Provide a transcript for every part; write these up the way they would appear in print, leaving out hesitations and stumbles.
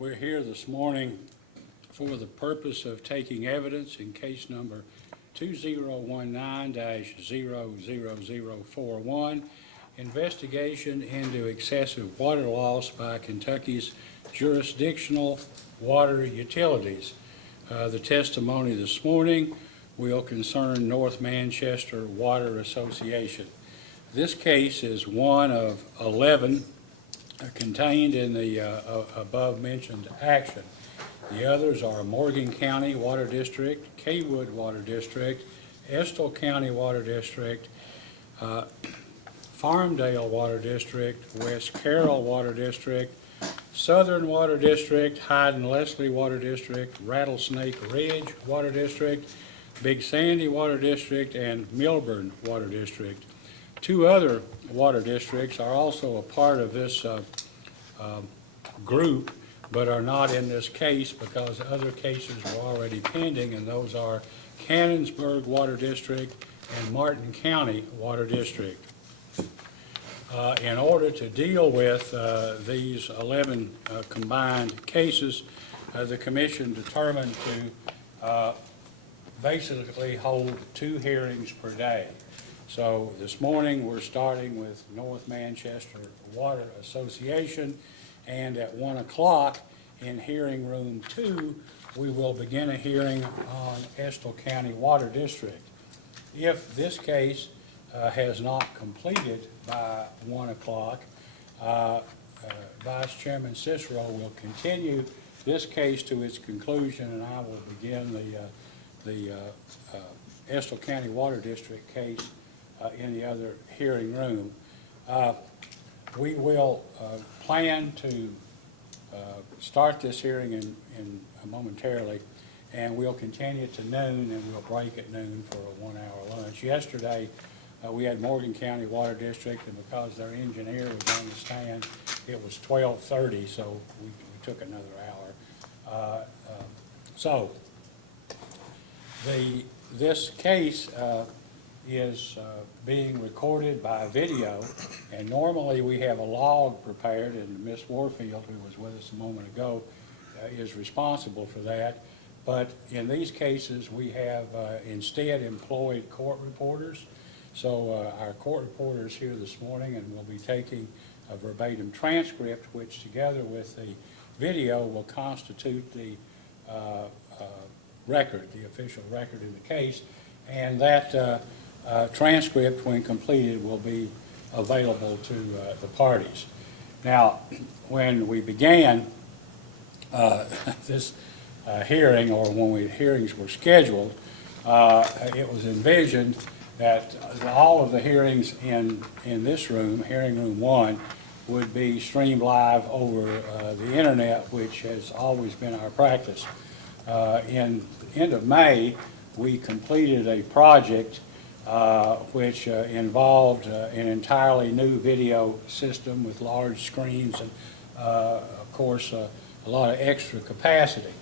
We're here this morning for the purpose of taking evidence in case number 2019-00041, investigation into excessive water loss by Kentucky's jurisdictional water utilities. The testimony this morning will concern North Manchester Water Association. This case is one of 11 contained in the above-mentioned action. The others are Morgan County Water District, Kaywood Water District, Estill County Water District, Farmdale Water District, West Carroll Water District, Southern Water District, Hyde and Leslie Water District, Rattlesnake Ridge Water District, Big Sandy Water District, and Milburn Water District. Two other water districts are also a part of this group, but are not in this case because other cases were already pending, and those are Cannonsburg Water District and Martin County Water District. In order to deal with these 11 combined cases, the Commission determined to basically hold 2 hearings per day. So this morning we're starting with North Manchester Water Association, and at 1 o'clock in hearing room 2 we will begin a hearing on Estill County Water District. If this case has not completed by 1 o'clock, Vice Chairman Cicero will continue this case to its conclusion, and I will begin the Estill County Water District case in the other hearing room. We will plan to start this hearing in momentarily, and we'll continue to noon, and we'll break at noon for a 1-hour lunch. Yesterday, we had Morgan County Water District, and because their engineer was on the stand, it was 12:30, so we took another hour. This case is being recorded by video, and normally we have a log prepared, and Ms. Warfield, who was with us a moment ago, is responsible for that. But in these cases, we have instead employed court reporters. So our court reporter is here this morning, and we'll be taking a verbatim transcript, which together with the video will constitute the record, the official record in the case, and that transcript, when completed, will be available to the parties. Now, when we began this hearing, or when hearings were scheduled, it was envisioned that all of the hearings in this room, hearing room 1, would be streamed live over the internet, which has always been our practice. In the end of May, we completed a project which involved an entirely new video system with large screens and, of course, a lot of extra capacity.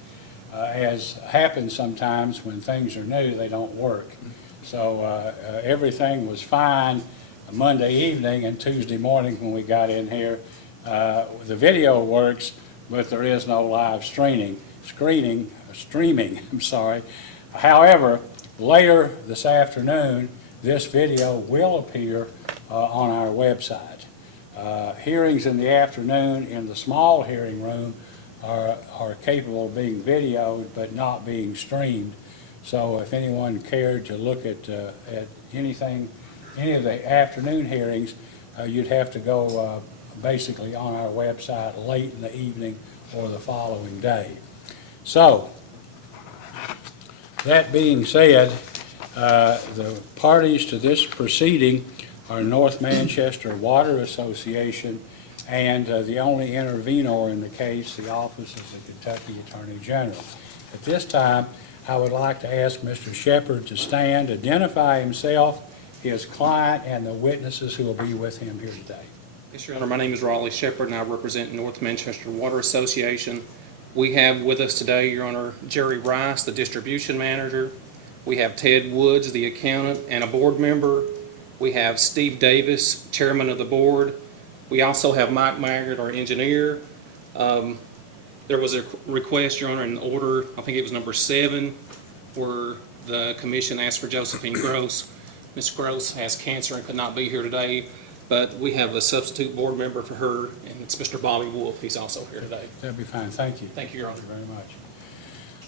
As happens sometimes when things are new, they don't work. So everything was fine Monday evening, and Tuesday morning when we got in here, the video works, but there is no live streaming. I'm sorry. However, later this afternoon, this video will appear on our website. Hearings in the afternoon in the small hearing room are capable of being videoed but not being streamed. So if anyone cared to look at anything, any of the afternoon hearings, you'd have to go basically on our website late in the evening or the following day. So, that being said, the parties to this proceeding are North Manchester Water Association and the only intervenor in the case, the Office of the Kentucky Attorney General. At this time, I would like to ask Mr. Shepard to stand, identify himself, his client, and the witnesses who will be with him here today. Yes, Your Honor. My name is Raleigh Shepard, and I represent North Manchester Water Association. We have with us today, Your Honor, Jerry Rice, the distribution manager. We have Ted Woods, the accountant, and a board member. We have Steve Davis, chairman of the board. We also have Mike Maggard, our engineer. There was a request, Your Honor, in order, I think it was number 7, where the commission asked for Josephine Gross. Ms. Gross has cancer and could not be here today, but we have a substitute board member for her, and it's Mr. Bobby Wolf. He's also here today. That'd be fine, thank you. Thank you, Your Honor. Thank you very much.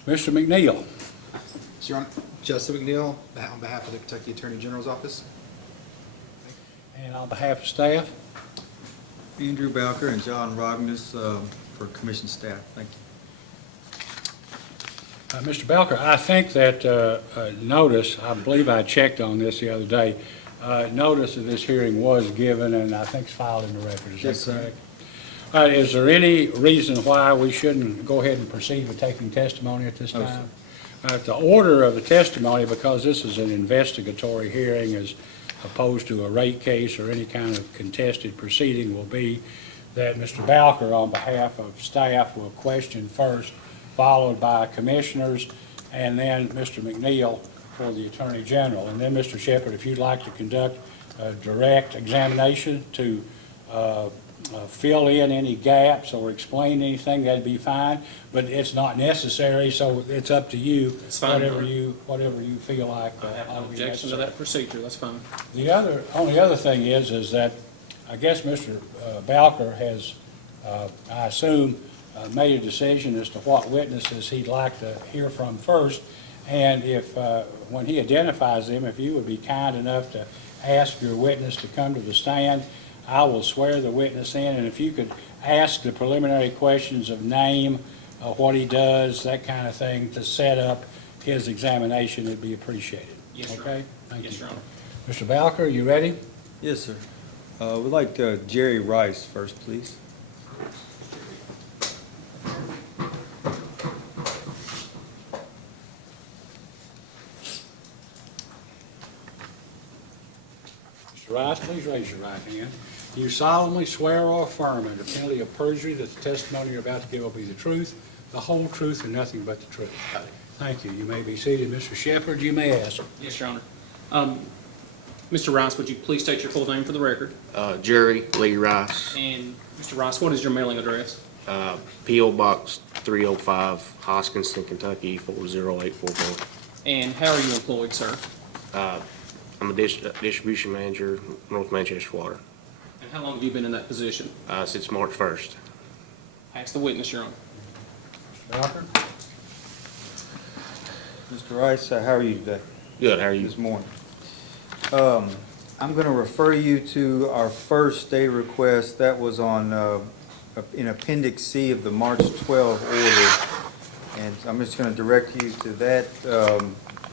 Mr. McNeil. Your Honor, Joseph McNeil, on behalf of the Kentucky Attorney General's Office. And on behalf of staff? Andrew Bowker and John Rognus for commission staff. Thank you. Mr. Belker, I think that notice, I believe I checked on this the other day, notice of this hearing was given and I think it's filed in the record. Is Yes, that sir. correct? Is there any reason why we shouldn't go ahead and proceed with taking testimony at this No, time? The order of the testimony, because this is an investigatory hearing as opposed to a rate case or any kind of contested proceeding, will be that Mr. Bowker, on behalf of staff, will question first, followed by commissioners, and then Mr. McNeil for the Attorney General. And then, Mr. Shepherd, if you'd like to conduct a direct examination to fill in any gaps or explain anything, that'd be fine, but it's not necessary, so it's up to you. It's fine, Whatever Your you feel like. I have no ought to be objection to necessary. that procedure. That's fine. The only other thing is that I guess Mr. Bowker has, I assume, made a decision as to what witnesses he'd like to hear from first. And if, when he identifies them, if you would be kind enough to ask your witness to come to the stand, I will swear the witness in. And if you could ask the preliminary questions of name, what he does, that kind of thing, to set up his examination, it'd be appreciated. Yes, Your Okay? Honor. Thank Yes, you. Your Honor. Mr. Bowker, you ready? Yes, sir. We'd like Jerry Rice first, please. Mr. Rice, please raise your right hand. Do you solemnly swear or affirm under penalty of perjury that the testimony you're about to give will be the truth, the whole truth, and nothing but the truth? Thank you. You may be seated. Mr. Shepherd, you may ask. Yes, Your Honor. Mr. Rice, would you please state your full name for the record? Jerry Lee Rice, And, Mr. Rice, what is your mailing address? P.O. Box 305, Hoskinson, Kentucky 40844. And how are you employed, sir? I'm a distribution manager, North Manchester Water, And how long have you been in that position? since March 1st. Ask the witness, Your Honor. Bowker? Mr. Rice, how are you today, Good, how are you? this morning? I'm going to refer you to our first day request. That was on, in Appendix C of the March 12 order. And I'm just going to direct you to that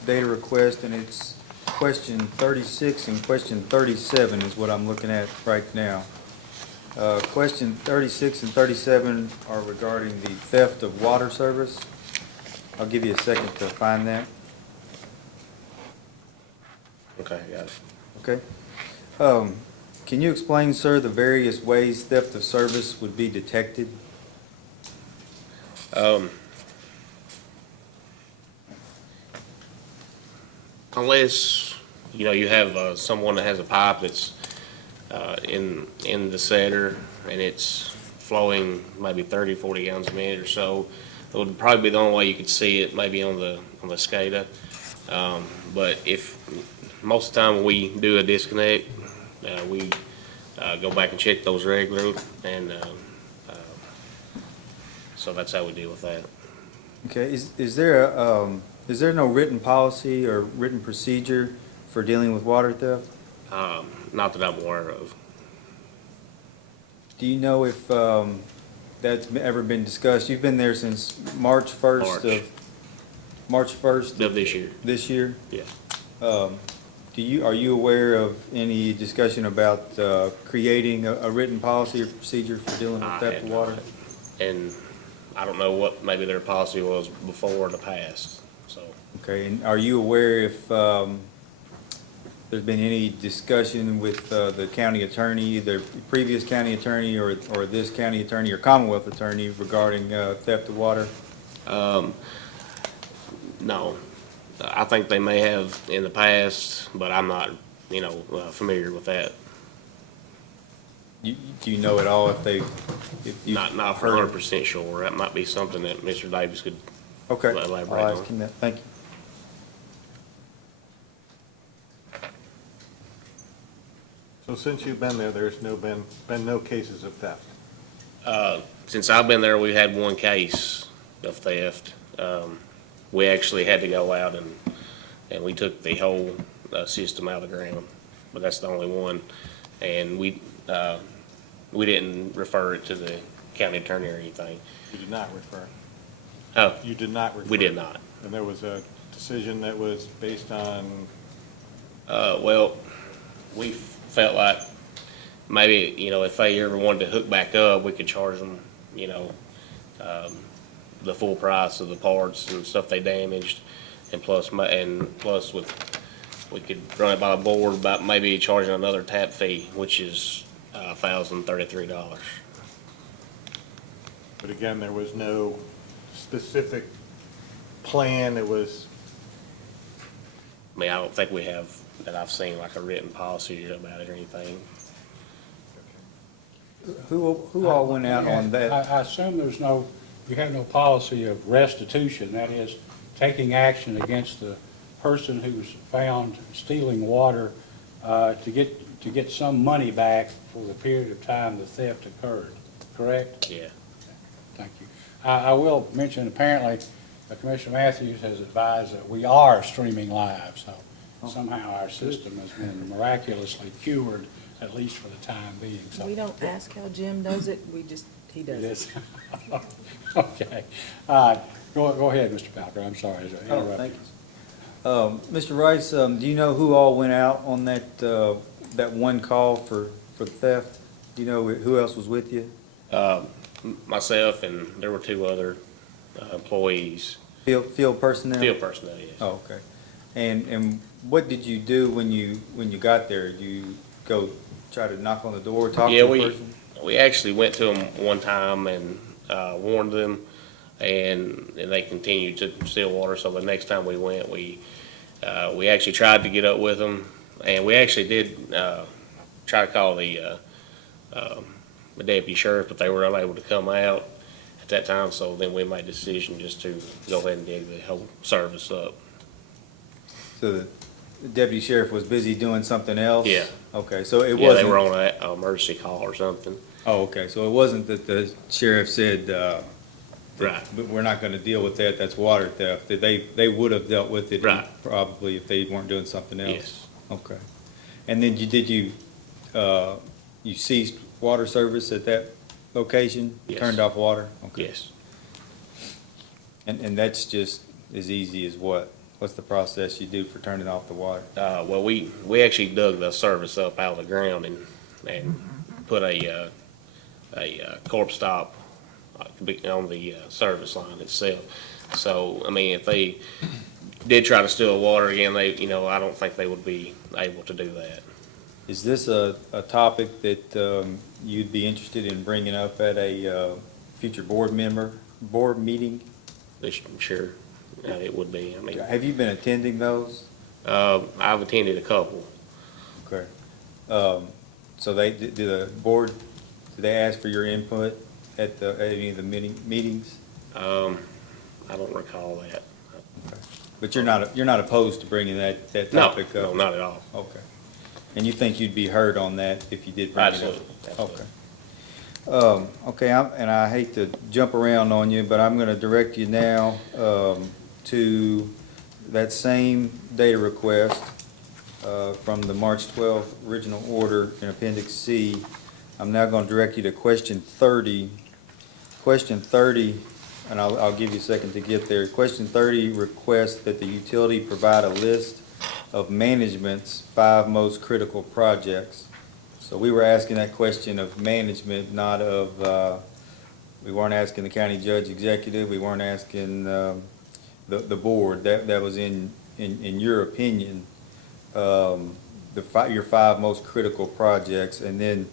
data request, and it's question 36 and question 37 is what I'm looking at right now. Question 36 and 37 are regarding the theft of water service. I'll give you a second to find that. Okay, got it. Okay. Can you explain, sir, the various ways theft of service would be detected? Unless, you have someone that has a pipe that's in the setter and it's flowing maybe 30, 40 gallons a minute or so, it would probably be the only way you could see it, maybe on the SCADA. But if, most of the time when we do a disconnect, we go back and check those regularly, and so that's how we deal with that. Okay, is there no written policy or written procedure for dealing with water theft? Not that I'm aware of. Do you know if that's ever been discussed? You've been there since March 1st March. of, March 1st Of this year, this year? yeah. Are you aware of any discussion about creating a written policy or procedure for dealing with I theft had of water? not. And I don't know what maybe their policy was before in the past, so. Okay, and are you aware if there's been any discussion with the county attorney, the previous county attorney or this county attorney or Commonwealth attorney regarding theft of water? No. I think they may have in the past, but I'm not, familiar with that. Do you know at all if they, if you? Not 100% sure. That might be something that Mr. Davis could Okay. elaborate I'll on. ask him that. Thank you. So since you've been there, there's been no cases of theft? Since I've been there, we had one case of theft. We actually had to go out and we took the whole system out of the ground, but that's the only one. And we didn't refer it to the county attorney or anything. You did not refer? Oh, You did not refer? we did not. And there was a decision that was based on, Well, we felt like maybe, if they ever wanted to hook back up, we could charge them, the full price of the parts and stuff they damaged. And plus we could run it by the board about maybe charging another tap fee, which is $1,033. but again, there was no specific plan, it was, I mean, I don't think we have, that I've seen like a written policy about it or anything. Who all went out on that? I assume you have no policy of restitution, that is, taking action against the person who's found stealing water to get some money back for the period of time the theft occurred, correct? Yeah. Thank you. I will mention, apparently, Commissioner Matthews has advised that we are streaming live, so somehow our system has been miraculously cured, at least for the time being, so. We don't ask how Jim does it, he does It it. is. Okay. Go ahead, Mr. Palker, I'm sorry. to Oh, interrupt thank you. Mr. Rice, do you know who all went out on that one call for theft? Do you know who else was with you? Myself and there were two other employees, Field personnel? field personnel, yes. Oh, okay. And what did you do when you got there? Did you go try to knock on the door, talk to Yeah, the person? we actually went to them one time and warned them, and they continued to steal water. So the next time we went, we actually tried to get up with them, and we actually did try to call the deputy sheriff, but they were unable to come out at that time. So then we made the decision just to go ahead and dig the whole service up. So the deputy sheriff was busy doing something else? Yeah. Okay, so it Yeah, they wasn't. were on an emergency call or something. Oh, okay, so it wasn't that the sheriff said, Right. but we're not gonna deal with that, that's water theft. That they would have dealt with it Right. probably if they weren't doing something else? Yes. Okay. And then you ceased water service at that location? Yes. Turned off water? Okay. Yes. And that's just as easy as what? What's the process you do for turning off the water? Well, we actually dug the service up out of the ground and put a corp stop on the service line itself. So, I mean, if they did try to steal water again, I don't think they would be able to do that. Is this a topic that you'd be interested in bringing up at a future board meeting? Sure, it would be. I mean, Have you been attending those? I've attended a couple. Okay. So did the board, did they ask for your input at any of the meetings? I don't recall that. But you're not opposed to bringing that No, topic up? no, not at all. Okay. And you think you'd be heard on that if you did bring it up? Absolutely, absolutely. Okay. Okay, and I hate to jump around on you, but I'm gonna direct you now, to that same data request, from the March 12th original order in Appendix C. I'm now gonna direct you to question 30. Question 30, and I'll give you a second to get there. Question 30 requests that the utility provide a list of management's 5 most critical projects. So we were asking that question of management, not of, we weren't asking the county judge executive, we weren't asking the board. That was in your opinion, your 5 most critical projects. And then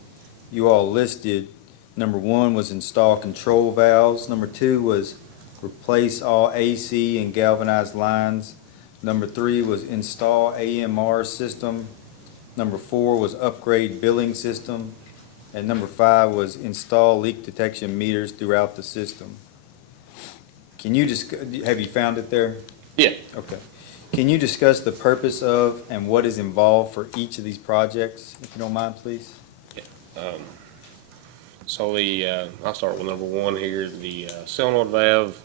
you all listed, number 1 was install control valves. Number 2 was replace all AC and galvanized lines. Number 3 was install AMR system. Number 4 was upgrade billing system. And number 5 was install leak detection meters throughout the system. Can you have you found it there? Yeah. Okay. Can you discuss the purpose of and what is involved for each of these projects, if you don't mind, please? So I'll start with number 1 here, the solenoid valve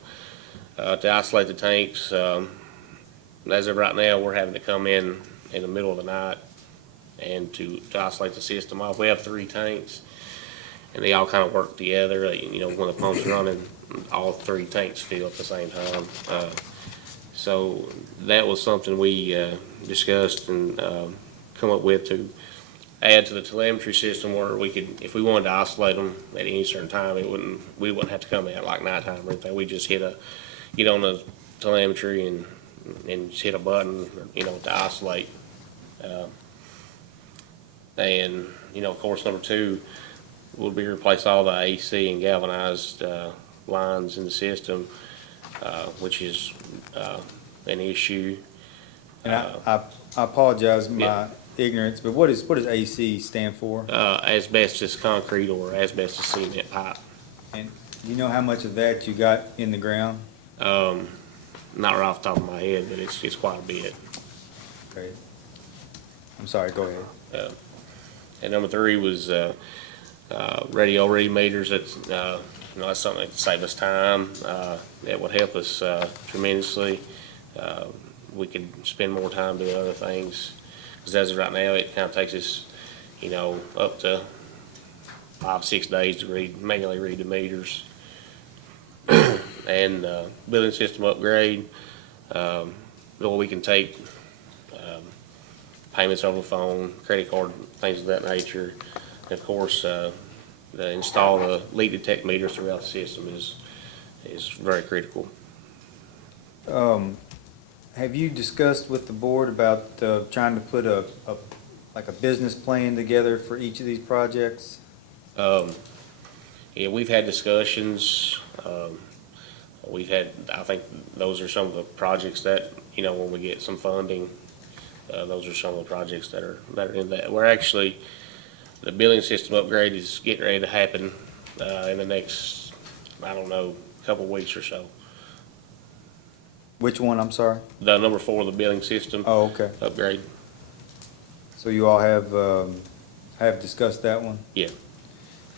to isolate the tanks. As of right now, we're having to come in the middle of the night and to isolate the system off. We have 3 tanks, and they all kind of work together. When the pump's running, all 3 tanks fill at the same time. So that was something we discussed and come up with to add to the telemetry system where we could, if we wanted to isolate them at any certain time, we wouldn't have to come in at like nighttime or anything. We just get on the telemetry and just hit a button, to isolate. And, of course, number 2 will be replace all the AC and galvanized lines in the system, which is an issue. And I apologize my ignorance, but what does AC stand for? Asbestos concrete or asbestos cement pipe. And do you know how much of that you got in the ground? Not right off the top of my head, but it's quite a bit. Okay. I'm sorry, go ahead. And number 3 was radio read meters. That's that's something that could save us time. That would help us tremendously. We could spend more time doing other things. Because as of right now, it kind of takes us, up to 5-6 days to manually read the meters. And billing system upgrade, where we can take payments over the phone, credit card, things of that nature. And of course, install the leak detect meters throughout the system is very critical. Have you discussed with the board about trying to put a business plan together for each of these projects? Yeah, we've had discussions. I think those are some of the projects that, when we get some funding, those are some of the projects that are in that. We're actually, the billing system upgrade is getting ready to happen in the next, I don't know, couple of weeks or so. Which one, I'm sorry? The number 4, the billing system Oh, okay. upgrade. So you all have discussed that one? Yeah.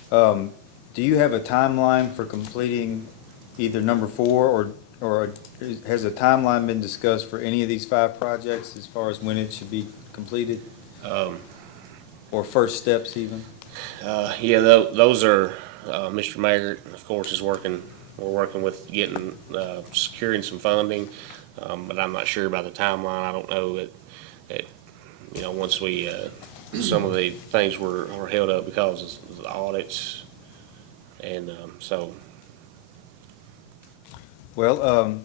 Do you have a timeline for completing either number 4 or has a timeline been discussed for any of these 5 projects as far as when it should be completed? Or first steps even? Yeah, those are, Mr. Maggart, of course, we're working with securing some funding, but I'm not sure about the timeline. I don't know that once we, some of the things are held up because of the audits, and so. Well,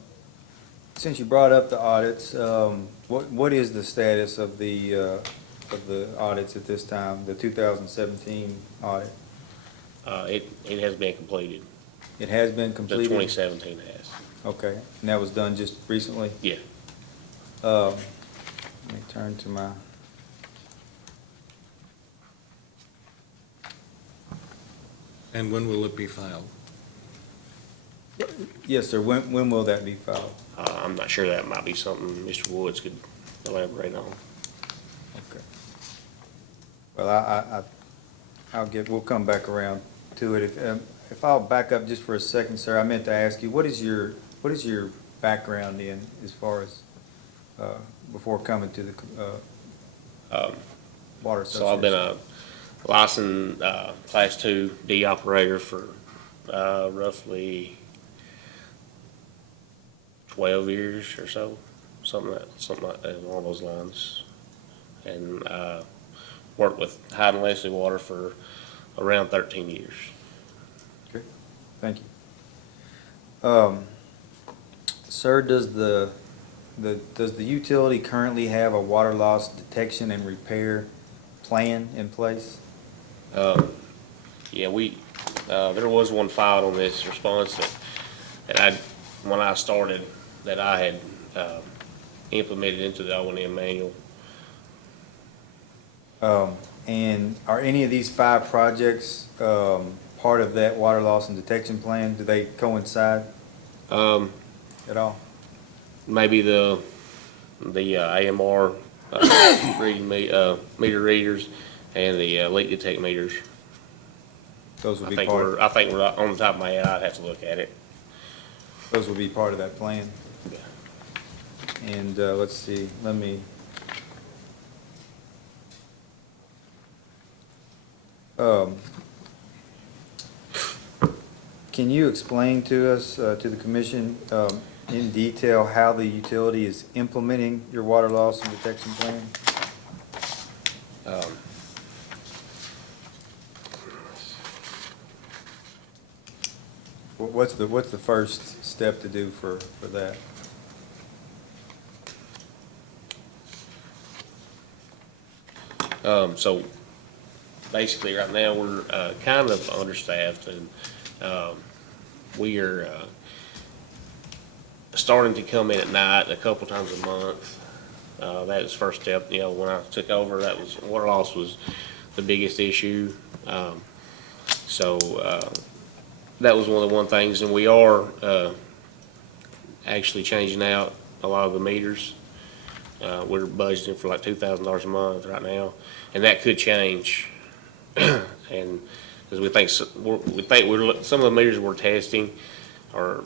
since you brought up the audits, what is the status of the audits at this time, the 2017 audit? It has been completed. It has been The completed? 2017 has. Okay, and that was done just recently? Yeah. Let me turn to my, And when will it be filed? yes, sir, when will that be filed? I'm not sure. That might be something Mr. Woods could elaborate on. Okay. Well, we'll come back around to it. If I'll back up just for a second, sir, I meant to ask you, what is your background in as far as, before coming to the, Water Association? So I've been a licensed Class 2D operator for roughly 12 years or so, something like that, along those lines. And worked with Hyde and Leslie Water for around 13 years. Okay, thank you. Sir, does the utility currently have a water loss detection and repair plan in place? Yeah, there was one filed on this response that when I started, that I had implemented into the O&M manual. And are any of these 5 projects part of that water loss and detection plan? Do they coincide at all? Maybe the AMR reading meter readers and the leak detect meters. Those would I be think part, we're on the top of my head. I'd have to look at it. those would be part of that plan? Yeah. And let's see, let me. Can you explain to us, to the commission, in detail how the utility is implementing your water loss and detection plan? What's the first step to do for that? So basically, right now, we're kind of understaffed, and we are starting to come in at night a couple times a month. That was the first step. You know, when I took over, that was water loss was the biggest issue. So that was one things, and we are actually changing out a lot of the meters. We're budgeting for like $2,000 a month right now, and that could change. And because we think some of the meters we're testing are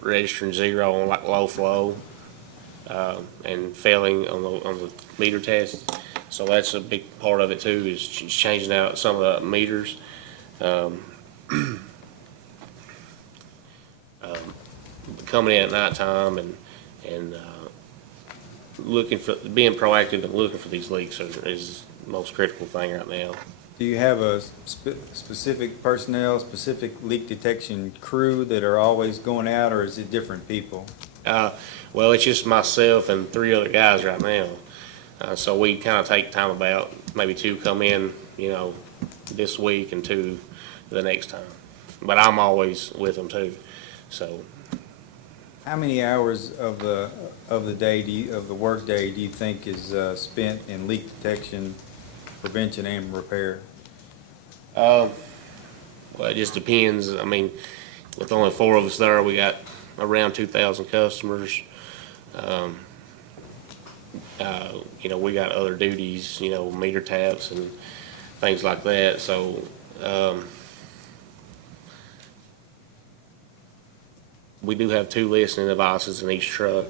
registering 0 on like low flow and failing on the meter test. So that's a big part of it too, is changing out some of the meters. Coming in at nighttime and looking for, being proactive and looking for these leaks is the most critical thing right now. Do you have a specific personnel, specific leak detection crew that are always going out, or is it different people? Well, it's just myself and 3 other guys right now. So we kind of take time about maybe 2 come in, you know, this week and 2 the next time. But I'm always with them too. So How many hours of the day of the work day do you think is spent in leak detection, prevention, and repair? well, it just depends. I mean, with only 4 of us there, we got around 2,000 customers. You know, we got other duties, you know, meter taps and things like that. So, we do have 2 listening devices in each truck,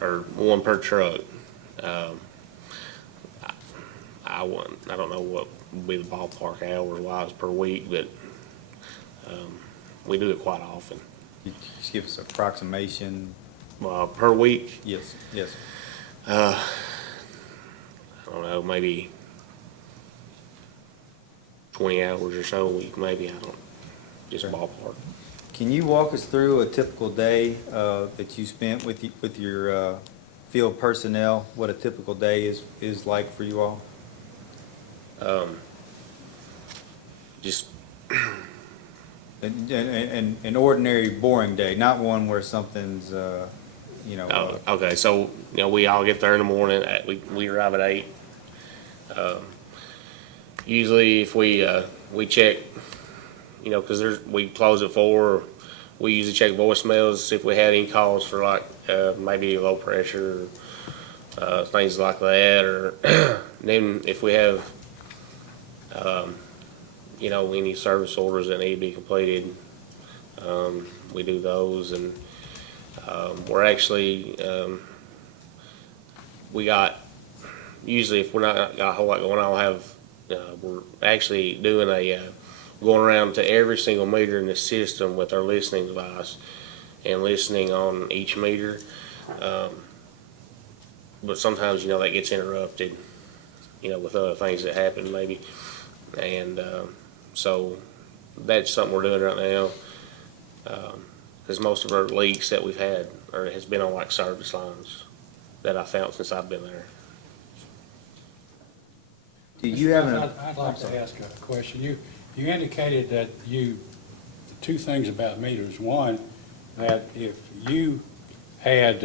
or 1 per truck. I don't know what would be the ballpark hours wise per week, but we do it quite often. You just give us an approximation. Per week, Yes, yes. I don't know, maybe 20 hours or so a week, maybe. I don't, just ballpark. Can you walk us through a typical day that you spent with your field personnel? What a typical day is like for you all? Just An ordinary boring day, not one where something's you know. okay, so, you know, we all get there in the morning, we arrive at 8. Usually if we check, you know, because we close at 4, we usually check voicemails, see if we had any calls for like maybe low pressure, things like that, or then if we have, you know, any service orders that need to be completed, we do those. And we're actually, we got, usually if we're not got a whole lot going on, we're actually doing going around to every single meter in the system with our listening device and listening on each meter. But sometimes, you know, that gets interrupted, you know, with other things that happen maybe. And so that's something we're doing right now. Because most of our leaks that we've had has been on like service lines that I found since I've been there. Do you have I'd like to ask a question. You indicated that two things about meters. One, that if you had,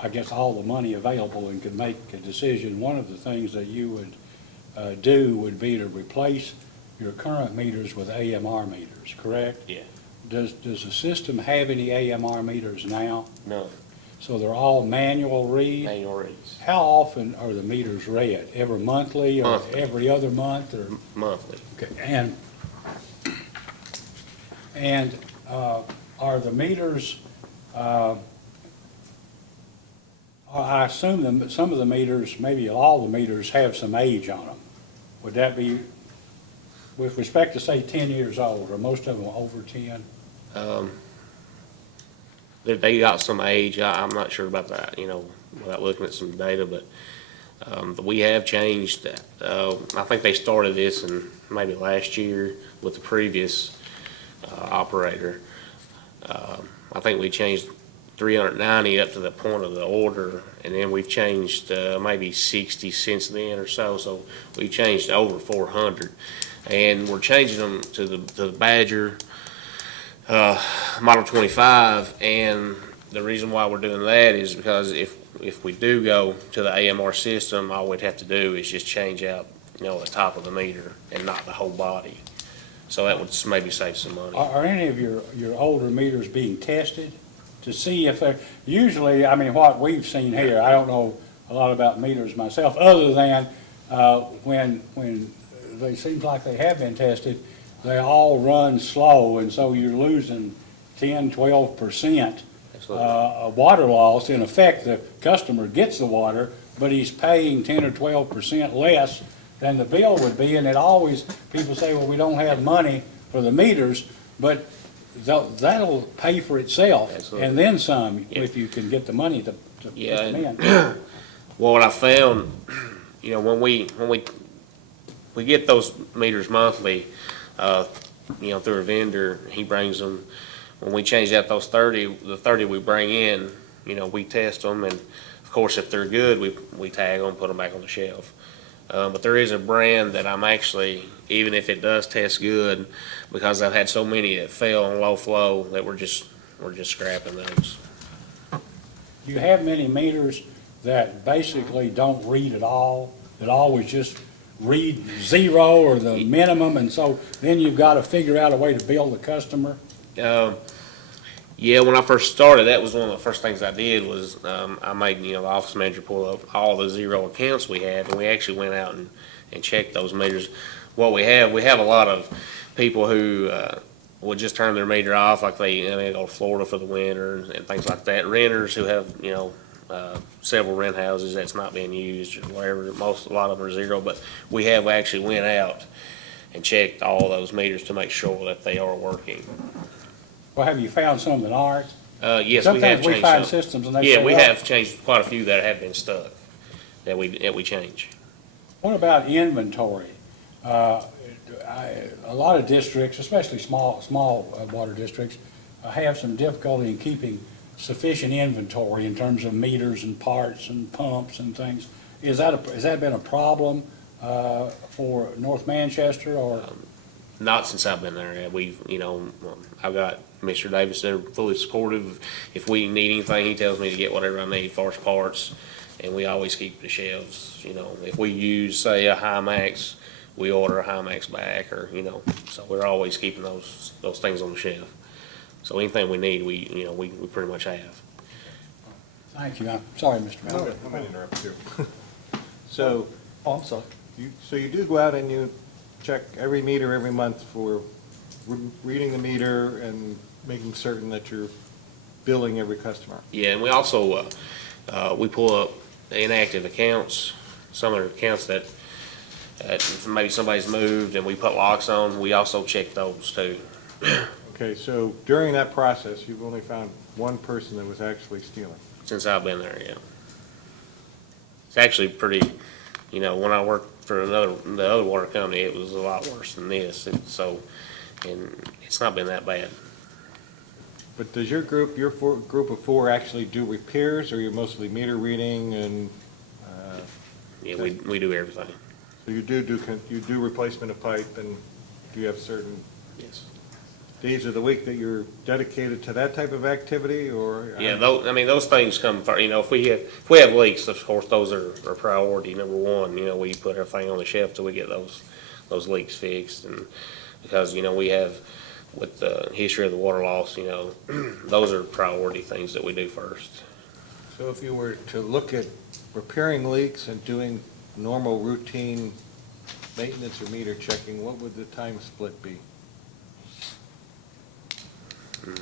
I guess, all the money available and could make a decision, one of the things that you would do would be to replace your current meters with AMR meters, correct? Yeah. Does the system have any AMR meters now? No, So they're all manual read? manual reads, How often are the meters read? Every monthly or Monthly. every other month or? monthly. Okay, and are the meters, I assume that some of the meters, maybe all the meters have some age on them. Would that be, with respect to, say, 10 years old, are most of them over 10? They got some age, I'm not sure about that, without looking at some data, but we have changed that. I think they started this in maybe last year with the previous operator. I think we changed 390 up to the point of the order, and then we've changed maybe 60 since then or so we changed over 400. And we're changing them to the Badger Model 25, and the reason why we're doing that is because if we do go to the AMR system, all we'd have to do is just change out, the top of the meter and not the whole body. So that would maybe save some money. Are any of your older meters being tested to see if they're, usually, I mean, what we've seen here, I don't know a lot about meters myself, other than when they seems like they have been tested, they all run slow, and so you're losing 10, 12% Absolutely. of water loss. In effect, the customer gets the water, but he's paying 10 or 12% less than the bill would be, and it always, people say, well, we don't have money for the meters, but that'll pay for itself, Absolutely. and then some, Yeah. if you can get the money to put Yeah, them in. Well, what I found, when we get those meters monthly, through a vendor, he brings them. When we change out the 30 we bring in, we test them, and of course, if they're good, we tag them, put them back on the shelf. But there is a brand that I'm actually, even if it does test good, because I've had so many that fail on low flow, that we're just scrapping those. You have many meters that basically don't read at all, that always just read zero or the minimum, and so then you've got to figure out a way to bill the customer. Yeah, when I first started, that was one of the first things I did was, I made, the office manager pull up all the zero accounts we had, and we actually went out and checked those meters. What we have a lot of people who, would just turn their meter off, like they go to Florida for the winter and things like that. Renters who have, several rent houses that's not being used or whatever, a lot of them are zero, but we have actually went out and checked all those meters to make sure that they are working. Well, have you found some that aren't? Yes, we have Sometimes we changed find some. systems and they say, Yeah, we well, have changed quite a few that have been stuck, that we change. what about inventory? A lot of districts, especially small water districts, have some difficulty in keeping sufficient inventory in terms of meters and parts and pumps and things. Has that been a problem for North Manchester, or? Not since I've been there. I've got Mr. Davis, they're fully supportive. If we need anything, he tells me to get whatever I need as far as parts, and we always keep the shelves. If we use, say, a High-Max, we order a High-Max back, or, so we're always keeping those things on the shelf. So anything we need, we pretty much have. Thank you. I'm sorry, Mr. Miller. I'm going to interrupt you. So, Oh, I'm sorry. you do go out and you check every meter every month for reading the meter and making certain that you're billing every customer. Yeah, and we also, we pull up inactive accounts, some of the accounts that maybe somebody's moved and we put locks on, we also check those too. Okay, so during that process, you've only found one person that was actually stealing. Since I've been there, yeah. It's actually pretty, when I worked for the other water company, it was a lot worse than this, and it's not been that bad. But does your group of four actually do repairs, or you're mostly meter reading and, Yeah, we do everything, so you do replacement of pipe, and do you have certain yes. days of the week that you're dedicated to that type of activity, or? Yeah, those things come first. If we have leaks, of course, those are priority number one. We put everything on the shelf till we get those leaks fixed, and because, we have, with the history of the water loss, those are priority things that we do first. So if you were to look at repairing leaks and doing normal routine maintenance or meter checking, what would the time split be? I'm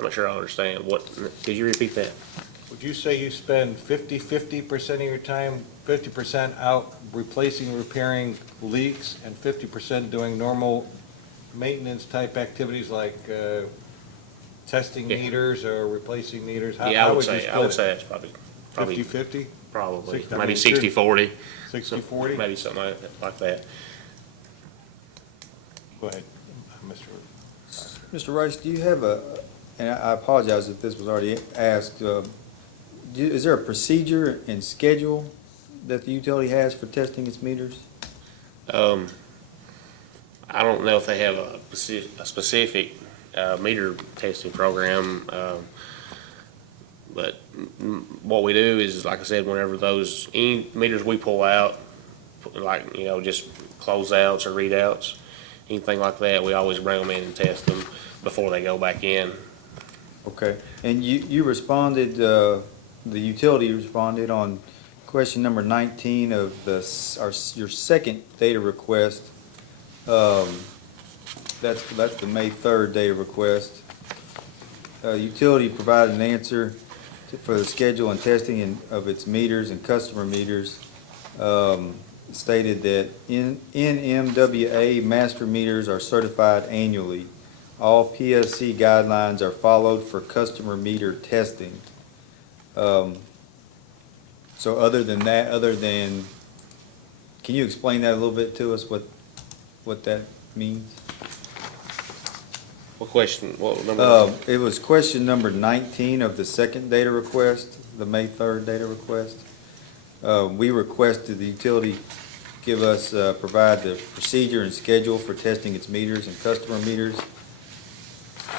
not sure I understand. Could you repeat that? Would you say you spend 50% of your time, 50% out replacing, repairing leaks, and 50% doing normal maintenance type activities like testing Yeah. meters or replacing meters? How- Yeah, how I would you say split it? that's probably 50/50? probably Six- I maybe mean, 60/40. 60/40? Maybe something like that. Go ahead, Mr. Mr. Rice, do you have and I apologize if this was already asked, is there a procedure and schedule that the utility has for testing its meters? I don't know if they have a specific meter testing program, but what we do is, like I said, whenever any meters we pull out, like, just closeouts or readouts, anything like that, we always bring them in and test them before they go back in. Okay, and you responded, the utility responded on question number 19 of your second data request. That's the May 3rd data request. Utility provided an answer for the schedule and testing of its meters and customer meters. Stated that NMWA master meters are certified annually. All PSC guidelines are followed for customer meter testing. So other than that, can you explain that a little bit to us, what that means? What question, what number? It was question number 19 of the second data request, the May 3rd data request. We requested the utility provide the procedure and schedule for testing its meters and customer meters.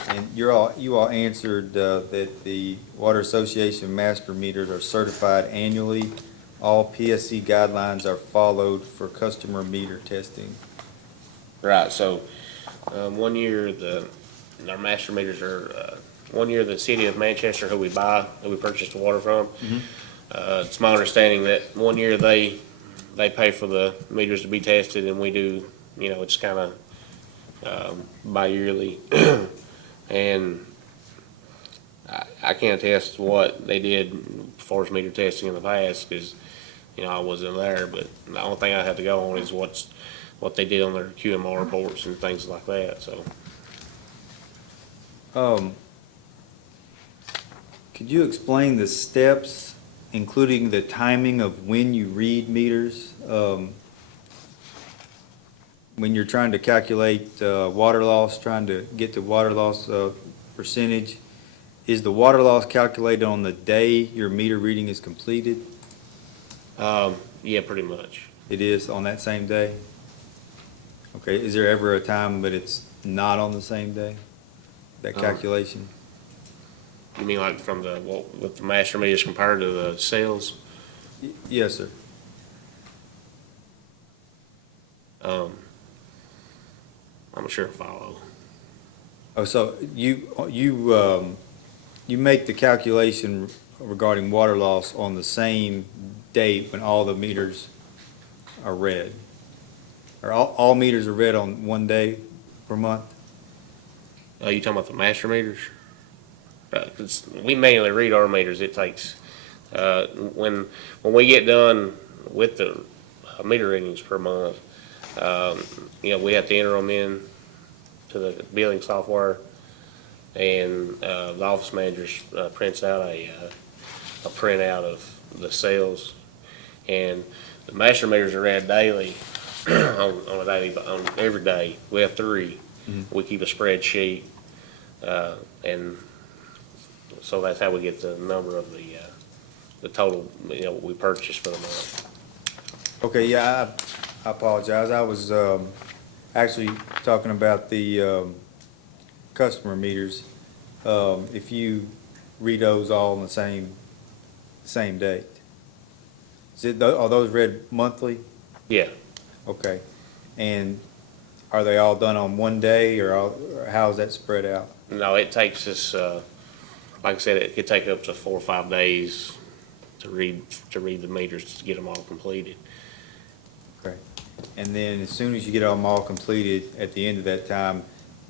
And you all answered that the Water Association master meters are certified annually. All PSC guidelines are followed for customer meter testing. Right, so, one year, our master meters are, one year the city of Manchester, who we purchase the water from, it's my understanding that one year they pay for the meters to be tested, and we do, it's kind of, bi-yearly. And I can't attest what they did as far as meter testing in the past, because, I wasn't there, but the only thing I have to go on is what they did on their QMR reports and things like that, so. Could you explain the steps, including the timing of when you read meters? When you're trying to calculate water loss, trying to get the water loss percentage, is the water loss calculated on the day your meter reading is completed? Yeah, pretty much. It is on that same day? Okay, is there ever a time that it's not on the same day, that calculation? You mean like with the master meters compared to the cells? Yes, sir. I'm not sure I follow. Oh, so you make the calculation regarding water loss on the same date when all the meters are read? Or all meters are read on one day per month? You talking about the master meters? 'Cause we manually read our meters. It takes, when we get done with the meter readings per month, we have to enter them in to the billing software, and the office manager prints out a printout of the cells, and the master meters are read daily on every day. We have 3. We keep a spreadsheet, and so that's how we get the number of the total we purchase for the month. Okay, yeah, I apologize. I was actually talking about the customer meters. If you read those all on the same date. Are those read monthly? Yeah, Okay. And are they all done on one day, or how is that spread out? no, it takes us, like I said, it could take up to 4 or 5 days to read the meters to get them all completed. Okay. And then as soon as you get them all completed, at the end of that time,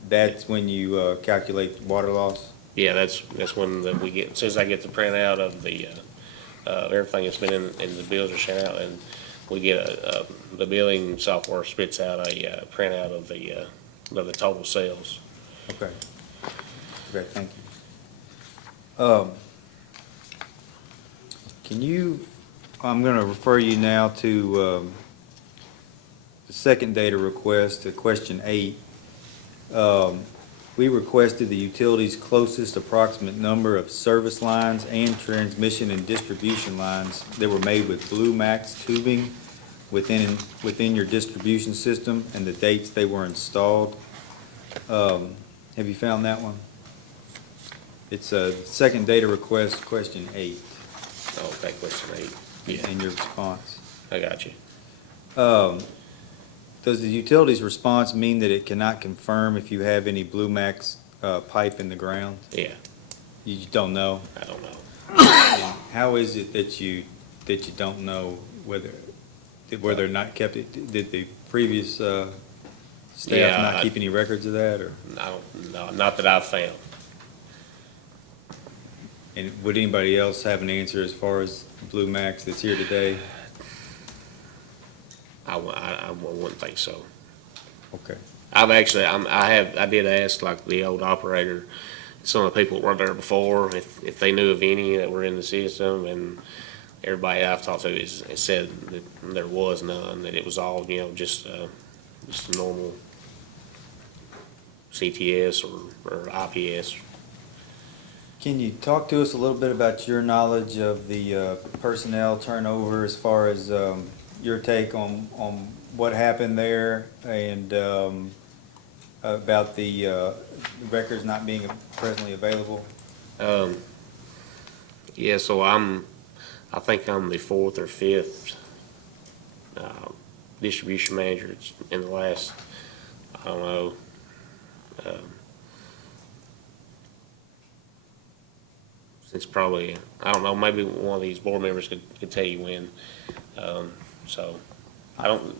that's when you calculate water loss? Yeah, that's when we get, as soon as I get the printout of the, everything that's been in the bills are sent out, and we get the billing software spits out a printout of the total sales. Okay. Okay, thank you. Can you, I'm gonna refer you now to the second data request, to question 8. We requested the utility's closest approximate number of service lines and transmission and distribution lines that were made with Blue Max tubing within your distribution system, and the dates they were installed. Have you found that one? It's a second data request, question 8, Okay, question 8. Yeah, in your response. I got you. Does the utility's response mean that it cannot confirm if you have any Blue Max pipe in the ground? Yeah, You just don't know? I don't know. And how is it that you don't know whether they're not kept it? Did the previous staff Yeah, not keep any records of that, or? No, not that I've found. And would anybody else have an answer as far as Blue Max that's here today? I wouldn't think so. Okay. I did ask like the old operator, some of the people that were there before, if they knew of any that were in the system, and everybody I've talked to has said that there was none, that it was all, just a normal CTS or IPS. Can you talk to us a little bit about your knowledge of the personnel turnover, as far as your take on what happened there, and about the records not being presently available? Yeah, so I think I'm the 4th or 5th distribution manager in the last, I don't know, since probably, I don't know, maybe one of these board members could tell you when. So, I don't,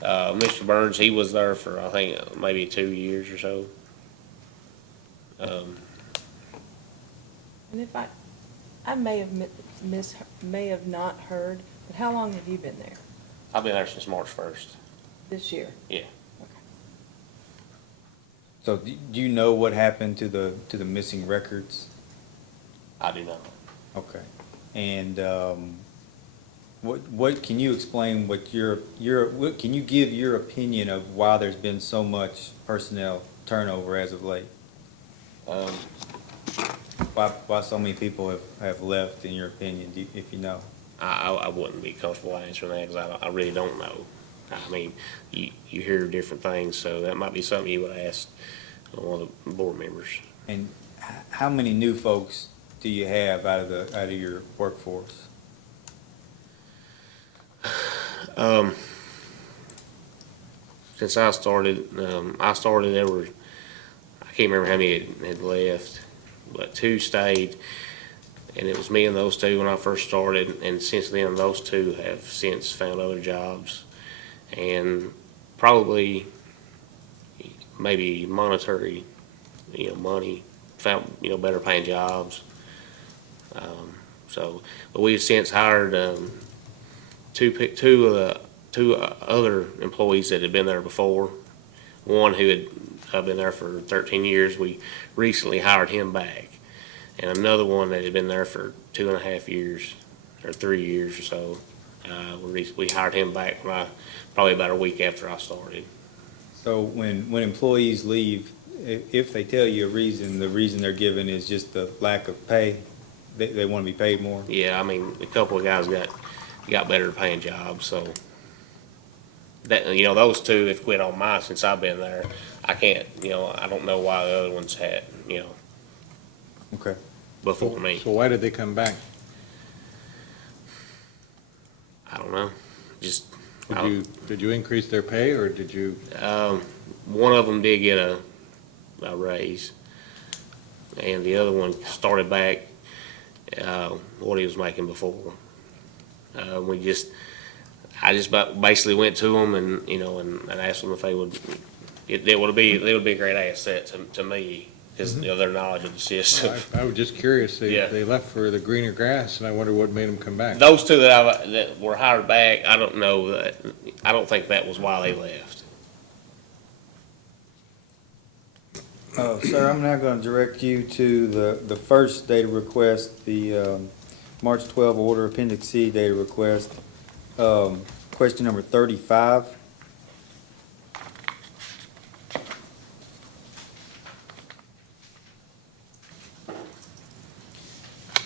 Mr. Burns, he was there for, I think, maybe 2 years or so. And if I may have may have not heard, but how long have you been there I've been there since March 1st. this year? Yeah. Okay. So do you know what happened to the missing records? I do not. Okay. And what can you explain what what can you give your opinion of why there's been so much personnel turnover as of late? Why so many people have left, in your opinion, if you know? I wouldn't be comfortable answering that because I really don't know. I mean, you hear different things, so that might be something you would ask one of the board members. And how many new folks do you have out of your workforce? Since I started, there were, I can't remember how many had left, but 2 stayed, and it was me and those 2 when I first started, and since then, those 2 have since found other jobs, and probably maybe monetary, money, found, better paying jobs. But we've since hired, two other employees that had been there before. One who had been there for 13 years, we recently hired him back. And another one that had been there for 2.5 years, or 3 years or so. We hired him back probably about a week after I started. So when employees leave, if they tell you the reason they're given is just the lack of pay, they want to be paid more? Yeah, I mean, a couple of guys got better paying jobs, so that, you know, those two have quit on mine since I've been there. I can't, you know, I don't know why the other ones had, you know, Okay. before me. So why did they come back? I don't know, just, Did you increase their pay, or did you? one of them did get a raise, and the other one started back, what he was making before. I just basically went to them and, you know, and asked them if they would, they would be a great asset to me, because, you know, their knowledge of the system. I was just curious. Yeah. They left for the greener grass, and I wonder what made them come back. Those two that were hired back, I don't know, I don't think that was why they left. Sir, I'm now going to direct you to the first data request, the March 12 order, Appendix C data request. Question number 35.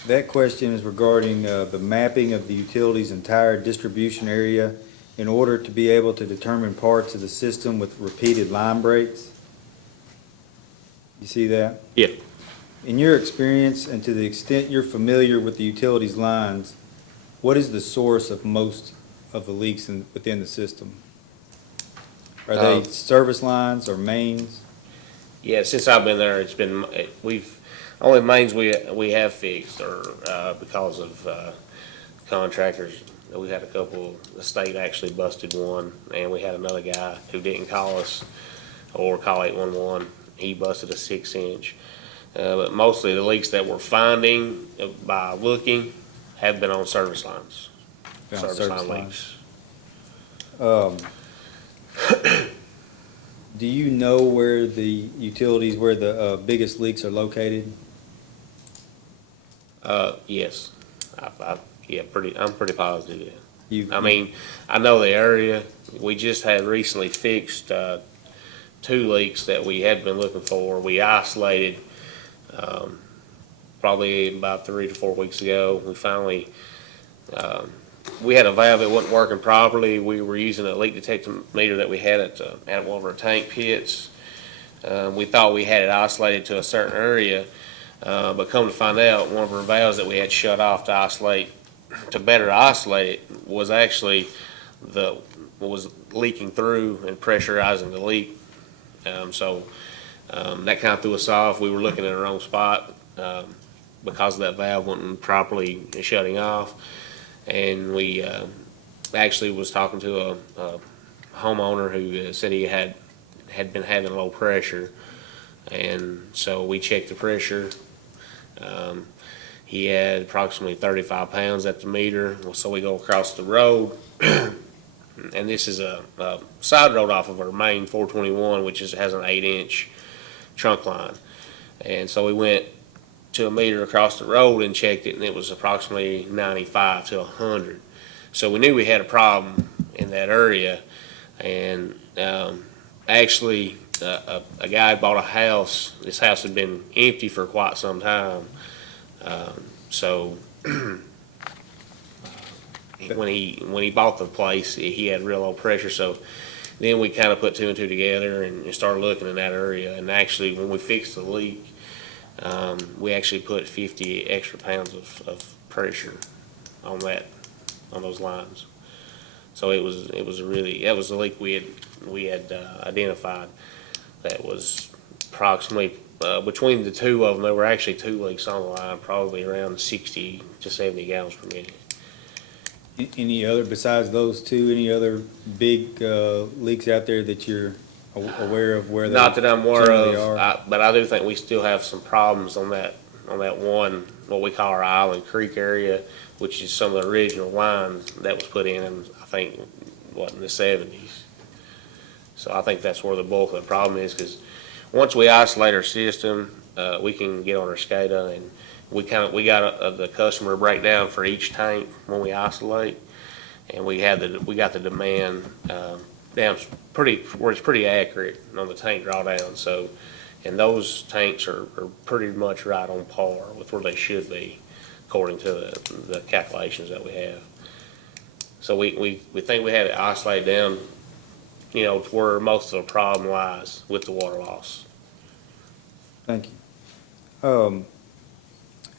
That question is regarding the mapping of the utility's entire distribution area in order to be able to determine parts of the system with repeated line breaks. You see that? Yeah. In your experience and to the extent you're familiar with the utilities lines, what is the source of most of the leaks within the system? Are they service lines or mains? Yeah, since I've been there, only mains we have fixed are, because of, contractors. We had a couple, the state actually busted one, and we had another guy who didn't call us or call 811. He busted a 6-inch. But mostly the leaks that we're finding by looking have been on service lines. Been on Service service line lines. leaks. Do you know where the utilities, where the biggest leaks are located? Yes. I'm pretty positive, yeah. You- I mean, I know the area. We just had recently fixed, 2 leaks that we had been looking for. We isolated, probably about 3 to 4 weeks ago. We finally, we had a valve that wasn't working properly. We were using a leak detector meter that we had at one of our tank pits. We thought we had it isolated to a certain area, but come to find out, one of our valves that we had shut off to better isolate it was actually was leaking through and pressurizing the leak. That kind of threw us off. We were looking at the wrong spot, because that valve wasn't properly shutting off. And we, actually was talking to a homeowner who said he had been having low pressure. And so we checked the pressure. He had approximately 35 pounds at the meter. So we go across the road, and this is a side road off of our main 421, which has an 8-inch trunk line. And so we went to a meter across the road and checked it, and it was approximately 95 to 100. So we knew we had a problem in that area. And actually, a guy bought a house. This house had been empty for quite some time. So when he bought the place, he had real low pressure. So then we kind of put 2 and 2 together and started looking in that area. And actually, when we fixed the leak, we actually put 50 extra pounds of pressure on those lines. So that was the leak we had identified. That was approximately, between the 2 of them, there were actually 2 leaks on the line, probably around 60 to 70 gallons per minute. Any other, besides those 2, any other big leaks out there that you're aware of where they Not that I'm aware generally of, are? but I do think we still have some problems on that one, what we call our Island Creek area, which is some of the original lines that was put in, I think, in the 70s. So I think that's where the bulk of the problem is, because once we isolate our system, we can get on our SCADA, and we got the customer breakdown for each tank when we isolate, and we got the demand down where it's pretty accurate on the tank drawdown. So, and those tanks are pretty much right on par with where they should be, according to the calculations that we have. So we think we have it isolated down you know, where most of the problem lies with the water loss. Thank you.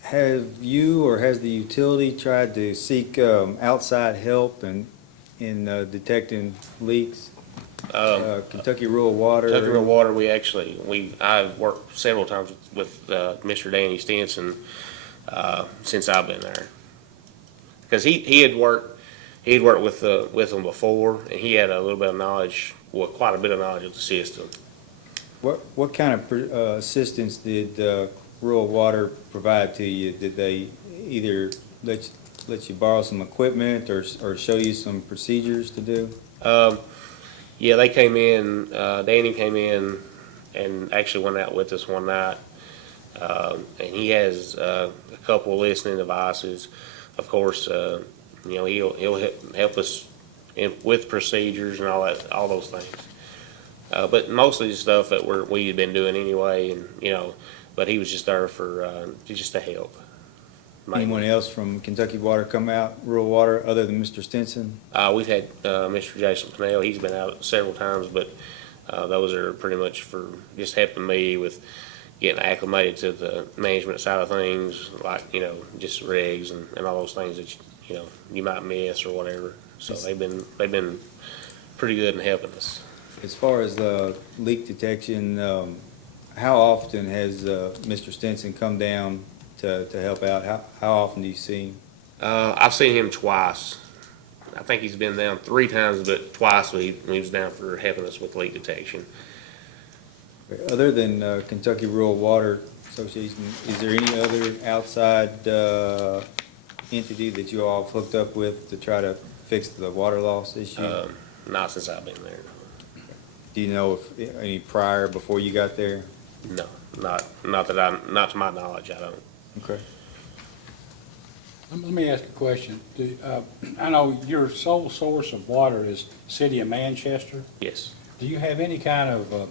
Have you or has the utility tried to seek outside help in detecting leaks? Kentucky Rural Water? Kentucky Rural Water, I've worked several times with Mr. Danny Stinson since I've been there. Because he had worked with them before, and he had a little bit of knowledge, well, quite a bit of knowledge of the system. What kind of assistance did Rural Water provide to you? Did they either let you borrow some equipment or show you some procedures to do? Yeah, they came in, Danny came in and actually went out with us one night. And he has a couple listening devices. Of course, you know, he'll help us with procedures and all those things. But mostly the stuff that we had been doing anyway, and, you know, but he was just there for, just to help. Anyone else from Kentucky Water come out, Rural Water, other than Mr. Stinson? We've had Mr. Jason Pennell. He's been out several times, but those are pretty much for just helping me with getting acclimated to the management side of things, like, you know, just regs and all those things that you know you might miss or whatever. So they've been pretty good in helping us. As far as leak detection, how often has Mr. Stinson come down to help out? How often do you see him? I've seen him twice. I think he's been down 3 times, but twice he was down for helping us with leak detection. Other than Kentucky Rural Water Association, is there any other outside entity that you all have hooked up with to try to fix the water loss issue? Not since I've been there. Do you know if any prior, before you got there? No, not to my knowledge, I don't. Okay. Let me ask a question. I know your sole source of water is City of Manchester. Yes. Do you have any kind of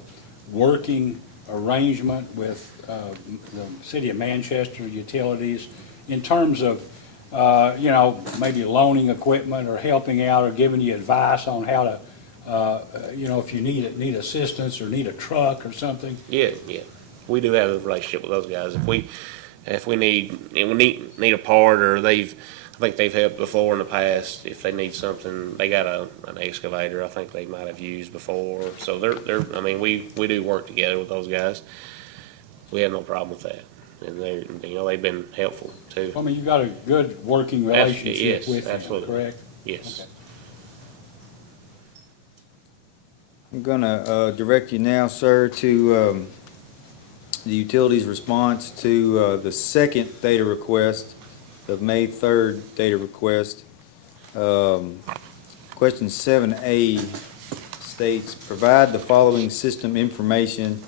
working arrangement with the City of Manchester utilities in terms of, you know, maybe loaning equipment or helping out or giving you advice on how to, you know, if you need assistance or need a truck or something? Yeah. We do have a relationship with those guys. If we need a part, or I think they've helped before in the past. If they need something, they got an excavator I think they might have used before. So I mean, we do work together with those guys. We have no problem with that. And they've been helpful too. I mean, you've got a good working relationship Yes, with them, absolutely. correct? Yes. Okay. I'm gonna direct you now, sir, to the utilities response to the second data request, the May 3rd data request. Question 7A states, provide the following system information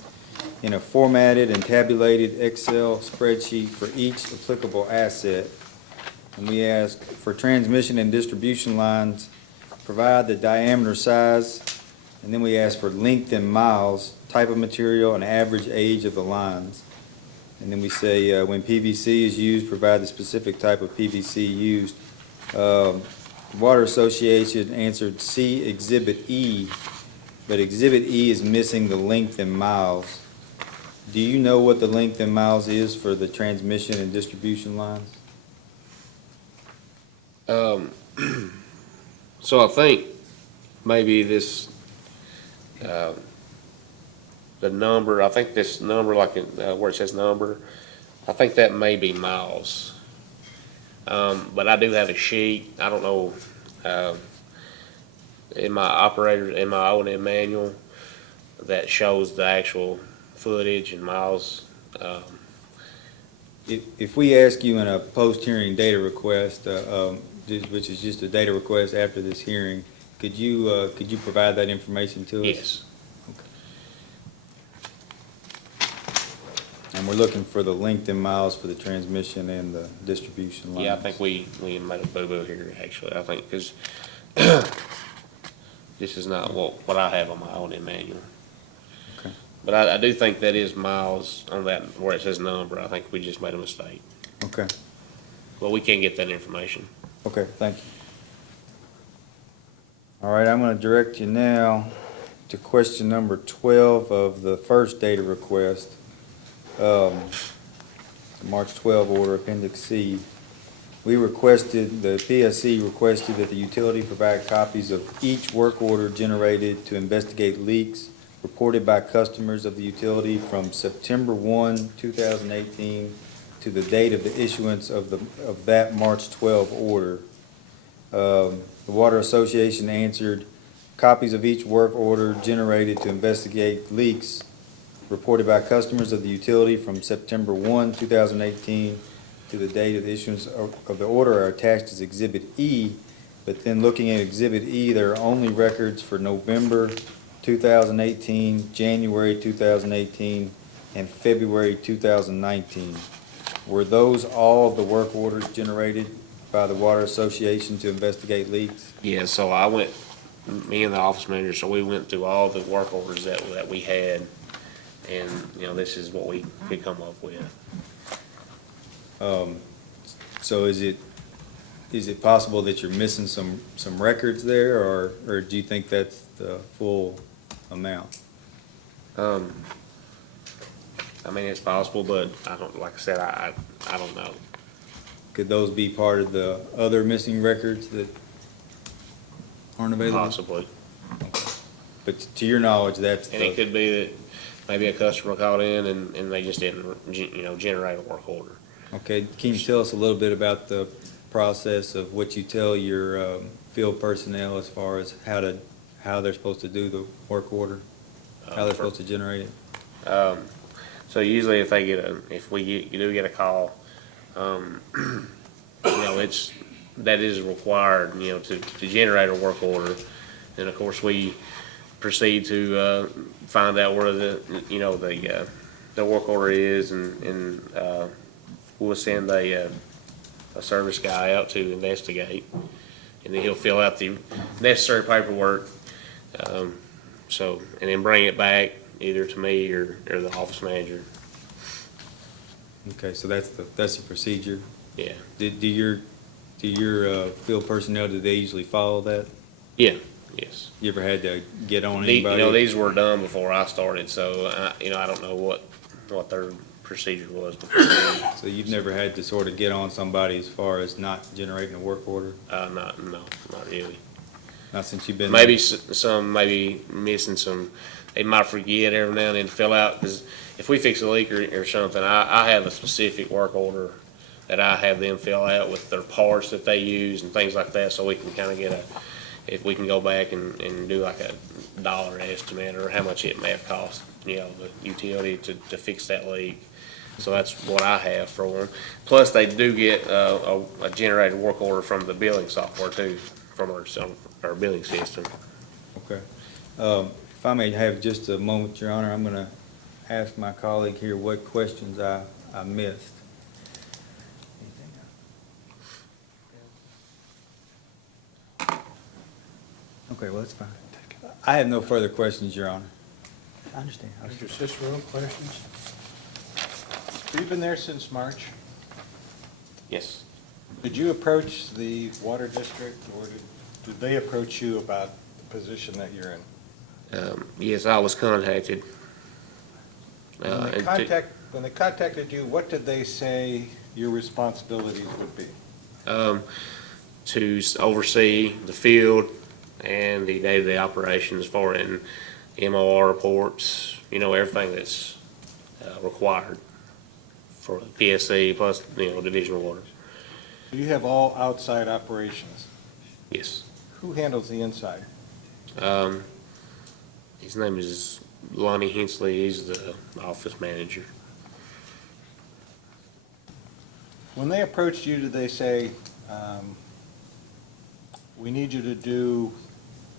in a formatted and tabulated Excel spreadsheet for each applicable asset. And we ask for transmission and distribution lines, provide the diameter, size, and then we ask for length in miles, type of material, and average age of the lines. And then we say, when PVC is used, provide the specific type of PVC used. Water Association answered C, Exhibit E, but Exhibit E is missing the length in miles. Do you know what the length in miles is for the transmission and distribution lines? So I think maybe this, the number, I think this number, like where it says number, I think that may be miles. But I do have a sheet, I don't know, in my O&M manual that shows the actual footage and miles. If we ask you in a post-hearing data request, which is just a data request after this hearing, could you provide that information to us? Yes. And we're looking for the length in miles for the transmission and the distribution lines. Yeah, I think we made a boo-boo here, actually, I think, because this is not what I have on my O&M manual. Okay. But I do think that is miles on that, where it says number. I think we just made a mistake. Okay, But we can get that information. okay, thank you. All right, I'm gonna direct you now to question number 12 of the first data request. March 12 order, Appendix C. We requested, the PSC requested that the utility provide copies of each work order generated to investigate leaks reported by customers of the utility from September 1, 2018 to the date of the issuance of that March 12 order. The Water Association answered, copies of each work order generated to investigate leaks reported by customers of the utility from September 1, 2018 to the date of the issuance of the order are attached as Exhibit E, but then looking at Exhibit E, there are only records for November 2018, January 2018, and February 2019. Were those all of the work orders generated by the Water Association to investigate leaks? Yeah, so I went, me and the office manager, so we went through all the work orders that we had, and, you know, this is what we could come up with. So is it possible that you're missing some records there, or do you think that's the full amount? I mean, it's possible, but I don't, like I said, I don't know. Could those be part of the other missing records that aren't available? Possibly. But to your knowledge, that's And it the, could be that maybe a customer called in and they just didn't, generate a work order. okay, can you tell us a little bit about the process of what you tell your field personnel as far as how they're supposed to do the work order? How they're supposed to generate it? So usually if they you do get a call, that is required, to generate a work order. And of course, we proceed to, find out where the work order is and we'll send a service guy out to investigate. And then he'll fill out the necessary paperwork, and then bring it back either to me or the office manager. Okay, so that's the procedure. Yeah. Do your field personnel, do they usually follow that? Yeah, yes. You ever had to get on anybody? These were done before I started, so I don't know what their procedure was before then. So you've never had to sort of get on somebody as far as not generating a work order? Not really. Not since you've been? Maybe maybe missing some, they might forget every now and then to fill out, because if we fix a leak or something, I have a specific work order that I have them fill out with their parts that they use and things like that, so we can kind of get if we can go back and do like a dollar estimate or how much it may have cost, the utility to fix that leak. So that's what I have for them. Plus, they do get a generated work order from the billing software too, from our billing system. Okay. If I may have just a moment, Your Honor, I'm going to ask my colleague here what questions I missed. Okay, well, that's fine. I have no further questions, Your Honor. I understand. Mr. Cicero, questions? So you've been there since March. Yes. Did you approach the water district, or did they approach you about the position that you're in? Yes, I was contacted. When they contacted you, what did they say your responsibilities would be? To oversee the field and the day-to-day operations for in MOR reports, everything that's required for PSC plus, divisional waters. You have all outside operations. Yes. Who handles the inside? His name is Lonnie Hensley. He's the office manager. When they approached you, did they say, we need you to do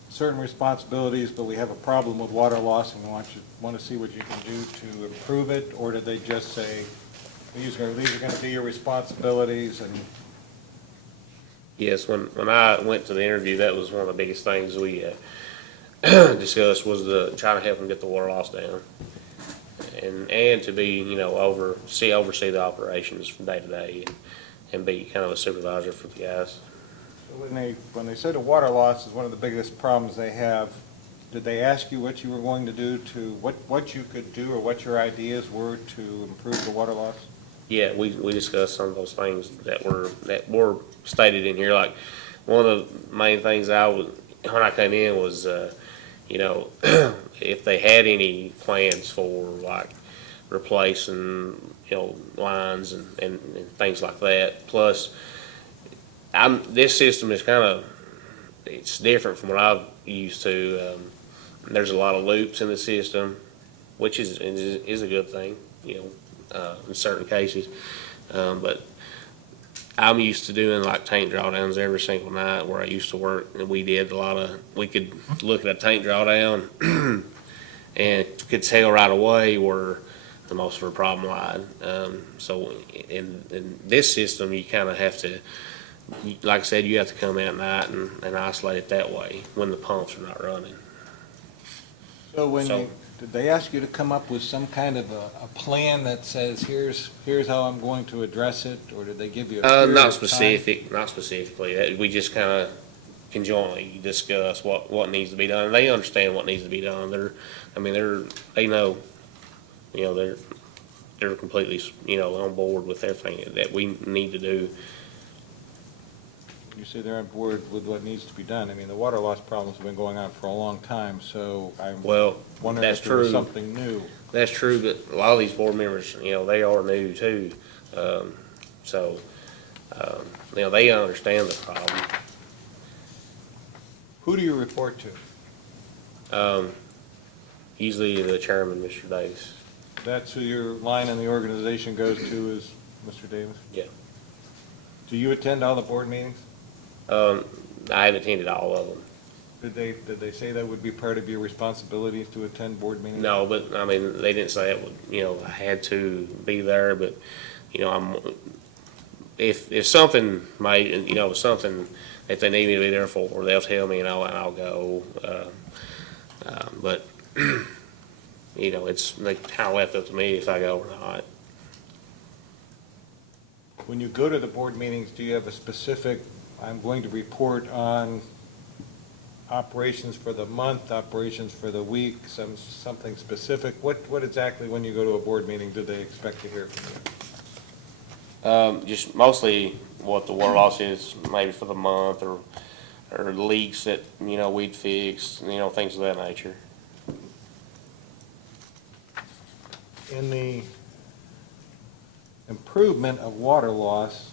certain responsibilities, but we have a problem with water loss and we want to see what you can do to improve it? Or did they just say, these are going to be your responsibilities? And Yes, when I went to the interview, that was one of the biggest things we discussed was trying to help them get the water loss down, and to be oversee the operations from day to day, and be kind of a supervisor for the guys. when they say the water loss is one of the biggest problems they have, did they ask you what you were going to do what you could do or what your ideas were to improve the water loss? Yeah, we discussed some of those things that were stated in here, like, one of the main things when I came in was, you know, if they had any plans for, like, replacing, you know, lines and things like that. Plus, this system is it's different from what I've used to. There's a lot of loops in the system, which is a good thing, you know, in certain cases. But I'm used to doing like tank drawdowns every single night where I used to work, and we could look at a tank drawdown and could tell right away where the most of our problem lied. So in this system, you kind of have to, like I said, you have to come out at night and isolate it that way when the pumps are not running. So So- did they ask you to come up with some kind of a plan that says, here's how I'm going to address it, or did they give you a period of Not time? not specifically. We just kind of conjointly discuss what needs to be done. They understand what needs to be done. They know, you know, they're completely, you know, on board with everything that we need to do. You say they're on board with what needs to be done. I mean, the water loss problems have been going on for a long time, so I'm Well, wondering that's if there was true. something new. That's true, but a lot of these board members, you know, they are new too. So, you know, they understand the problem. Who do you report to? Usually the chairman, Mr. Davis. That's who your line in the organization goes to, is Mr. Davis? Yeah. Do you attend all the board meetings? I have attended all of them. Did they say that would be part of your responsibilities to attend board meetings? No, but, I mean, they didn't say it would, you know, I had to be there, but, you know, if something might, you know, something that they need me to be there for, they'll tell me and I'll go. But, you know, they kind of left up to me if I go or not. When you go to the board meetings, do you have a specific, I'm going to report on operations for the month, operations for the week, something specific? What exactly, when you go to a board meeting, do they expect to hear from you? Just mostly what the water loss is, maybe for the month, or leaks that, you know, we'd fixed, you know, things of that nature. In the improvement of water loss,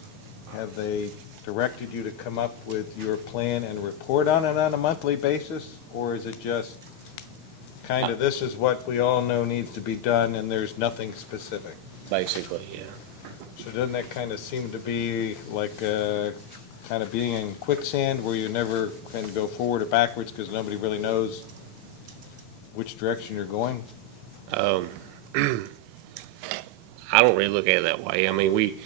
have they directed you to come up with your plan and report on it on a monthly basis? Or is it just kind of, this is what we all know needs to be done and there's nothing specific? Basically, yeah. So doesn't that kind of seem to be like kind of being in quicksand where you never can go forward or backwards because nobody really knows which direction you're going? I don't really look at it that way. I mean,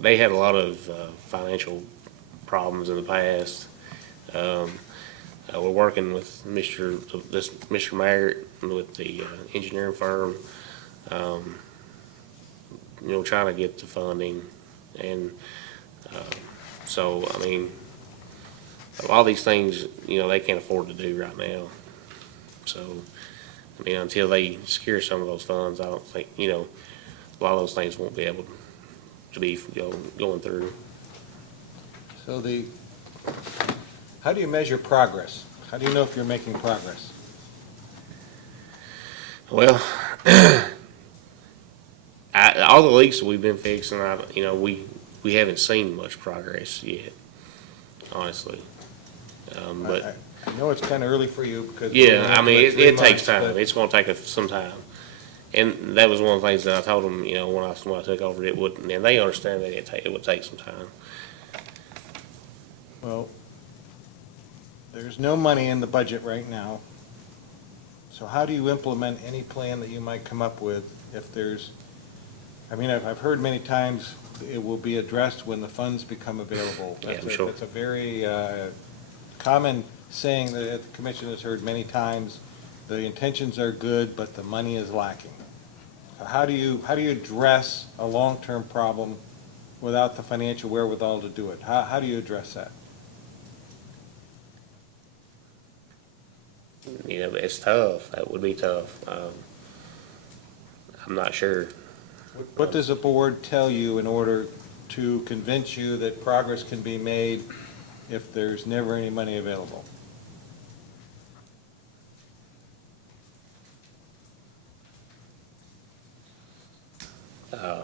they had a lot of financial problems in the past. We're working with Mr. Merritt with the engineering firm, you know, trying to get the funding. And so, I mean, a lot of these things, you know, they can't afford to do right now. So, I mean, until they secure some of those funds, I don't think, you know, a lot of those things won't be able to be going through. So how do you measure progress? How do you know if you're making progress? Well, all the leaks that we've been fixing, you know, we haven't seen much progress yet, honestly. But I know it's kind of early for you because. yeah, I mean, it takes time. but- It's going to take some time. And that was one of the things that I told them, you know, when I took over, it would, and they understand that it would take some time. Well, there's no money in the budget right now. So how do you implement any plan that you might come up with if there's, I mean, I've heard many times it will be addressed when the funds become available. Yeah, I'm sure. That's a very common saying that the commission has heard many times. The intentions are good, but the money is lacking. So how do you address a long-term problem without the financial wherewithal to do it? How do you address that? You know, it's tough. That would be tough. I'm not sure. What does the board tell you in order to convince you that progress can be made if there's never any money available? I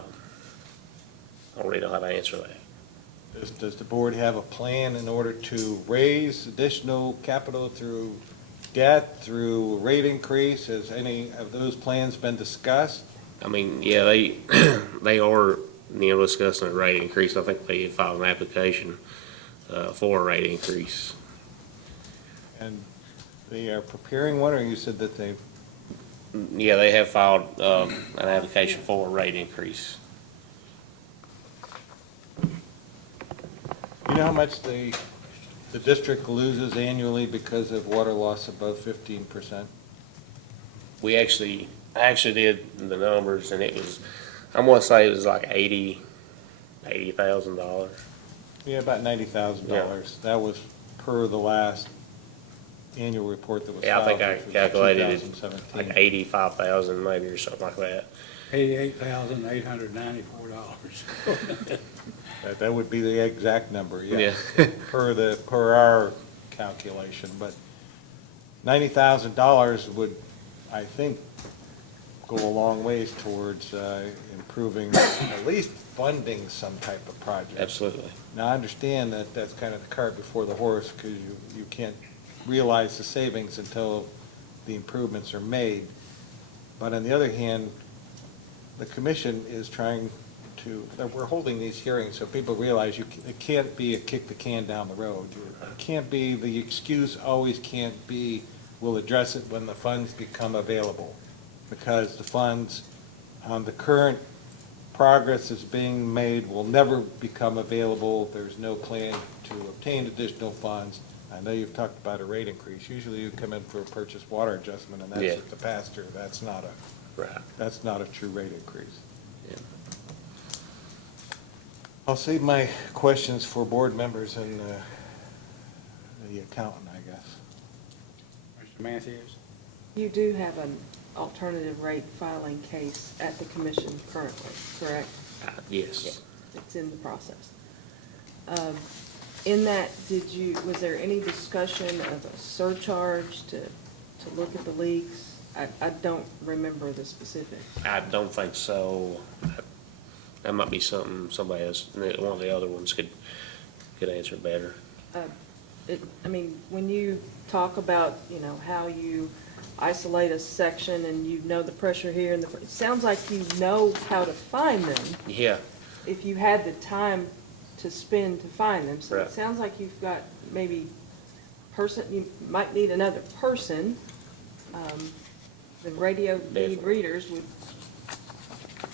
don't really know how to answer that. Does the board have a plan in order to raise additional capital through debt, through rate increase? Has any of those plans been discussed? I mean, yeah, they, they are, discussing a rate increase. I think they filed an application, for a rate increase. And they are preparing one, or you said that they, Yeah, they have filed, an application for a rate increase. you know how much the district loses annually because of water loss above 15%? I actually did the numbers, and it was, I'm gonna say it was like $80,000. Yeah, about $90,000. That was per the last annual report that was Yeah, I filed. think I which was calculated it 2017. like 85,000 maybe, or something like that. $88,894. That would be the exact number, yeah, Yeah. per our calculation, but $90,000 would, I think, go a long ways towards improving, at least funding some type of project. Absolutely. Now, I understand that that's kind of the cart before the horse, because you can't realize the savings until the improvements are made. But on the other hand, the commission is trying to, we're holding these hearings so people realize it can't be a kick the can down the road. It can't be, the excuse always can't be, we'll address it when the funds become available. Because the funds on the current progress that's being made will never become available. There's no plan to obtain additional funds. I know you've talked about a rate increase. Usually you come in for a purchase water adjustment, and Yeah. that's at the pasture. That's not Right. a true rate increase. Yeah. I'll save my questions for board members and the accountant, I guess. Mr. Matthews? You do have an alternative rate filing case at the commission currently, correct? Yes. It's in the process. In that, was there any discussion of a surcharge to look at the leaks? I don't remember the specifics. I don't think so. That might be something somebody else, one of the other ones could answer better. I mean, when you talk about, how you isolate a section and you know the pressure here and it sounds like you know how to find them Yeah, if you had the time to spend to find them. So Right. it sounds like you've got maybe you might need another person. The radio feed Definitely. readers would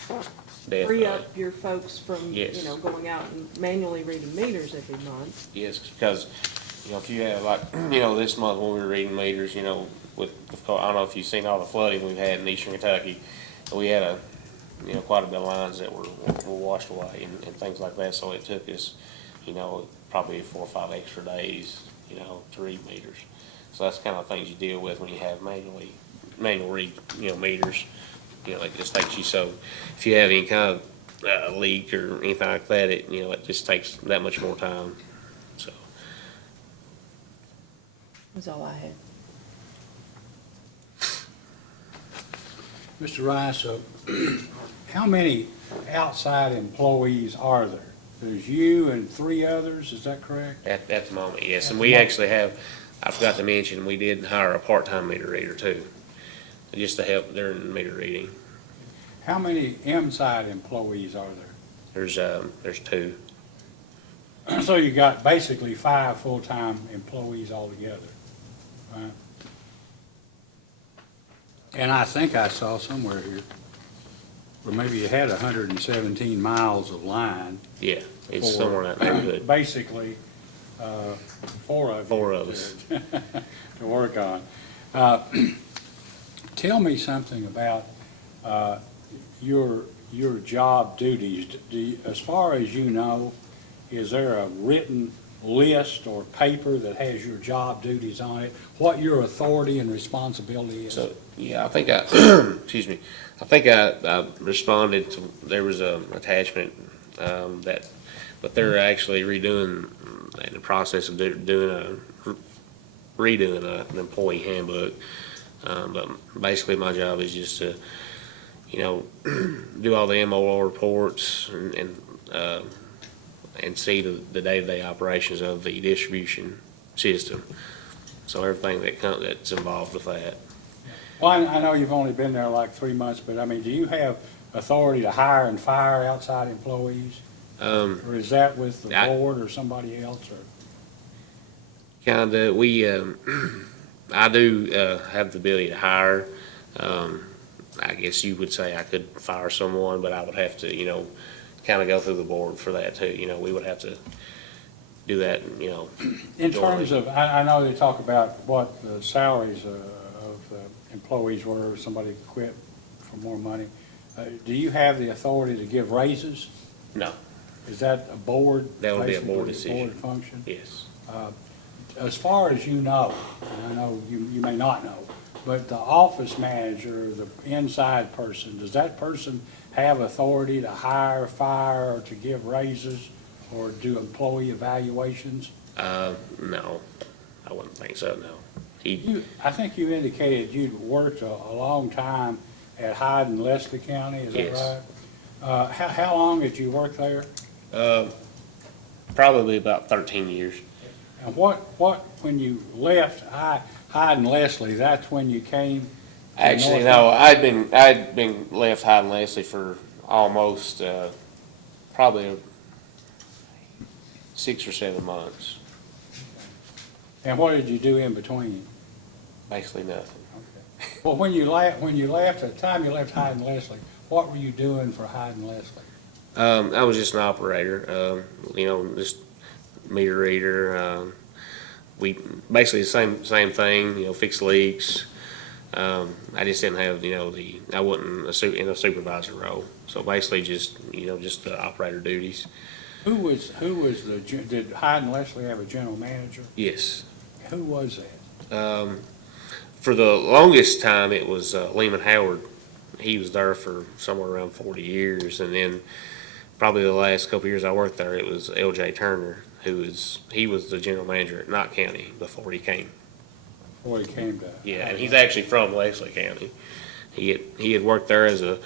free definitely. up your folks from, Yes. going out and manually reading meters every month. Yes, because, if you have like, this month when we were reading meters, with, I don't know if you've seen all the flooding we've had in eastern Kentucky, but we had quite a bit of lines that were washed away and things like that, so it took us, probably 4 or 5 extra days, to read meters. So that's the kind of things you deal with when you have manual read, meters. It just takes you, so if you have any kind of leak or anything like that, it just takes that much more time, so. That's all I had. Mr. Rice, how many outside employees are there? There's you and 3 others, is that correct? At the moment, yes, and we actually have, I forgot to mention, we did hire a part-time meter reader too, just to help during meter reading. How many inside employees are there? There's 2. So you got basically 5 full-time employees altogether, right? And I think I saw somewhere here, or maybe you had 117 miles of line. Yeah, it's for somewhere in that neighborhood. Basically, 4 of you. 4 of us. To work on. Tell me something about your job duties. As far as you know, is there a written list or paper that has your job duties on it, what your authority and responsibility is? So, yeah, I think I, excuse me, I think I responded to, there was a attachment, but they're actually redoing, in the process of redoing an employee handbook. But basically my job is just to, do all the MOR reports and see the day-to-day operations of the distribution system. So everything that's involved with that. Well, I know you've only been there like 3 months, but I mean, do you have authority to hire and fire outside employees? Or is that with the board or somebody else, or? Kinda, I do have the ability to hire. I guess you would say I could fire someone, but I would have to, kinda go through the board for that too. We would have to do that, In terms of, I know they talk about what the salaries of employees were, if somebody quit for more money. Do you have the authority to give raises? No, Is that a board? That would be a basically, board decision. Board function? yes. As far as you know, and I know you may not know, but the office manager, the inside person, does that person have authority to hire, fire, or to give raises, or do employee evaluations? No, I wouldn't think so, no. I think you indicated you'd worked a long time at Hyde and Leslie County, is that Yes. right? How long did you work there? Probably about 13 years. And when you left Hyde and Leslie, that's when you came? to Actually, North- no, I'd been left Hyde and Leslie for almost, probably 6 or 7 months. And what did you do in between? Basically nothing. Well, when you left, at the time you left Hyde and Leslie, what were you doing for Hyde and Leslie? I was just an operator, just meter reader. We basically the same thing, fix leaks. I just didn't have, I wasn't in a supervisor role. So basically just the operator duties. Did Hyde and Leslie have a general manager? Yes. Who was that? For the longest time, it was Lehman Howard. He was there for somewhere around 40 years, and then probably the last couple of years I worked there, it was L.J. Turner, he was the general manager at Knott County before he came. Before he came to? Yeah, and he's actually from Leslie County. He had worked there as a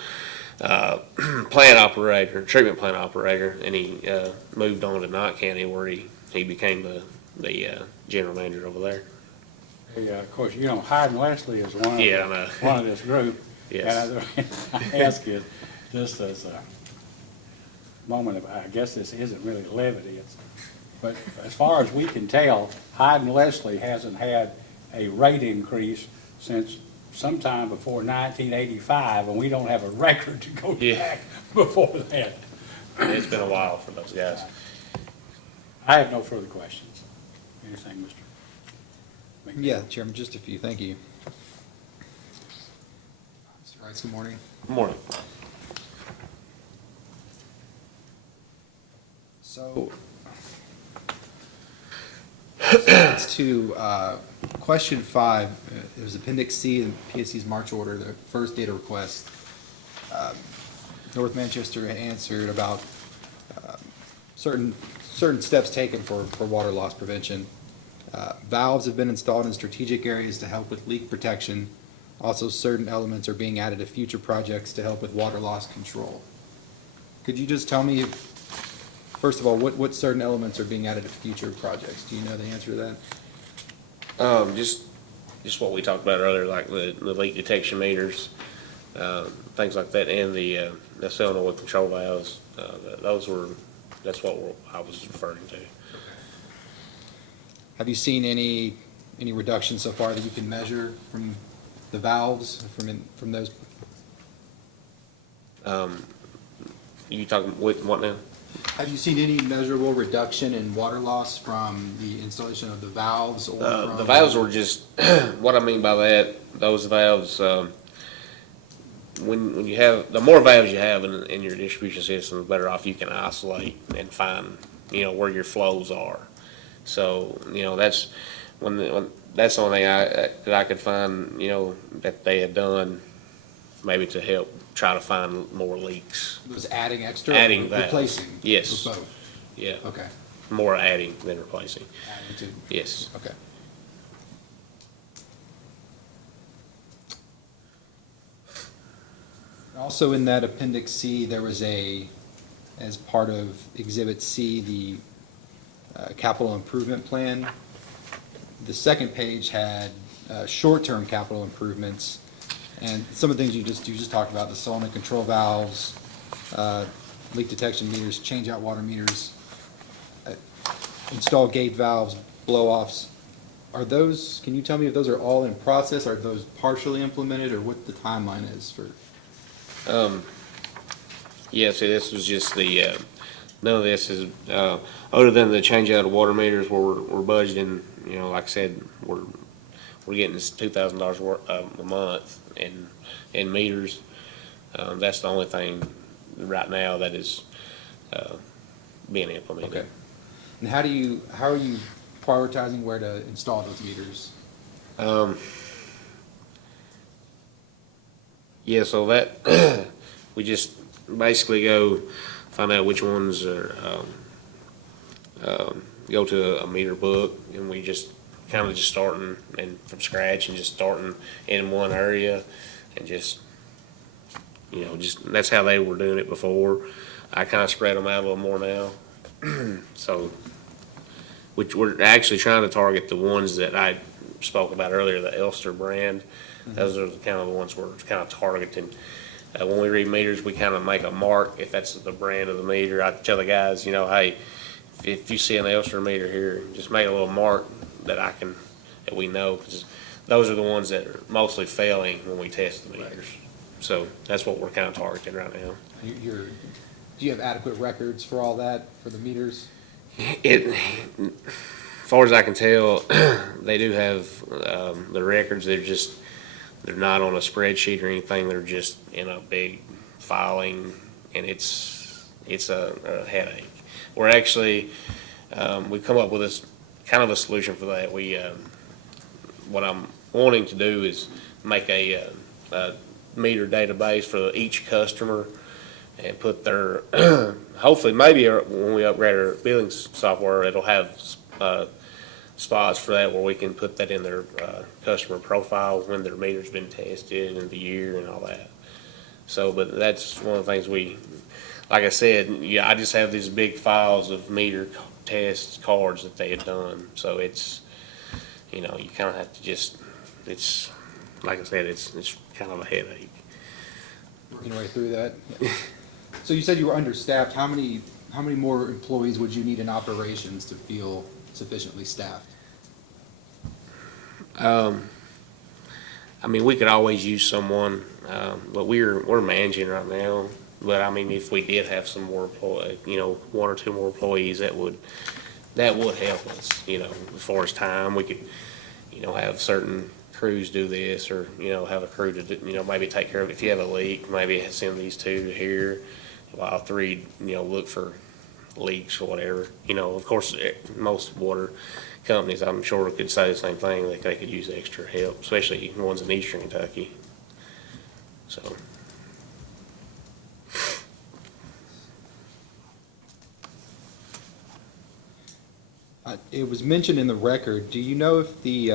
plant operator, treatment plant operator, and he moved on to Knott County where he became the general manager over there. Of course, Hyde and Leslie is one Yeah, I know. one of this group. Yes. And I ask you, just as a moment of, I guess this isn't really levity, but as far as we can tell, Hyde and Leslie hasn't had a rate increase since sometime before 1985, and we don't have a record to go Yeah. back before that. It's been a while for those guys. I have no further questions. Anything, Mr.? McNeil? Yeah, Chairman, just a few, thank you. Mr. Rice, good morning. Good morning. So, it's to question 5, it was Appendix C in PSC's March order, the first data request. North Manchester answered about certain steps taken for water loss prevention. Valves have been installed in strategic areas to help with leak protection. Also, certain elements are being added to future projects to help with water loss control. Could you just tell me, first of all, what certain elements are being added to future projects? Do you know the answer to that? Just what we talked about earlier, like the leak detection meters, things like that, and the solenoid control valves. That's what I was referring to. Have you seen any reduction so far that you can measure from the valves, from those? You talking with what now? Have you seen any measurable reduction in water loss from the installation of the valves or The from? valves were just, what I mean by that, those valves, when you have, the more valves you have in your distribution system, the better off you can isolate and find, where your flows are. So, that's that's the only thing that I could find, that they had done, maybe to help try to find more leaks. It was adding extra? Adding or valves. Replacing? Yes. Or both? Yeah, Okay. more adding than replacing. Adding to, Yes. okay. Also in that Appendix C, there was as part of Exhibit C, the capital improvement plan. The second page had short-term capital improvements, and some of the things you just talked about, the solenoid control valves, leak detection meters, change-out water meters, install gate valves, blow-offs. Can you tell me if those are all in process, are those partially implemented, or what the timeline is for? Yeah, see, this was just none of this is, other than the change out of water meters where we're budgeting, like I said, we're getting this $2,000 a month in meters. That's the only thing right now that is, being implemented. Okay. And how are you prioritizing where to install those meters? Yeah, so that, we just basically go find out which ones are, go to a meter book, and we just kind of just starting and from scratch and just starting in one area and just, that's how they were doing it before. I kind of spread them out a little more now. So, which we're actually trying to target the ones that I spoke about earlier, the Elster brand. Those are kind of the ones we're kind of targeting. When we read meters, we kind of make a mark if that's the brand of the meter. I tell the guys, hey, if you see an Elster meter here, just make a little mark that we know, because those are the ones that are mostly failing when we test the meters. So that's what we're kind of targeting right now. Do you have adequate records for all that, for the meters? As far as I can tell, they do have the records. They're not on a spreadsheet or anything. They're just in a big filing, and it's a headache. We're actually we've come up with this kind of a solution for that. What I'm wanting to do is make a meter database for each customer and put their hopefully maybe when we upgrade our billing software, it'll have spots for that where we can put that in their customer profile when their meter's been tested and the year and all that. So, but that's one of the things like I said, yeah, I just have these big files of meter test cards that they had done. So it's, you kind of have to it's, like I said, it's kind of a headache. Working your way through that? So you said you were understaffed. How many more employees would you need in operations to feel sufficiently staffed? I mean, we could always use someone, but we're managing right now. But I mean, if we did have some more one or two more employees, that would help us. As far as time, we could, have certain crews do this, or have a crew to do, maybe take care of it. If you have a leak, maybe send these two here, while three, look for leaks or whatever. Of course, most water companies, I'm sure, could say the same thing. They could use extra help, especially ones in eastern Kentucky. So. It was mentioned in the record. Do you know if the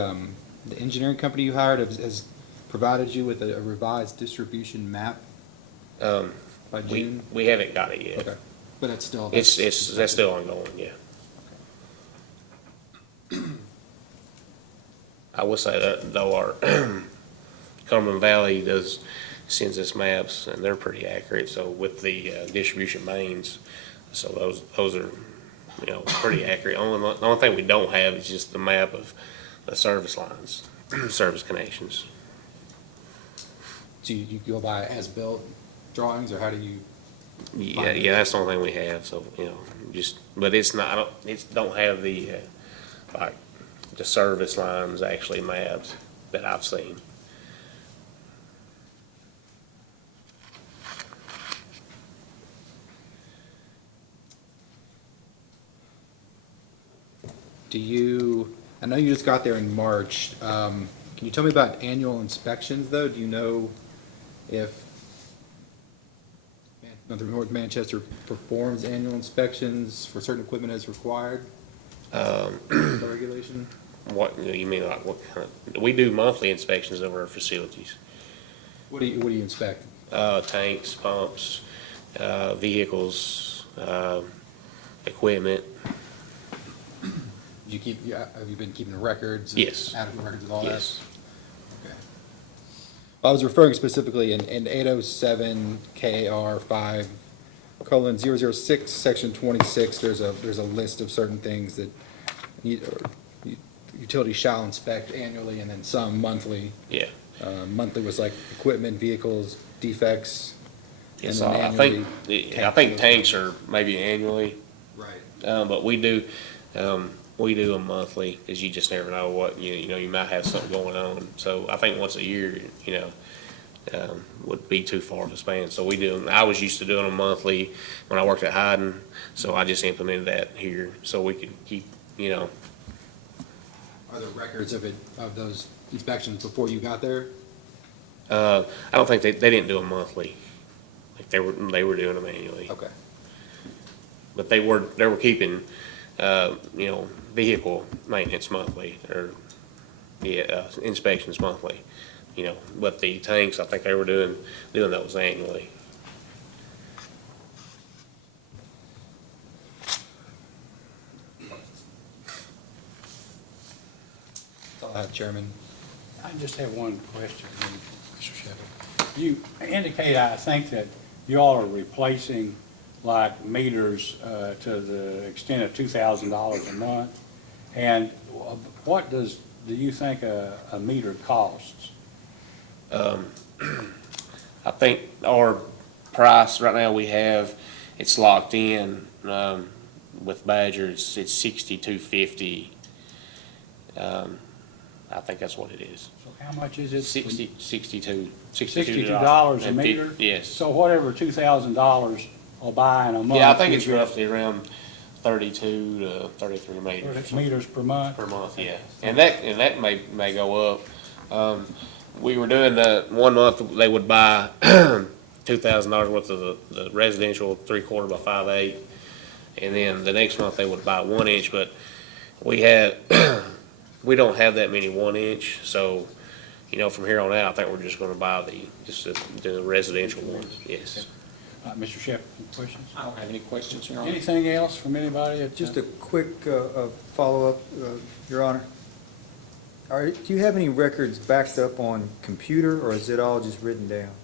engineering company you hired has provided you with a revised distribution map by June? We haven't got it yet. Okay, but it's still. That's still ongoing, yeah. I will say that though our Cumberland Valley sends us maps, and they're pretty accurate. So with the distribution mains, so those are pretty accurate. The only thing we don't have is just the map of the service lines, service connections. Do you go by as-built drawings, or how do you? Yeah, that's the only thing we have. So but it's not. It don't have the like the service lines actually mapped that I've seen. I know you just got there in March. Can you tell me about annual inspections, though? Do you know if North Manchester performs annual inspections for certain equipment as required by regulation? What, you mean like what kind of, we do monthly inspections of our facilities. What do you inspect? Tanks, pumps, vehicles, equipment. Have you been keeping records? Yes. Adequate records of all that? Yes. Okay. I was referring specifically in 807 KAR 5:006, section 26, there's a list of certain things that utilities shall inspect annually and then some monthly. Yeah. Monthly was like equipment, vehicles, defects. And Yes, then I think, annually, I think tanks are maybe annually, Right. but we do them monthly, because you just never know what, you might have something going on. So I think once a year, would be too far of a span. So we do them, I was used to doing them monthly when I worked at Hyden, so I just implemented that here, so we could keep, Are there records of those inspections before you got there? I don't think they didn't do them monthly. Like they were doing them annually. Okay. But they were keeping, vehicle maintenance monthly, or, inspections monthly, but the tanks, I think they were doing those annually. That's all I have, Chairman. I just have one question, Mr. Shepherd. You indicate, I think, that you all are replacing like meters to the extent of $2,000 a month. And what do you think a meter costs? I think our price right now it's locked in, with Badger, it's $62.50. I think that's what it is. So how much is it? $62 $62 a and meter? Yes. So whatever $2,000 will buy in a month. Yeah, I think it's you get roughly around 32 to 33 meters. Meters per month? Per month, yeah. And that may go up. We were doing one month, they would buy $2,000 worth of the residential 3/4 by 5/8. And then the next month they would buy 1 inch, but we we don't have that many 1 inch. So, from here on out, I think we're just gonna buy the residential ones, yes. Mr. Shepherd, any questions? I don't have any questions, Your Honor. Anything else from anybody? Just a quick follow-up, Your Honor. Do you have any records backed up on computer, or is it all just written down?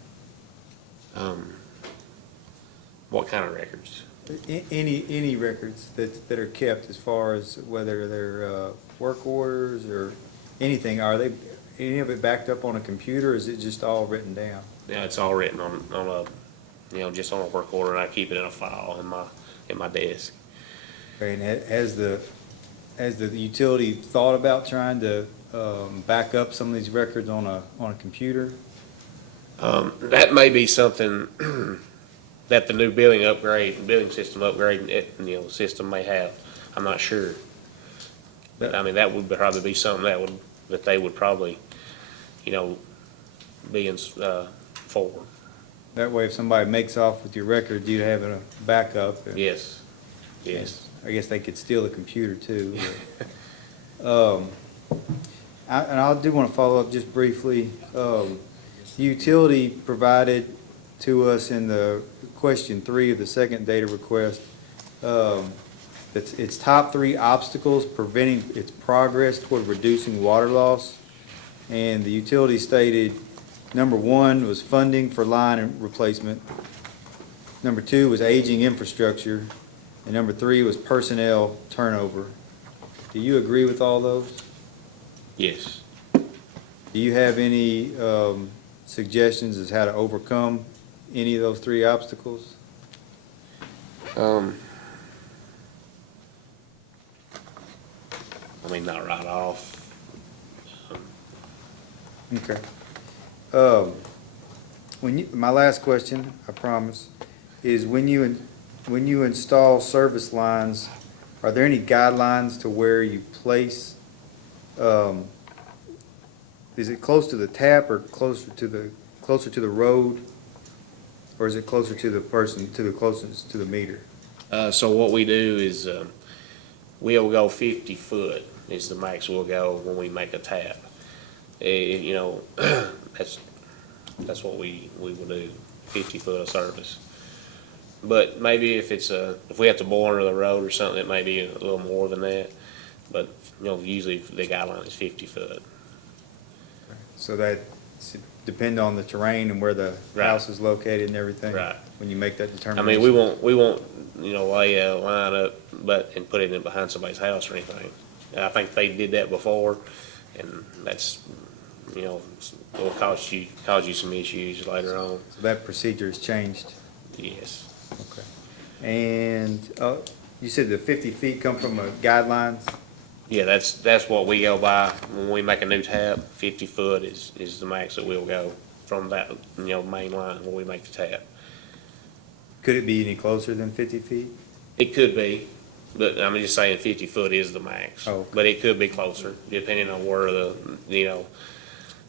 What kind of records? Any records that are kept, as far as whether they're work orders or anything, are they, any of it backed up on a computer, or is it just all written down? Yeah, it's all written on just on a work order, and I keep it in a file in my desk. Okay, and has the utility thought about trying to back up some of these records on a computer? That may be something that the new billing system upgrade, system may have. I'm not sure. But I mean, that would probably be something that they would probably, be in, for. That way, if somebody makes off with your record, you'd have a backup. Yes, yes. I guess they could steal a computer too. But, and I do want to follow up just briefly. The utility provided to us in the question 3 of the second data request, its top 3 obstacles preventing its progress toward reducing water loss. And the utility stated, number 1 was funding for line replacement. Number 2 was aging infrastructure. And number 3 was personnel turnover. Do you agree with all those? Yes. Do you have any suggestions as how to overcome any of those 3 obstacles? I mean, not right off. Okay. My last question, I promise, is when you install service lines, are there any guidelines to where you place, is it close to the tap or closer to the road? Or is it closer to the person, to the closest to the meter? So what we do is, we'll go 50 foot is the max we'll go when we make a tap. You know, that's what we will do, 50 foot of service. But maybe if we have to bore under the road or something, it may be a little more than that. But, you know, usually the guideline is 50 foot. So that depend on the terrain and where the Right. house is located and everything? Right. When you make that I determination? mean, we won't, you know, lay a line up, and put it in behind somebody's house or anything. I think they did that before, and that's, you know, will cause you some issues later on. So that procedure has changed? Yes. Okay. And, you said the 50 feet come from guidelines? Yeah, that's what we go by when we make a new tap. 50 foot is the max that we'll go from that, you know, main line where we make the tap. Could it be any closer than 50 feet? It could be, but I'm just saying 50 foot is the max. Oh, okay. But it could be closer, depending on where you know,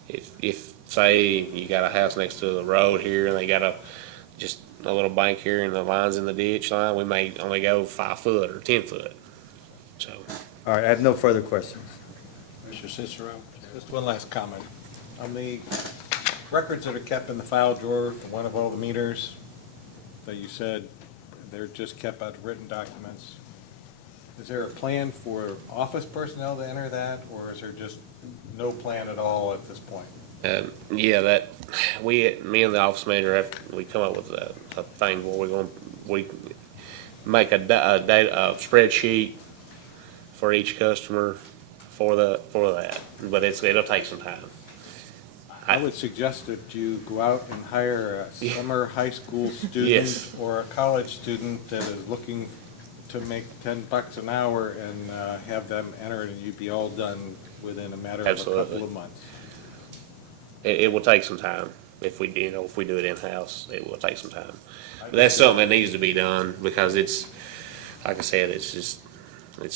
if say you got a house next to the road here and they got just a little bank here and the line's in the ditch line, we may only go 5 foot or 10 foot. So, All right, I have no further questions. Mr. Cicero? Just one last comment. On the records that are kept in the file drawer, one of all the meters that you said, they're just kept as written documents. Is there a plan for office personnel to enter that, or is there just no plan at all at this point? yeah, me and the office manager we come up with a thing where we make a spreadsheet for each customer for that, but it'll take some time. I would suggest that you go out and hire a summer high school student Yes. or a college student that is looking to make $10 an hour and have them enter it, and you'd be all done within a matter of a Absolutely. couple of months. It will take some time if we do it in-house, it will take some time. But that's something that needs to be done because it's, like I said, it's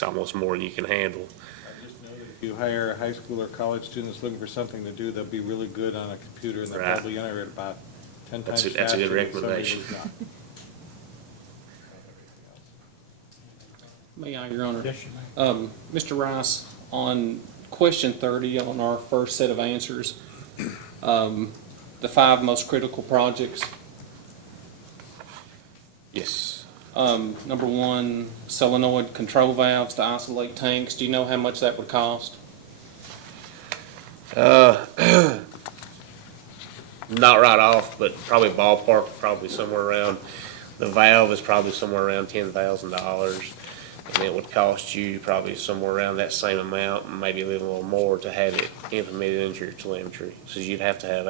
almost more than you can handle. I just know that if you hire a high school or college student that's looking for something to do, they'll be really good on a computer, and they'll Right. probably enter it about 10 That's times a- that's a faster good than somebody recommendation. who's not. May I, Your Honor? Yes, you may. Mr. Rice, on question 30, on our first set of answers, the 5 most critical projects, Yes. number 1, solenoid control valves to isolate tanks. Do you know how much that would cost? Not right off, but probably ballpark, probably somewhere around, the valve is probably somewhere around $10,000. And it would cost you probably somewhere around that same amount, maybe a little more to have it implemented into your telemetry. So you'd have to have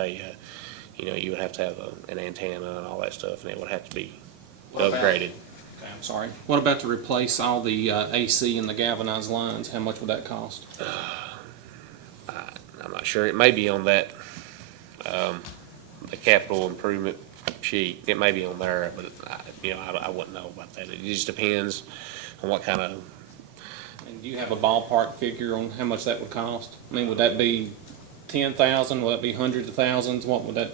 you would have to have an antenna and all that stuff, and it would have to be What about- upgraded. Okay, I'm sorry. What about to replace all the AC and the galvanized lines? How much would that cost? I'm not sure, it may be on that, the capital improvement sheet, it may be on there, but I wouldn't know about that. It just depends on what kind of, And do you have a ballpark figure on how much that would cost? I mean, would that be 10,000? Would that be hundreds of thousands? What would that,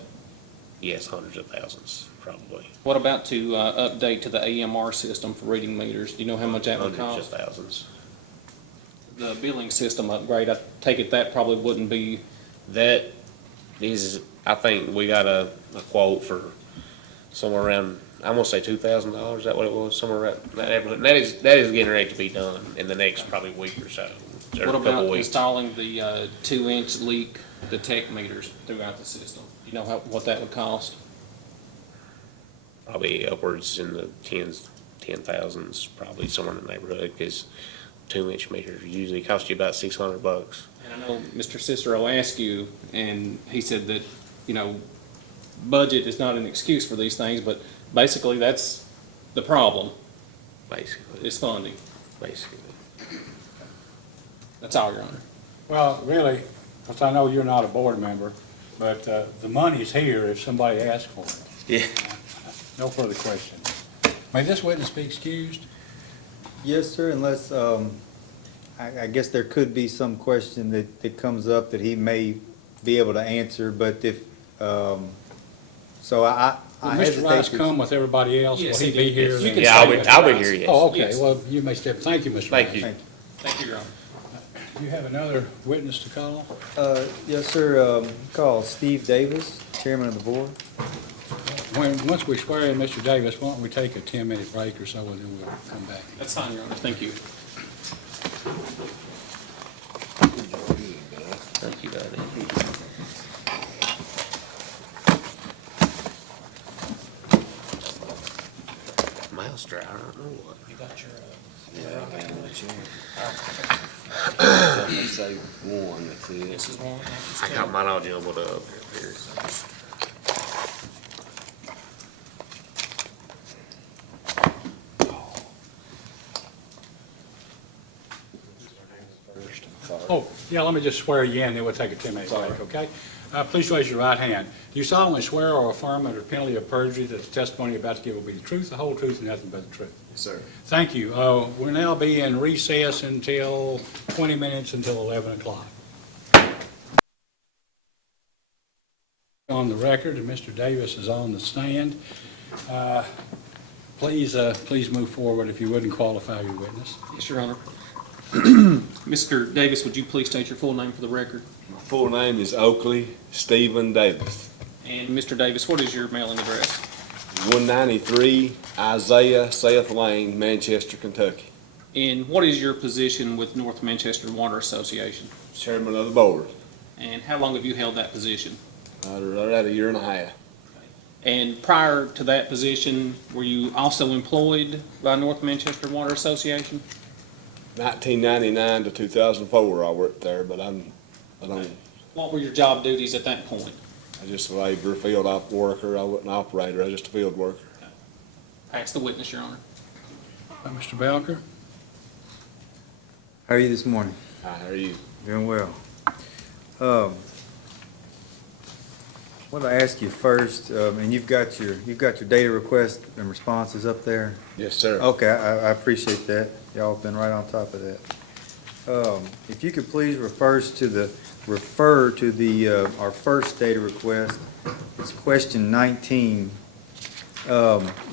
yes, hundreds of thousands, probably. what about to update to the AMR system for reading meters? Do you know how much that would Hundreds cost? of thousands. The billing system upgrade, I take it that probably wouldn't be, That is, I think we got a quote for somewhere around, I'm gonna say $2,000, is that what it was, somewhere around that neighborhood. That is getting ready to be done in the next probably week or so, or a what couple about weeks. installing the 2-inch leak detect meters throughout the system? Do you know what that would cost? Probably upwards in the ten thousands, probably somewhere in the neighborhood, because 2-inch meters usually cost you about $600. And I know Mr. Cicero asked you, and he said that, budget is not an excuse for these things, but basically that's the problem, Basically, is funding. basically. That's all, Your Honor. Well, really, because I know you're not a board member, but the money's here if somebody asks for it. Yeah. No further questions. May this witness be excused? Yes, sir, unless, I guess there could be some question that comes up that he may be able to answer, but if, so I Will Mr. hesitate Rice to. come with everybody else? Yes, Will he he be did, here? yes. You then? can Yeah, stay, Mr. I'll be Rice. here, yes. Oh, okay, Yes. well, you may step, thank you, Mr. Rice. Thank you. Thank you, Your Honor. Do you have another witness to call? Yes, sir, call Steve Davis, chairman of the board. Once we swear in Mr. Davis, why don't we take a 10-minute break or so, and then we'll come back. That's fine, Your Honor. Thank you. Thank you, buddy. Mouse dry, I don't know what. You got your, Say one, that's it. this is one. I got mine all jumbled up here. Oh, yeah, let me just swear you in, then we'll take a 10-minute break, okay? Please raise your right hand. Do you solemnly swear or affirm under penalty of perjury that the testimony you're about to give will be the truth, the whole truth, and nothing but the truth? Yes, sir. Thank you. We'll now be in recess until 20 minutes until 11 o'clock. On the record, and Mr. Davis is on the stand. Please move forward if you wouldn't qualify your witness. Yes, Your Honor. Mr. Davis, would you please state your full name for the record? My full name is Oakley Stephen Davis. And Mr. Davis, what is your mailing address? 193 Isaiah Seth Lane, Manchester, Kentucky. And what is your position with North Manchester Water Association? Chairman of the board. And how long have you held that position? Right at a year and a half. And prior to that position, were you also employed by North Manchester Water Association? 1999 to 2004 I worked there, but I don't, What were your job duties at that point? I just a laborer, field op worker. I wasn't an operator, I was just a field worker. Ask the witness, Your Honor. Mr. Belker? How are you this morning? Hi, how are you? Doing well. Want to ask you first, and you've got your data request and responses up there? Yes, sir. Okay, I appreciate that. Y'all have been right on top of that. If you could please refer to the our first data request. It's question 19.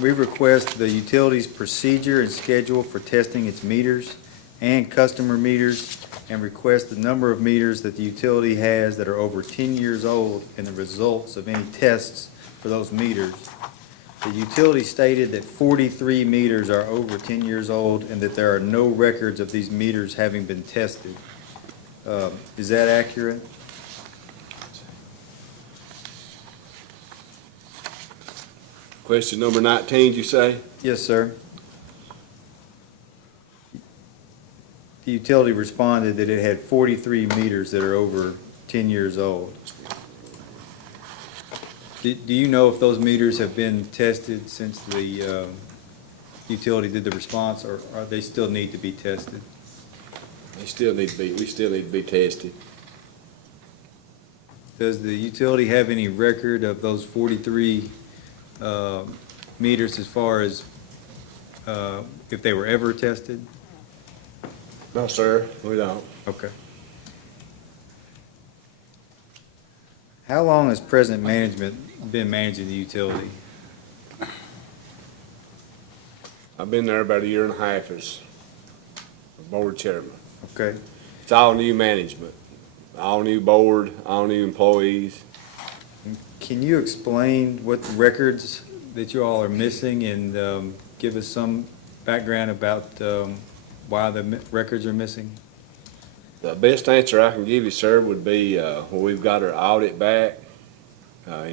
We request the utility's procedure and schedule for testing its meters and customer meters, and request the number of meters that the utility has that are over 10 years old and the results of any tests for those meters. The utility stated that 43 meters are over 10 years old and that there are no records of these meters having been tested. Is that accurate? Question number 19, you say? Yes, sir. The utility responded that it had 43 meters that are over 10 years old. Do you know if those meters have been tested since the utility did the response, or they still need to be tested? We still need to be tested. Does the utility have any record of those 43 meters as far as if they were ever tested? No, sir, we don't. Okay. How long has present management been managing the utility? I've been there about a year and a half as board chairman. Okay. It's all new management, all new board, all new employees. Can you explain what records that you all are missing and give us some background about why the records are missing? The best answer I can give you, sir, would be when we've got our audit back. Our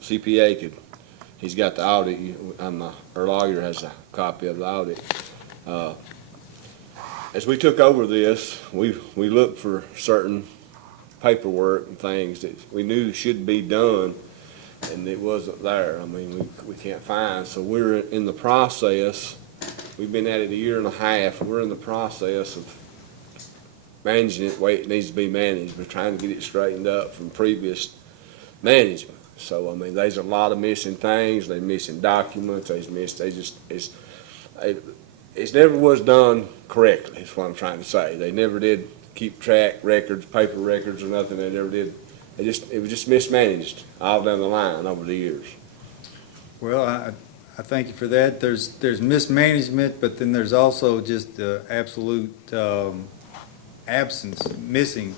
CPA he's got the audit, our lawyer has a copy of the audit. As we took over this, we looked for certain paperwork and things that we knew should be done, and it wasn't there. I mean, we can't find, so we're in the process. We've been at it a year and a half. We're in the process of managing it the way it needs to be managed. We're trying to get it straightened up from previous management. So, I mean, there's a lot of missing things, they missing documents, it never was done correctly, is what I'm trying to say. They never did keep track records, paper records or nothing, they never did. It was just mismanaged all down the line over the years. Well, I thank you for that. There's mismanagement, but then there's also just the absolute absence, missing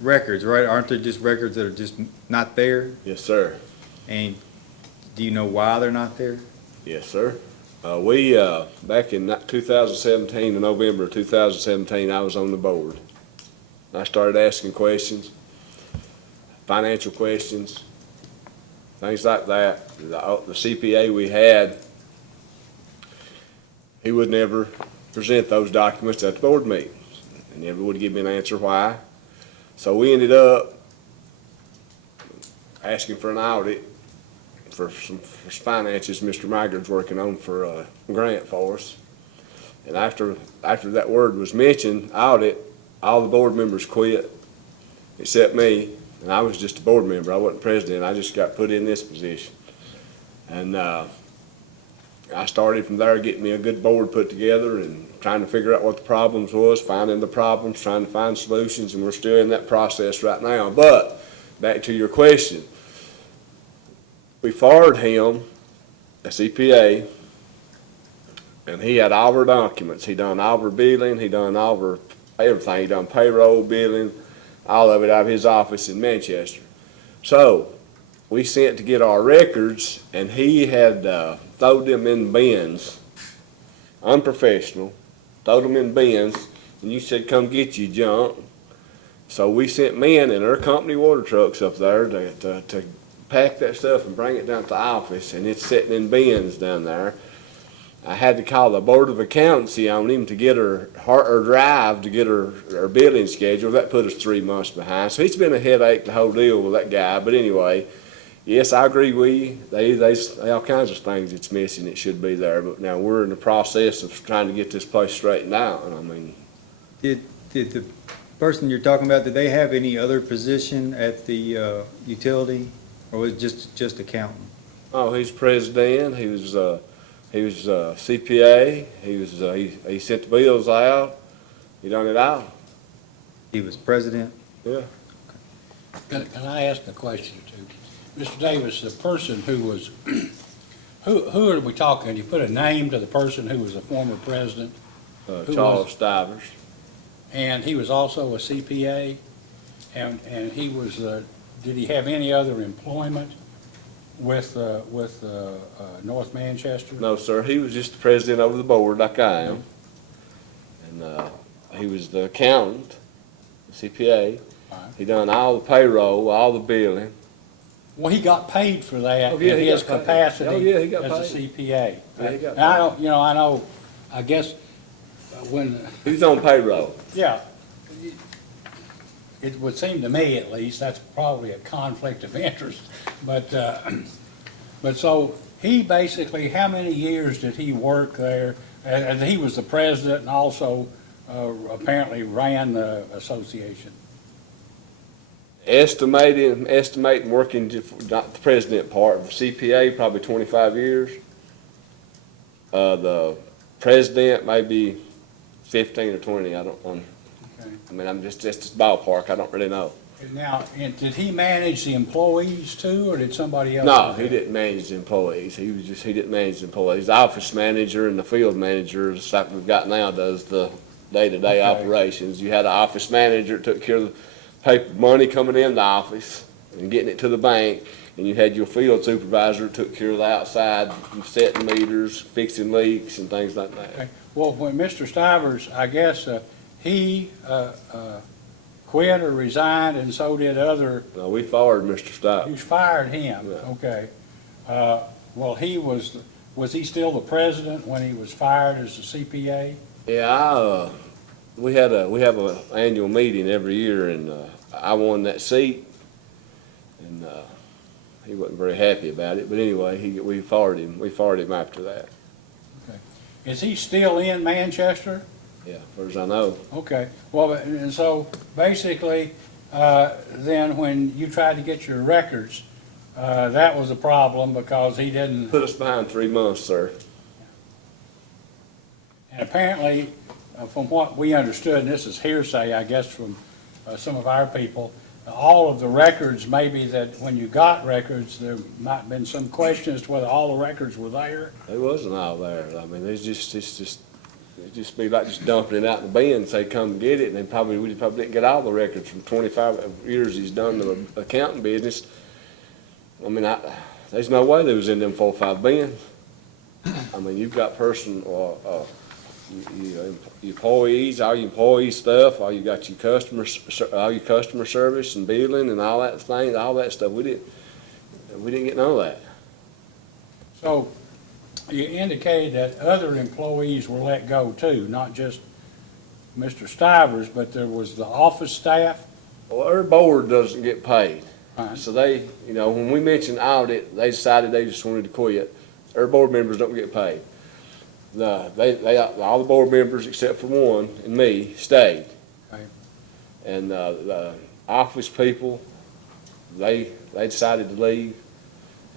records, right? Aren't there just records that are just not there? Yes, sir. And do you know why they're not there? Yes, sir. Back in 2017, in November of 2017, I was on the board. I started asking questions, financial questions, things like that. The CPA we had, he would never present those documents at the board meetings. And never would give me an answer why. So we ended up asking for an audit for some finances Mr. Maggard's working on for a grant for us. And after that word was mentioned, audit, all the board members quit, except me, and I was just a board member. I wasn't president. I just got put in this position. And I started from there, getting me a good board put together and trying to figure out what the problems was, finding the problems, trying to find solutions, and we're still in that process right now. But back to your question, we forwarded him a CPA, and he had all our documents. He done all our billing, he done all our everything. He done payroll, billing, all of it out of his office in Manchester. So we sent to get our records, and he had thrown them in bins, unprofessional, thrown them in bins, and you said, come get your junk. So we sent men in our company water trucks up there to pack that stuff and bring it down to the office, and it's sitting in bins down there. I had to call the Board of Accountancy on him to get her drive to get her billing schedule. That put us 3 months behind. So it's been a headache, the whole deal with that guy. But anyway, yes, I agree there's all kinds of things that's missing that should be there. But now we're in the process of trying to get this place straightened out. And I mean, Did the person you're talking about, did they have any other position at the utility, or was it just accountant? oh, he's president. He was CPA. He sent the bills out. He done it all. He was president? Yeah. Can I ask a question too? Mr. Davis, the person who was, who are we talking? Can you put a name to the person who was the former president? Who Charles was- Stivers. And he was also a CPA? And he was, did he have any other employment with North Manchester? No, sir. He was just the president over the board like I am. And he was the accountant, the CPA. Right. He done all the payroll, all the billing. Well, he got paid for that Oh, yeah, in he his got paid. capacity Oh, yeah, he got as a paid. CPA. Yeah, he got And I don't, I know, I guess when, He was on payroll. yeah, it would seem to me at least, that's probably a conflict of interest. But so he basically, how many years did he work there? And he was the president and also apparently ran the association. Estimating working, not the president part, the CPA, probably 25 years. The president, maybe 15 or 20, I don't know. Okay. I mean, I'm just ballpark, I don't really know. Now, and did he manage the employees too, or did somebody else? No, do he that? didn't manage the employees. He didn't manage the employees. The office manager and the field manager, just like we've got now, does the day-to-day Okay. operations. You had an office manager that took care of the paper, money coming in the office and getting it to the bank. And you had your field supervisor that took care of the outside, setting meters, fixing leaks and things like that. Okay. Well, when Mr. Stivers, I guess, he quit or resigned, and so did other, No, we fired Mr. you Stott. fired him, Yeah. okay. Well, was he still the president when he was fired as the CPA? Yeah, we have an annual meeting every year, and I won that seat, and he wasn't very happy about it. But anyway, we fired him. We fired him after that. Is he still in Manchester? Yeah, as far as I know. Okay, well, and so basically, then when you tried to get your records, that was a problem because he didn't, Put us behind 3 months, sir. and apparently, from what we understood, and this is hearsay, I guess, from some of our people, all of the records, maybe that when you got records, there might have been some question as to whether all the records were there. It wasn't all there. I mean, it'd just be like just dumping it out in the bin and say, come get it. And we probably didn't get all the records from 25 years he's done the accounting business. I mean, there's no way they was in them 4 or 5 bins. I mean, you've got employees, all your employee stuff, all you got your all your customer service and billing and all that thing, all that stuff. We didn't get none of that. So you indicated that other employees were let go too, not just Mr. Stivers, but there was the office staff. Well, our board doesn't get paid. Right. So they, when we mentioned audit, they decided they just wanted to quit. Our board members don't get paid. All the board members except for one and me stayed. Okay. And the office people, they decided to leave.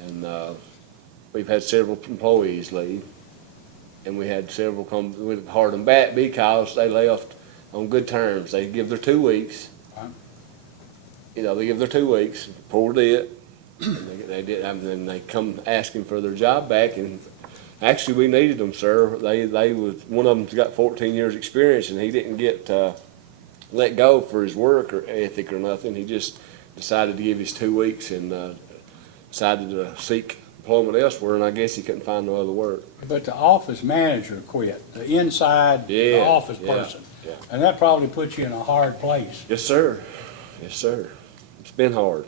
And we've had several employees leave. And we had several come with hard them back because they left on good terms. They give their 2 weeks. Right. They give their 2 weeks, poured it, and they did, and then they come asking for their job back, and actually, we needed them, sir. One of them's got 14 years' experience, and he didn't get let go for his work or ethic or nothing. He just decided to give his 2 weeks and decided to seek employment elsewhere, and I guess he couldn't find no other work. But the office manager quit, the inside, the office Yeah, person. yeah. And that probably puts you in a hard place. Yes, sir. Yes, sir. It's been hard.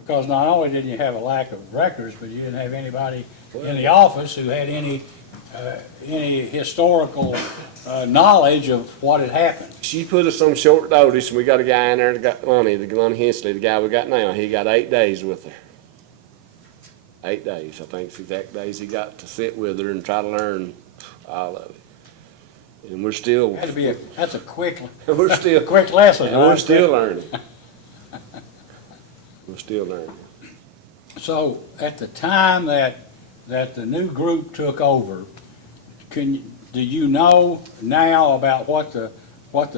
Because not only didn't you have a lack of records, but you didn't have anybody in the office who had any historical knowledge of what had happened. She put us on short notice, and we got a guy in there that got Lonnie Hensley, the guy we got now. He got 8 days with her. 8 days, I think, it's the exact days he got to sit with her and try to learn all of it. And we're still, That's a quick, we're still, quick lesson. and we're right? still learning. We're still learning. So at the time that the new group took over, do you know now about what the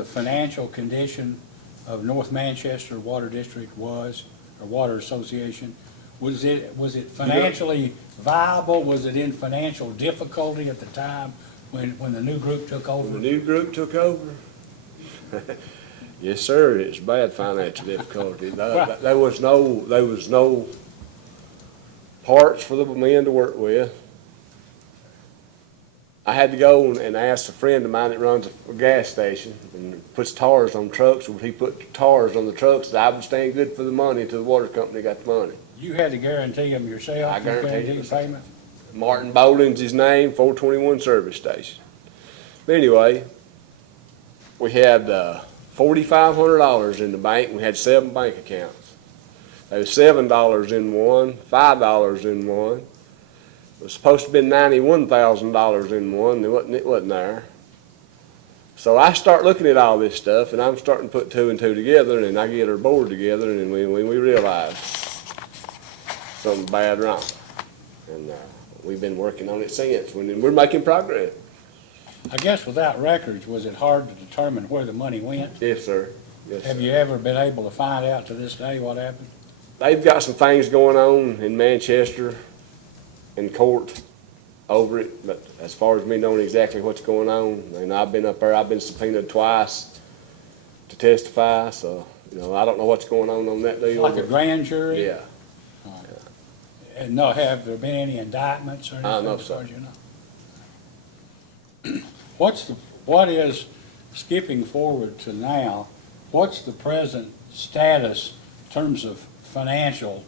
financial condition of North Manchester Water District was, or Water Association? Was it financially viable? Was it in financial difficulty at the time when the new group took When the over? new group took over, yes, sir, it's bad financial difficulty. There was no parts for the men to work with. I had to go and ask a friend of mine that runs a gas station and puts tars on trucks. When he put tars on the trucks, I would stand good for the money until the water company got the money. You had to guarantee them yourself? I guaranteed guarantee them. payment? Martin Bowden's his name, 421 service station. But anyway, we had $4,500 in the bank. We had 7 bank accounts. There was $7 in one, $5 in one. It was supposed to have been $91,000 in one. It wasn't there. So I start looking at all this stuff, and I'm starting to put 2 and 2 together, and I get our board together, and we realize something bad wrong. And we've been working on it since. We're making progress. I guess without records, was it hard to determine where the money went? Yes, sir. Yes, Have sir. you ever been able to find out to this day what happened? They've got some things going on in Manchester in court over it, but as far as me knowing exactly what's going on, and I've been up there, I've been subpoenaed twice to testify, so, I don't know what's going on that deal. Like a grand jury? Yeah. And no, have there been any indictments or anything? No, as sir. far as you know? What is, skipping forward to now, what's the present status in terms of financial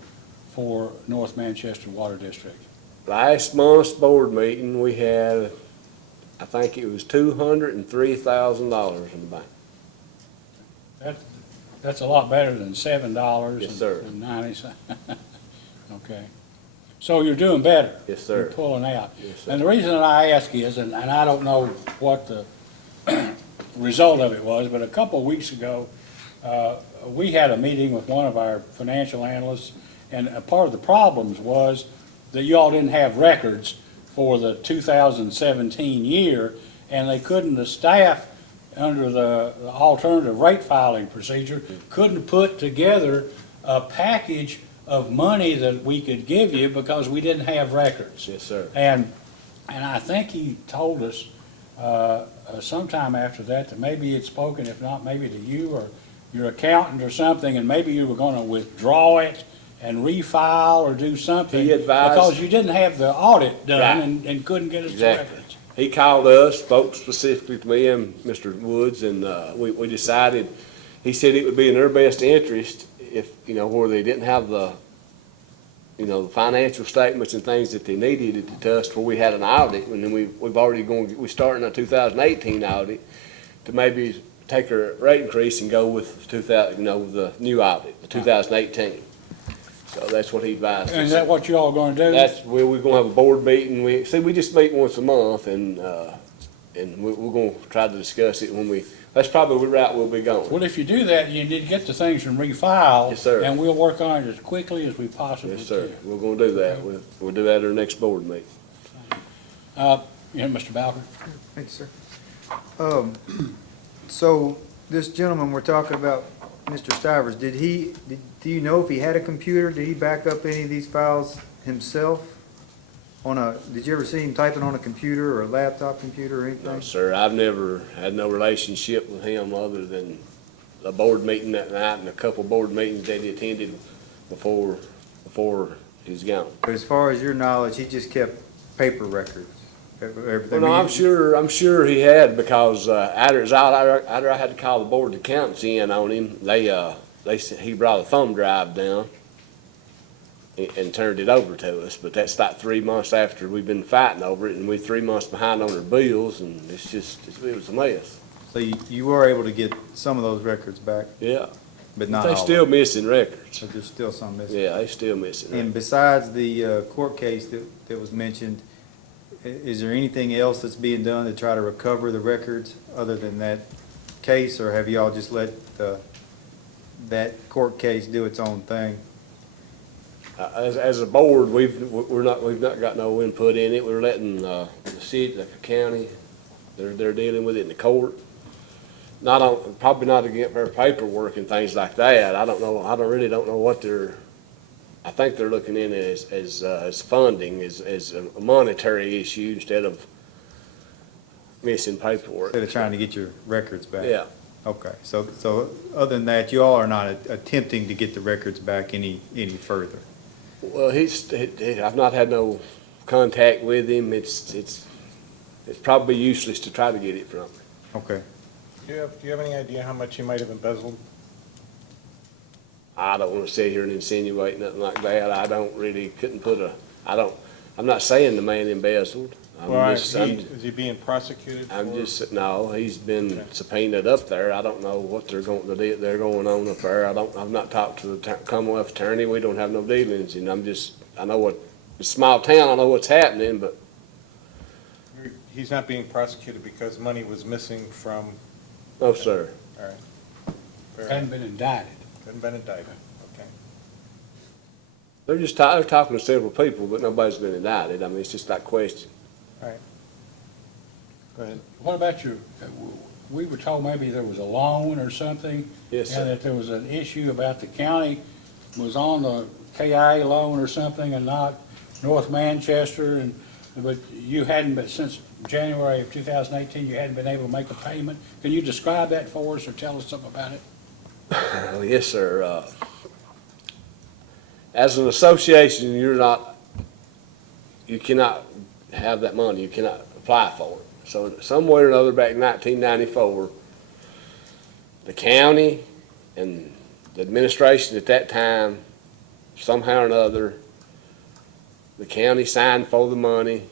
for North Manchester Water District? Last month's board meeting, we had, I think it was $203,000 in the bank. That's a lot better than $7 Yes, sir. and 90 cents. Okay. So you're doing better. Yes, sir. You're pulling out. Yes, sir. And the reason that I ask is, and I don't know what the result of it was, but a couple of weeks ago, we had a meeting with one of our financial analysts, and a part of the problems was that you all didn't have records for the 2017 year, and they couldn't, the staff, under the alternative rate filing procedure, couldn't put together a package of money that we could give you because we didn't have records. Yes, sir. And I think he told us sometime after that maybe he'd spoken, if not maybe to you or your accountant or something, and maybe you were gonna withdraw it and refile or do something. He advised- Because you didn't have the audit done Right. and couldn't get us the Exactly. records. He called us, spoke specifically to me and Mr. Woods, and we decided, he said it would be in their best interest if, where they didn't have the, the financial statements and things that they needed to us where we had an audit, and then we've already we're starting a 2018 audit, to maybe take our rate increase and go with 2000, the new audit, the 2018. So that's what he advised And us. is that what you all gonna do? That's where we're gonna have a board meeting. We just meet once a month, and we're gonna try to discuss it when that's probably the route we'll be going. Well, if you do that, you need to get the things and refile. Yes, sir. And we'll work on it as quickly as we possibly can. Yes, sir. We're gonna do that. We'll do that at our next board meeting. Mr. Bowker? Thank you, sir. So this gentleman we're talking about, Mr. Stivers, do you know if he had a computer? Did he back up any of these files himself? Did you ever see him typing on a computer or a laptop computer or anything? No, sir, I've never had no relationship with him other than a board meeting that night and a couple board meetings that he attended before he's gone. But as far as your knowledge, he just kept paper records? Well, no, I'm sure he had, because after I had to call the board of accountants in on him, they said he brought a thumb drive down and turned it over to us, but that's like 3 months after we've been fighting over it, and we're 3 months behind on our bills, and it was a mess. So you were able to get some of those records back, Yeah, but not they all of still them? missing records. So there's still some missing? Yeah, they still missing And records. besides the court case that was mentioned, is there anything else that's being done to try to recover the records other than that case, or have y'all just let that court case do its own thing? As a board, we've not got no input in it. We're letting the city, the county, they're dealing with it in the court. Probably not against their paperwork and things like that. I don't know. Really don't know what I think they're looking in as funding, as a monetary issue instead of missing paperwork. Instead of trying to get your records back? Yeah. Okay, so other than that, you all are not attempting to get the records back any further? Well, I've not had no contact with him. It's probably useless to try to get it from him. Okay. Do you have any idea how much he might have embezzled? I don't want to sit here and insinuate nothing like that. I'm not saying the man embezzled. Is he being prosecuted for? No, he's been subpoenaed up there. I don't know what they're going on up there. I've not talked to the Commonwealth attorney. We don't have no dealings, and I know it's a small town, I know what's happening, but He's not being prosecuted because money was missing from, no, sir. all right. Fair Hadn't enough. been indicted. Hadn't been indicted, okay. They're just they're talking to several people, but nobody's been indicted. I mean, it's just that question. All right. Go ahead. What about we were told maybe there was a loan or something? Yes, sir. And that there was an issue about the county was on the KIA loan or something and not North Manchester, but you hadn't been, since January of 2018, you hadn't been able to make a payment. Can you describe that for us or tell us something about it? Yes, sir. As an association, you cannot have that money. You cannot apply for it. So somewhere or another back in 1994, the county and the administration at that time, somehow or another, the county signed for the money.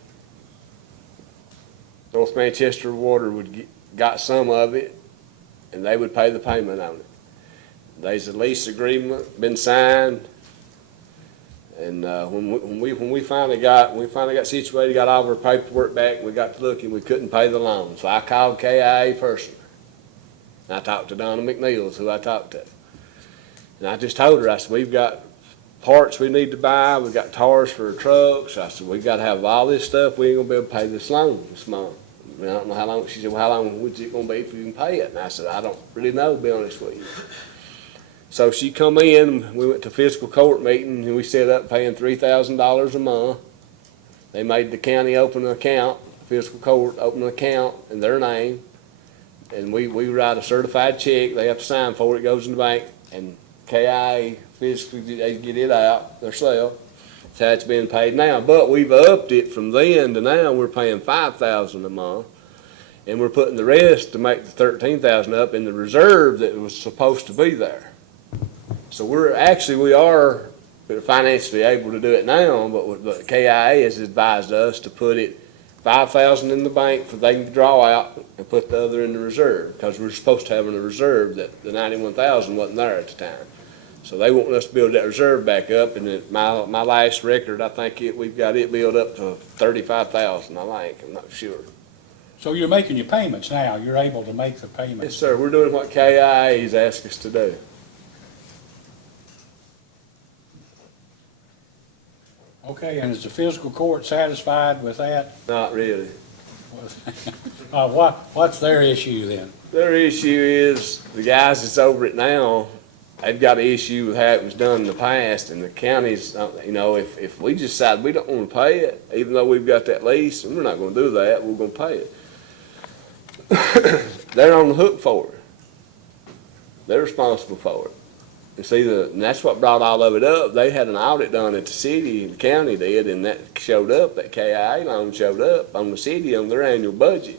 North Manchester Water got some of it, and they would pay the payment on it. There's a lease agreement been signed, and when we finally got situated, got all of our paperwork back, we got to looking, we couldn't pay the loan. So I called KIA personally And I talked to Donna McNeil's, who I talked to. And I just told her, I said, we've got parts we need to buy, we got tires for trucks. I said, we gotta have all this stuff, we ain't gonna be able to pay this loan this month. I mean, I don't know how long, she said, well, how long is it gonna be if you can pay it? And I said, I don't really know, to be honest with you. So she come in, we went to fiscal court meeting, and we set up paying $3,000 a month. They made the county open an account, fiscal court open an account in their name, and we write a certified check, they have to sign for it, it goes in the bank, and KIA physically, they get it out themselves. That's how it's being paid now, but we've upped it from then to now, we're paying $5,000 a month, and we're putting the rest to make the $13,000 up in the reserve that was supposed to be there. So we are financially able to do it now, but KIA has advised us to put it $5,000 in the bank for they can draw out and put the other in the reserve, because we're supposed to have in the reserve that the $91,000 wasn't there at the time. So they want us to build that reserve back up, and my last record, I think we've got it built up to $35,000, I think, I'm not sure. So you're making your payments now, you're able to make the payments? Yes, sir, we're doing what KIA has asked us to do. Okay, and is the fiscal court satisfied with that? Not really. What's their issue then? Their issue is, the guys that's over it now, they've got an issue with how it was done in the past, and the counties, if we just decide we don't want to pay it, even though we've got that lease, and we're not going to do that, we're going to pay it. They're on the hook for it. They're responsible for it. And see, and that's what brought all of it up. They had an audit done at the city, the county did, and that showed up, that KIA loan showed up on the city on their annual budget.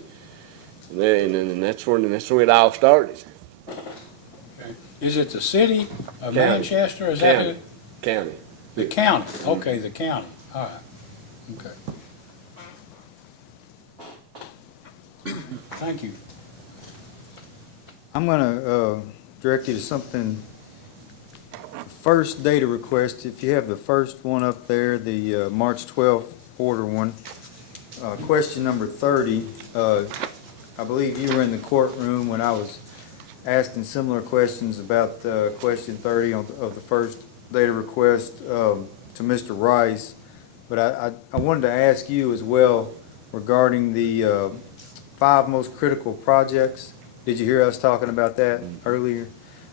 And that's when it all started. Okay. Is it the city of County. Manchester, is that who? County. The county, okay, the county, all right, okay. Thank you. I'm gonna direct you to something. First data request, if you have the first one up there, the March 12th order one. Question number 30, I believe you were in the courtroom when I was asking similar questions about question 30 of the first data request to Mr. Rice. But I wanted to ask you as well regarding the 5 most critical projects. Did you hear us talking about that earlier?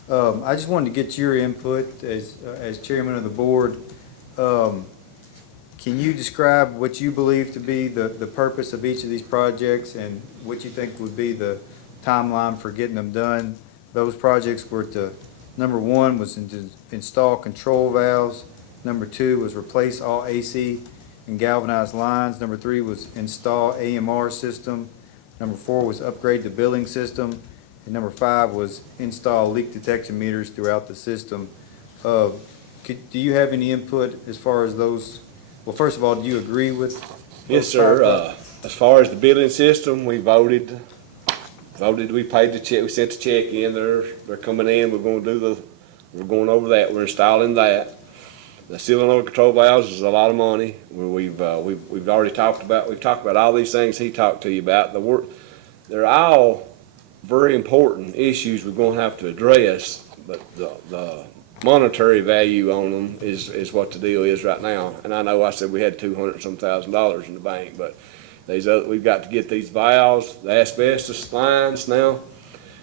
I just wanted to get your input as chairman of the board. Can you describe what you believe to be the purpose of each of these projects and what you think would be the timeline for getting them done? Those projects were number 1 was to install control valves. Number 2 was replace all AC and galvanized lines. Number 3 was install AMR system. Number 4 was upgrade the billing system. And number 5 was install leak detection meters throughout the system. Do you have any input as far as those? Well, first of all, do you agree with? Yes, sir. As far as the billing system, we voted, we paid the check, we sent the check in, they're coming in, we're going over that, we're installing that. The solenoid control valves is a lot of money. We've already talked about all these things he talked to you about. They're all very important issues we're going to have to address, but the monetary value on them is what the deal is right now. And I know I said we had $200,000 in the bank, but we've got to get these valves, the asbestos lines now.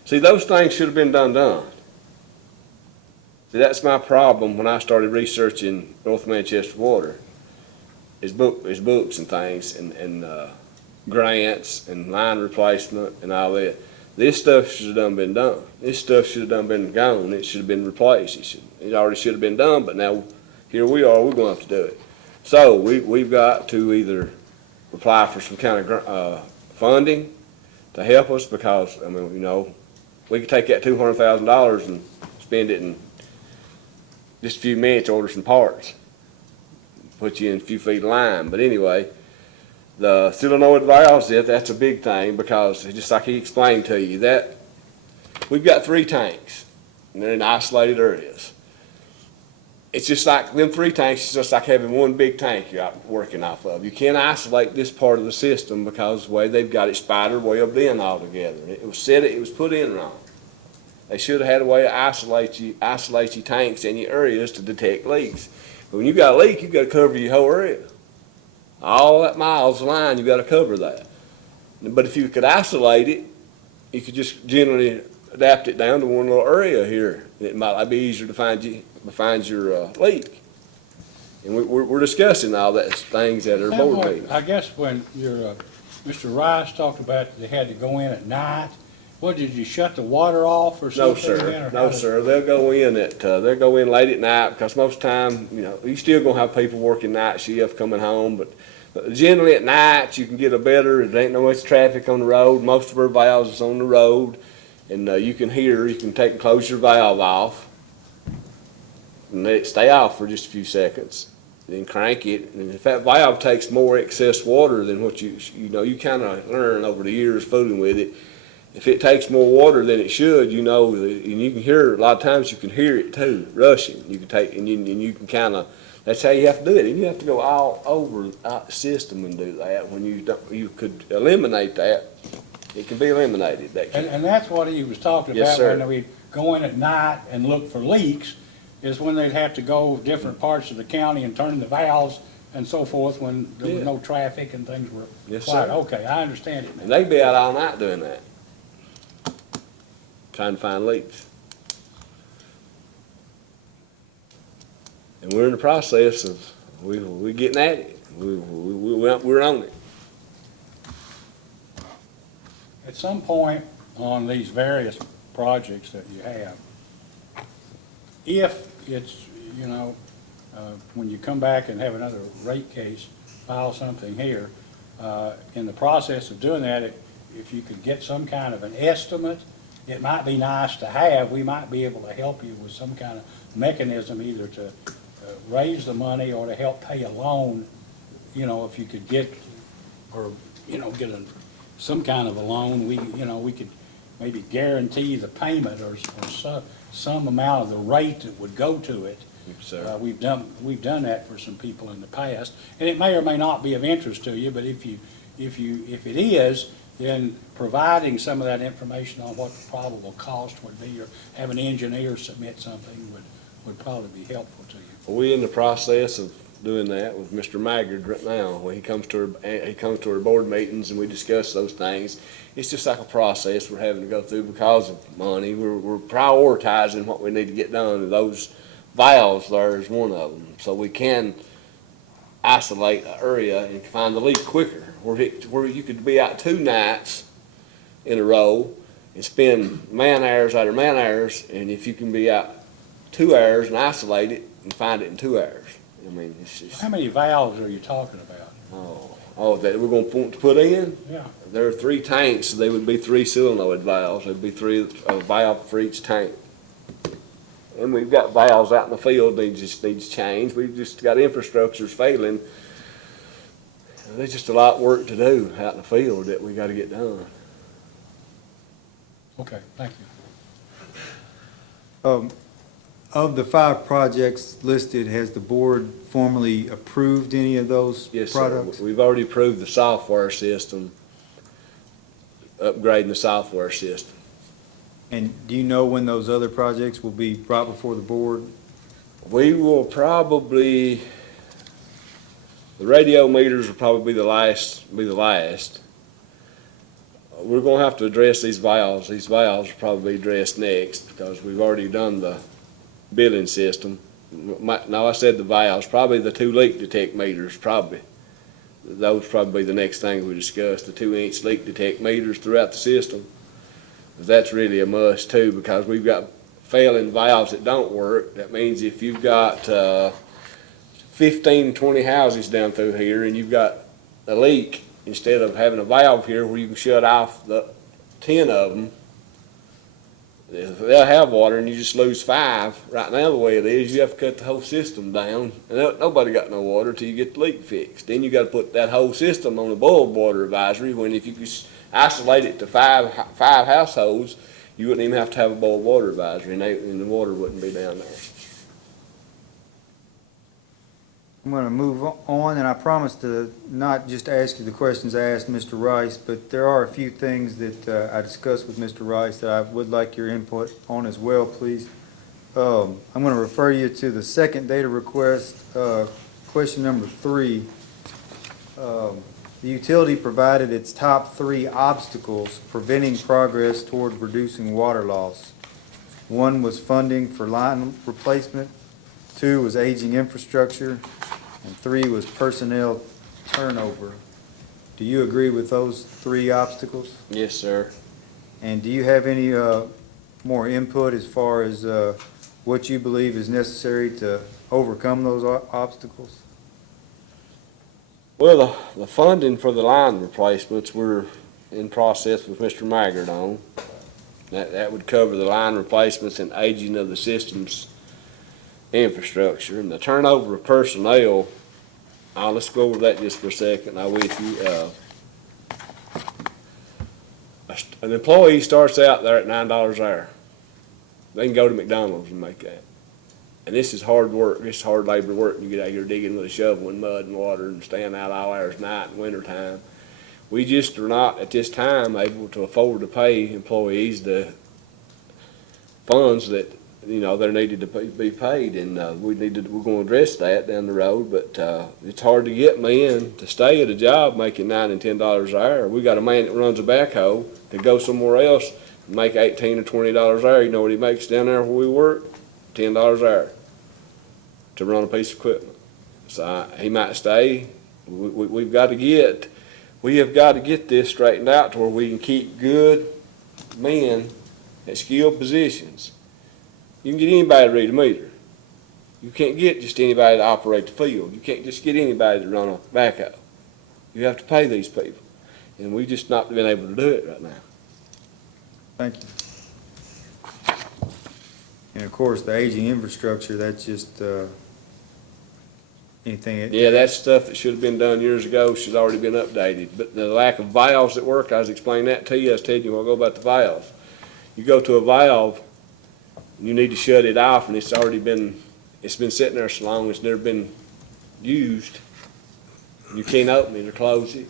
See, those things should have been done. See, that's my problem when I started researching North Manchester Water, is books and things, and grants and line replacement and all that. This stuff should have been done. This stuff should have been gone. It should have been replaced. It already should have been done, but now here we are, we're going to have to do it. So we've got to either apply for some kind of funding to help us, because, I mean, we could take that $200,000 and spend it in just a few minutes, order some parts, put you in a few feet of line. But anyway, the solenoid valves, that's a big thing, because just like he explained to you, that we've got 3 tanks, and they're in isolated areas. It's just like them 3 tanks, it's just like having one big tank you're working off of. You can't isolate this part of the system because the way they've got it spidered way up in all together. It was put in wrong. They should have had a way to isolate your tanks and your areas to detect leaks. But when you got a leak, you gotta cover your whole area. All that miles of line, you gotta cover that. But if you could isolate it, you could just generally adapt it down to one little area here. It might be easier to find your leak. And we're discussing all that things at our board meeting. I guess when your, Mr. Rice talked about they had to go in at night, what, did you shut the water off or No, something? then, sir. or No, how did- sir. They'll go in late at night because most time, you still gonna have people working night shift coming home, but generally at night you can get there ain't no much traffic on the road. Most of our valves is on the road, and you can take and close your valve off and let it stay off for just a few seconds. Then crank it, and if that valve takes more excess water than what you kind of learn over the years fooling with it. If it takes more water than it should, and you can hear, a lot of times you can hear it too, rushing. You can take, and you can kind of, that's how you have to do it. And you have to go all over the system and do that. When you could eliminate that, it can be eliminated. And that's what he was talking Yes, about, sir. when we go in at night and look for leaks, is when they'd have to go different parts of the county and turn the valves and so forth when there was Yeah. no traffic and things were Yes, quiet. sir. Okay, I understand it now. And they'd be out all night doing that, trying to find leaks. And we're in the process of, we're getting at it. We're on it. At some point on these various projects that you have, if it's, when you come back and have another rate case, file something here, in the process of doing that, if you could get some kind of an estimate, it might be nice to have. We might be able to help you with some kind of mechanism, either to raise the money or to help pay a loan, if you could get, or, get some kind of a loan. We could maybe guarantee the payment or some amount of the rate that would go to it. Sir. We've done that for some people in the past, and it may or may not be of interest to you, but if it is, then providing some of that information on what the probable cost would be, or have an engineer submit something would probably be helpful to you. We're in the process of doing that with Mr. Maggard right now. When he comes to our board meetings and we discuss those things, it's just like a process we're having to go through because of money. We're prioritizing what we need to get done, and those valves there is one of them. So we can isolate an area and find the leak quicker, where you could be out 2 nights in a row and spend man hours after man hours, and if you can be out 2 hours and isolate it and find it in 2 hours. I mean, it's just, How many valves are you talking about? that we're gonna want to put in? Yeah. There are 3 tanks, so they would be 3 solenoid valves. There'd be 3 valve for each tank. And we've got valves out in the field, they just needs change. We've just got infrastructures failing. There's just a lot of work to do out in the field that we gotta get done. Okay, thank you. Of the 5 projects listed, has the board formally approved any of those Yes, sir. products? We've already approved the software system, upgrading the software system. And do you know when those other projects will be brought before the board? We will probably, the radio meters will probably be the last. We're gonna have to address these valves. These valves will probably be addressed next because we've already done the billing system. Now, I said the valves, probably the 2 leak detect meters, probably. Those probably be the next thing we discuss, the 2-inch leak detect meters throughout the system. That's really a must too, because we've got failing valves that don't work. That means if you've got 15, 20 houses down through here and you've got a leak, instead of having a valve here where you can shut off the 10 of them, they'll have water and you just lose 5. Right now, the way it is, you have to cut the whole system down, and nobody got no water till you get the leak fixed. Then you got to put that whole system on a boiled water advisory, when if you could isolate it to 5 households, you wouldn't even have to have a boiled water advisory, and the water wouldn't be down there. I'm going to move on, and I promise to not just ask you the questions I asked Mr. Rice, but there are a few things that I discussed with Mr. Rice that I would like your input on as well, please. I'm going to refer you to the second data request, question number 3. The utility provided its top 3 obstacles preventing progress toward reducing water loss. 1 was funding for line replacement, 2 was aging infrastructure, and 3 was personnel turnover. Do you agree with those 3 obstacles? Yes, sir. And do you have any more input as far as what you believe is necessary to overcome those obstacles? Well, the funding for the line replacements, we're in process with Mr. Maggard on. That would cover the line replacements and aging of the system's infrastructure. And the turnover of personnel, let's go over that just for a second. I'm with you. An employee starts out there at $9 an hour. They can go to McDonald's and make that. And this is hard work. This is hard labor work. You get out here digging with a shovel in mud and water and staying out all hours of night and winter time. We just are not at this time able to afford to pay employees the funds that, they're needed to be paid, and we're going to address that down the road. But it's hard to get men to stay at a job making $9 and $10 an hour. We got a man that runs a backhoe that go somewhere else and make $18 or $20 an hour. You know what he makes down there where we work? $10 an hour to run a piece of equipment. So he might stay. We have got to get this straightened out to where we can keep good men at skilled positions. You can get anybody to read a meter. You can't get just anybody to operate the field. You can't just get anybody to run a backhoe. You have to pay these people. And we've just not been able to do it right now. Thank you. And of course, the aging infrastructure, that's just anything. Yeah, that's stuff that should have been done years ago, should already been updated. But the lack of valves that work, I was explaining that to you. I was telling you a while ago about the valves. You go to a valve, you need to shut it off, and it's been sitting there so long, it's never been used. You can't open it or close it.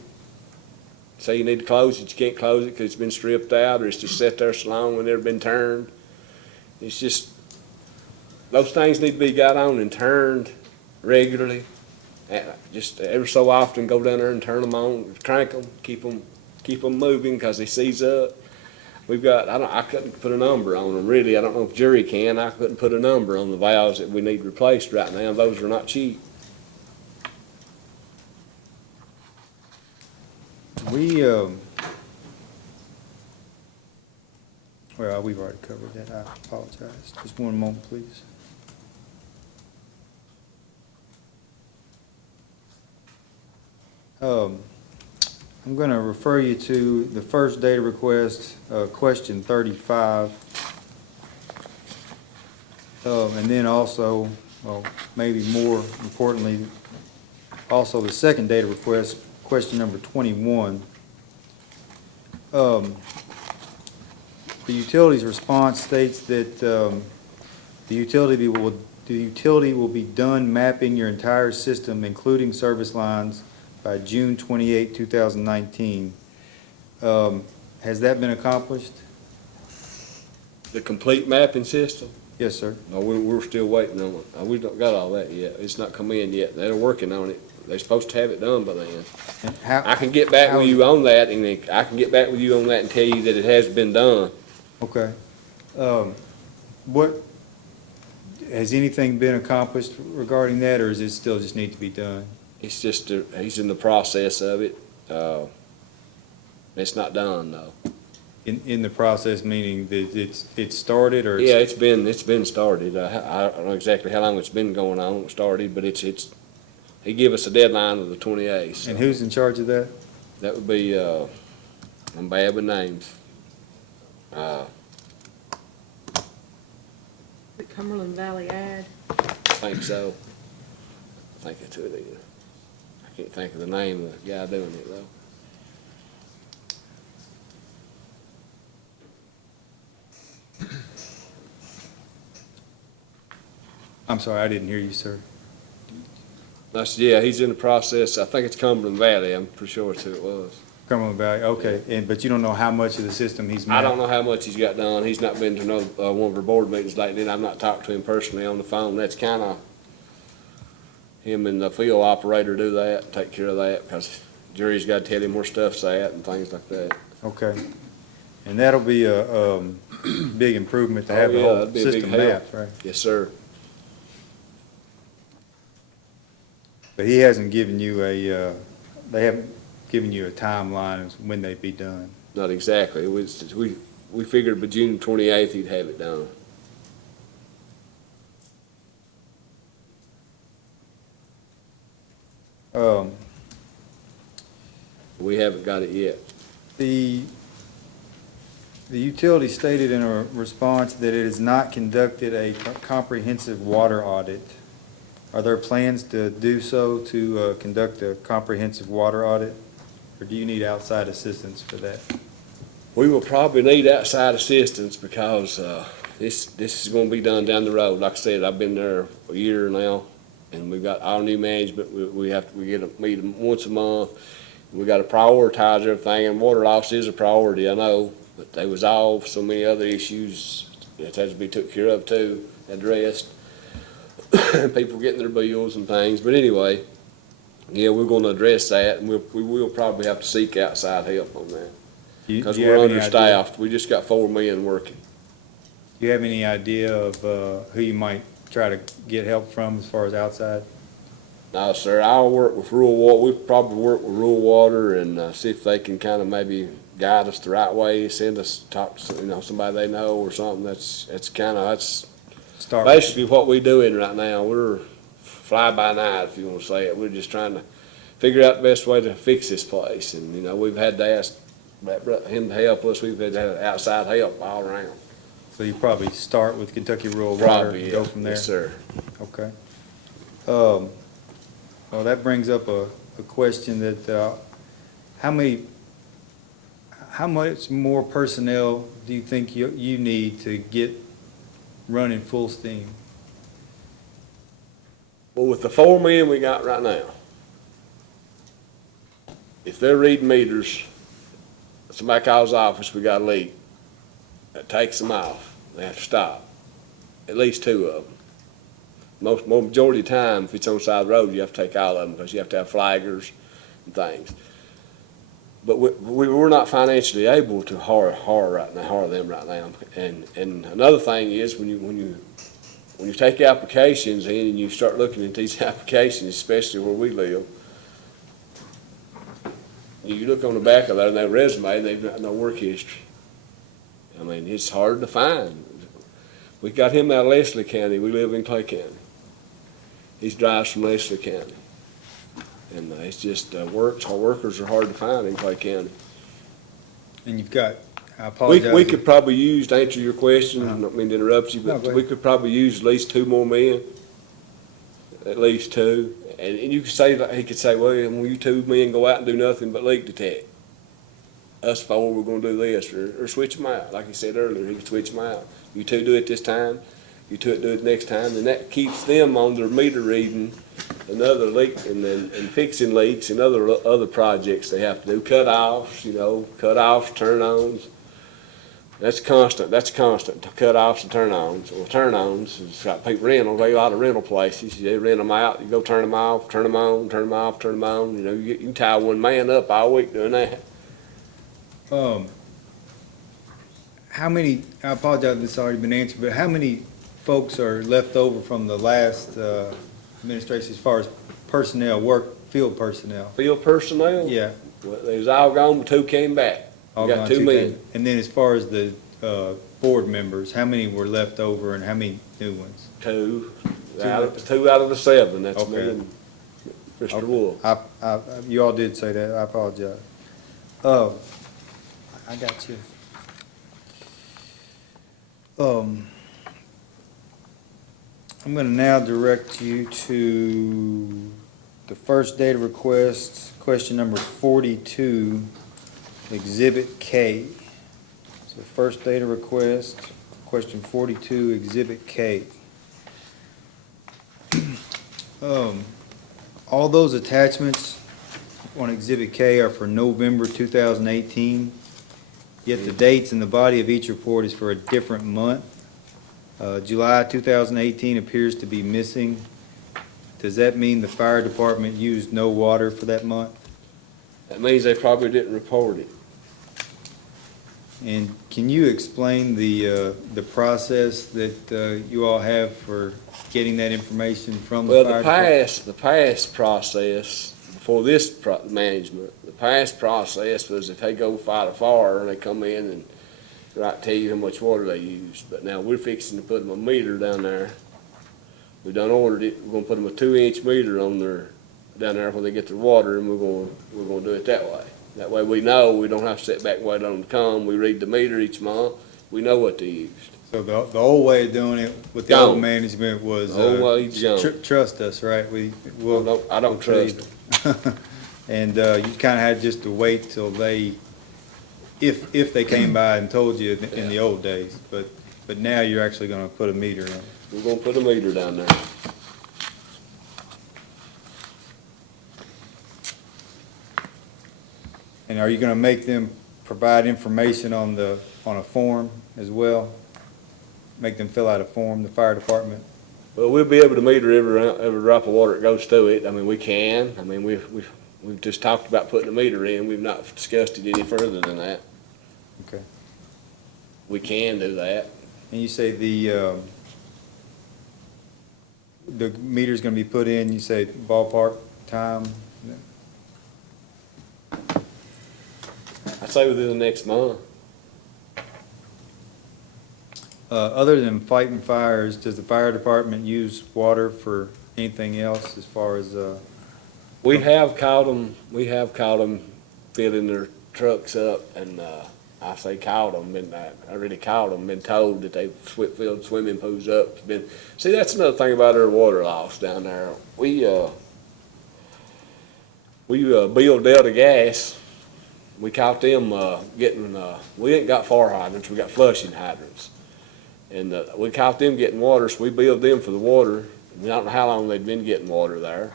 Say you need to close it, you can't close it because it's been stripped out, or it's just sat there so long and never been turned. It's just, those things need to be got on and turned regularly. Just every so often go down there and turn them on, crank them, keep them moving because they seize up. We've got, I couldn't put a number on them really. I don't know if Jerry can. I couldn't put a number on the valves that we need replaced right now. Those are not cheap. We've already covered that. I apologize. Just one moment, please. I'm going to refer you to the first data request, question 35. And then also, well, maybe more importantly, also the second data request, question number 21. The utility's response states that the utility will be done mapping your entire system, including service lines, by June 28, 2019. Has that been accomplished? The complete mapping system? Yes, sir. No, we're still waiting on it. We don't got all that yet. It's not come in yet. They're working on it. They're supposed to have it done by then. And how, I can get back with you on that, and I can get back with you on that and tell you that it has been done. okay. What, has anything been accomplished regarding that, or does it still just need to be done? It's just, he's in the process of it. It's not done, though. In the process, meaning that it's started, or? Yeah, it's been started. I don't know exactly how long it's been going on, started, but he gave us a deadline of the 28th. So And who's in charge of that? that would be, I'm bad with names. The Cumberland Valley ad. I think so. I think that's who it is. I can't think of the name of the guy doing it, though. I'm sorry, I didn't hear you, sir. Yeah, he's in the process. I think it's Cumberland Valley. I'm pretty sure it's who it was. Cumberland Valley, okay, but you don't know how much of the system he's I don't mapped? know how much he's got done. He's not been to one of our board meetings lately, and I've not talked to him personally on the phone. That's kinda, him and the field operator do that, take care of that, because jury's gotta tell him where stuff's at and things like that. Okay. And that'll be a, big improvement to Oh, have the yeah, whole that'd be a big system help. mapped, right? Yes, sir. But he hasn't given you they haven't given you a timeline of when they'd be done. Not exactly. We figured by June 28th he'd have it done. Um, We haven't got it yet. The utility stated in a response that it has not conducted a comprehensive water audit. Are there plans to do so, to conduct a comprehensive water audit? Or do you need outside assistance for that? We will probably need outside assistance because this is going to be done down the road. Like I said, I've been there a year now, and we've got our new management. We get a meeting once a month. We got to prioritize everything, and water loss is a priority, I know, but there was all so many other issues that had to be took care of too, addressed. People getting their bills and things, but anyway, yeah, we're going to address that, and we will probably have to seek outside help on that. Because Do you we're have any idea- understaffed. We just got 4 men working. Do you have any idea of who you might try to get help from as far as outside? No, sir, I'll work with rural water. We'll probably work with rural water and see if they can kind of maybe guide us the right way, send us, talk to, somebody they know or something. That's Start with- basically what we doing right now. We're fly by night, if you want to say it. We're just trying to figure out the best way to fix this place. And, we've had to ask him to help us. We've had to have outside help all around. So you probably start with Kentucky Rural Water Probably, and yeah. go from there? Yes, sir. Okay. Well, that brings up a question that, how much more personnel do you think you need to get running full steam? Well, with the 4 men we got right now, if they're reading meters, somebody calls the office, we got a leak, that takes them off. They have to stop. At least 2 of them. Majority of the time, if it's on the side of the road, you have to take all of them because you have to have flaggers and things. But we're not financially able to hire them right now. And another thing is when you take applications in and you start looking at these applications, especially where we live, you look on the back of their resume and they've got no work history. I mean, it's hard to find. We got him out of Leslie County. We live in Clay County. He drives from Leslie County. And it's just workers are hard to find in Clay County. And you've got, I We apologize. could probably use, to answer your question, I Uh-huh. don't mean to interrupt you, No, but go we ahead. could probably use at least 2 more men. At least 2. And you could say, he could say, well, you 2 men go out and do nothing but leak detect. Us 4, we're gonna do this, or switch them out. Like he said earlier, he could switch them out. You 2 do it this time, you 2 do it next time, and that keeps them on their meter reading another leak and fixing leaks and other projects they have to do. Cut-offs, turn-ons. That's constant, cut-offs and turn-ons. Well, turn-ons, it's got people rental, they got a lot of rental places. They rent them out, you go turn them off, turn them on, turn them off, turn them on. You can tie 1 man up all week doing that. How many, I apologize if it's already been answered, but how many folks are left over from the last administration as far as personnel, field personnel? Field personnel? Yeah. Well, they was all gone, but 2 came back. We all got gone, 2 men. And then as far as the board members, how many were left over and how many new ones? 2 left. two out of the 7, that's me Okay. and Mr. Wolf. You all did say that, I apologize. I got you. I'm gonna now direct you to the first data request, question number 42, Exhibit K. So first data request, question 42, Exhibit K. all those attachments on Exhibit K are for November 2018, yet the dates in the body of each report is for a different month. July 2018 appears to be missing. Does that mean the fire department used no water for that month? That means they probably didn't report it. And can you explain the process that you all have for getting that information from the Well, fire department? the past process, before this management, the past process was if they go fight a fire, they come in and tell you how much water they used. But now we're fixing to put them a meter down there. We done ordered it, we're gonna put them a 2-inch meter on down there where they get their water, and we're gonna do it that way. That way we know, we don't have to sit back and wait on them to come. We read the meter each month, we know what they used. So the old way of doing it with the old Gone. management was, The old way's gone. trust us, right? I don't trust them. And you kind of had just to wait till if they came by and told you in the old days, but now you're actually gonna put a meter in. We're gonna put a meter down there. And are you gonna make them provide information on a form as well? Make them fill out a form, the fire department? Well, we'll be able to meter every drop of water that goes through it. I mean, we can. I mean, we've just talked about putting a meter in. We've not discussed it any further than that. Okay. We can do that. And you say the meter's gonna be put in, you say ballpark time? I'd say within the next month. Other than fighting fires, does the fire department use water for anything else as far as, We have caught them filling their trucks up, and, I say caught them, I really caught them, been told that they've filled swimming pools up. See, that's another thing about our water loss down there. We build Delta Gas. We caught them, we ain't got fire hydrants, we got flushing hydrants. And, we caught them getting water, so we billed them for the water. I don't know how long they'd been getting water there.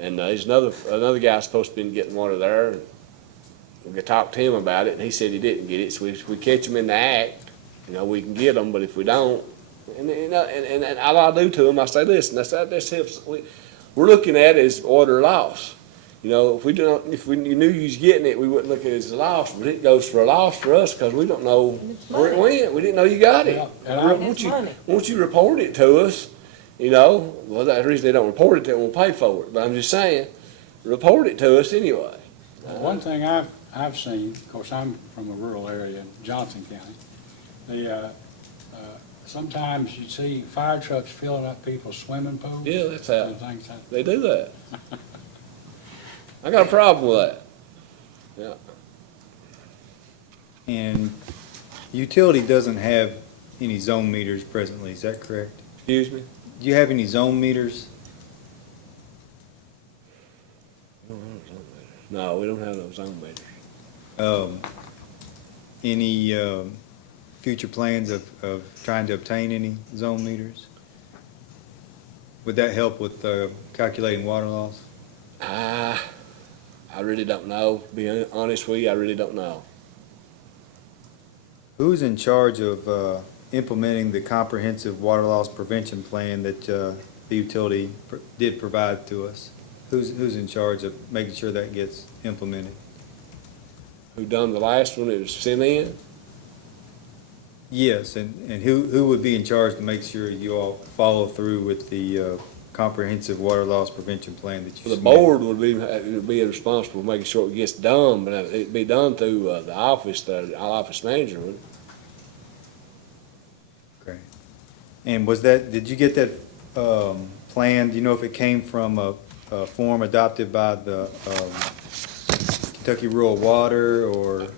And, there's another guy supposed to been getting water there. We talked to him about it, and he said he didn't get it, so if we catch him in the act, we can get them, but if we don't, and all I do to him, I say, listen, that's helps, we're looking at it as water loss. If we knew you was getting it, we wouldn't look at it as a loss, but it goes for a loss for us, because we don't know It's where it money. went, we didn't know you got it. Yeah, and I- It's money. Won't you report it to us, well, that's the reason they don't report it, they won't pay for it, but I'm just saying, report it to us anyway. One thing I've seen, of course, I'm from a rural area in Johnson County, sometimes you see fire trucks filling up people's swimming pools. Yeah, that's how, and things like they do that. I got a problem with that. Yeah. and utility doesn't have any zone meters presently, is that correct? Excuse me? Do you have any zone meters? No, we don't have those zone meters. Any future plans of trying to obtain any zone meters? Would that help with calculating water loss? I really don't know. To be honest with you, I really don't know. Who's in charge of implementing the comprehensive water loss prevention plan that the utility did provide to us? Who's in charge of making sure that gets implemented? Who done the last one? It was sent in? Yes, and who would be in charge to make sure you all follow through with the comprehensive water loss prevention plan that you The submitted? board would be responsible for making sure it gets done, but it'd be done through the office, our office manager would. Okay. And did you get that plan, do you know if it came from a form adopted by the Kentucky Rural Water or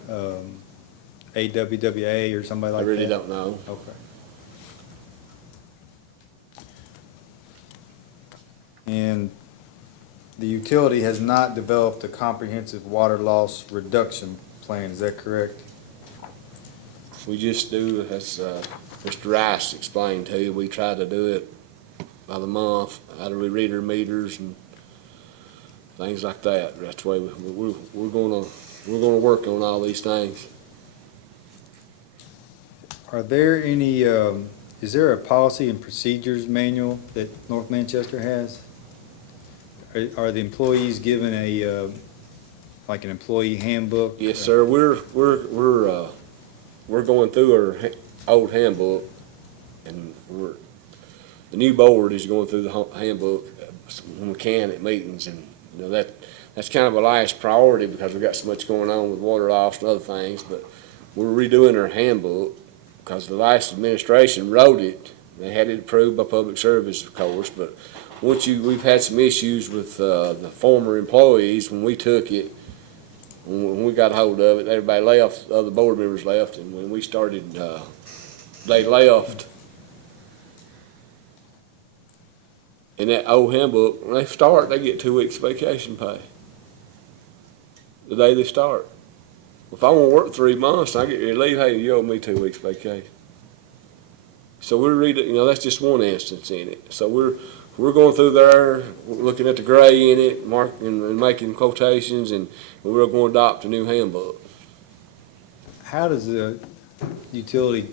AWWA or somebody I like that? really don't know. Okay. And the utility has not developed a comprehensive water loss reduction plan, is that correct? We just do, as Mr. Rice explained to you, we try to do it by the month, how do we read our meters and things like that. That's the way we're gonna work on all these things. Are there any, is there a policy and procedures manual that North Manchester has? Are the employees given a, like an employee handbook? Yes, sir, we're going through our old handbook, and the new board is going through the handbook when we can at meetings, and, you know, that's kind of a last priority because we've got so much going on with water loss and other things, but we're redoing our handbook because the last administration wrote it. They had it approved by public service, of course, but we've had some issues with the former employees when we took it. When we got hold of it, everybody left, other board members left, and when we started, they left. In that old handbook, when they start, they get 2 weeks vacation pay. The day they start. If I want to work 3 months, and I get ready to leave, hey, you owe me 2 weeks vacation. So we're reading, you know, that's just one instance in it. So we're going through there, we're looking at the gray in it, marking and making quotations, and we're going to adopt a new handbook. How does the utility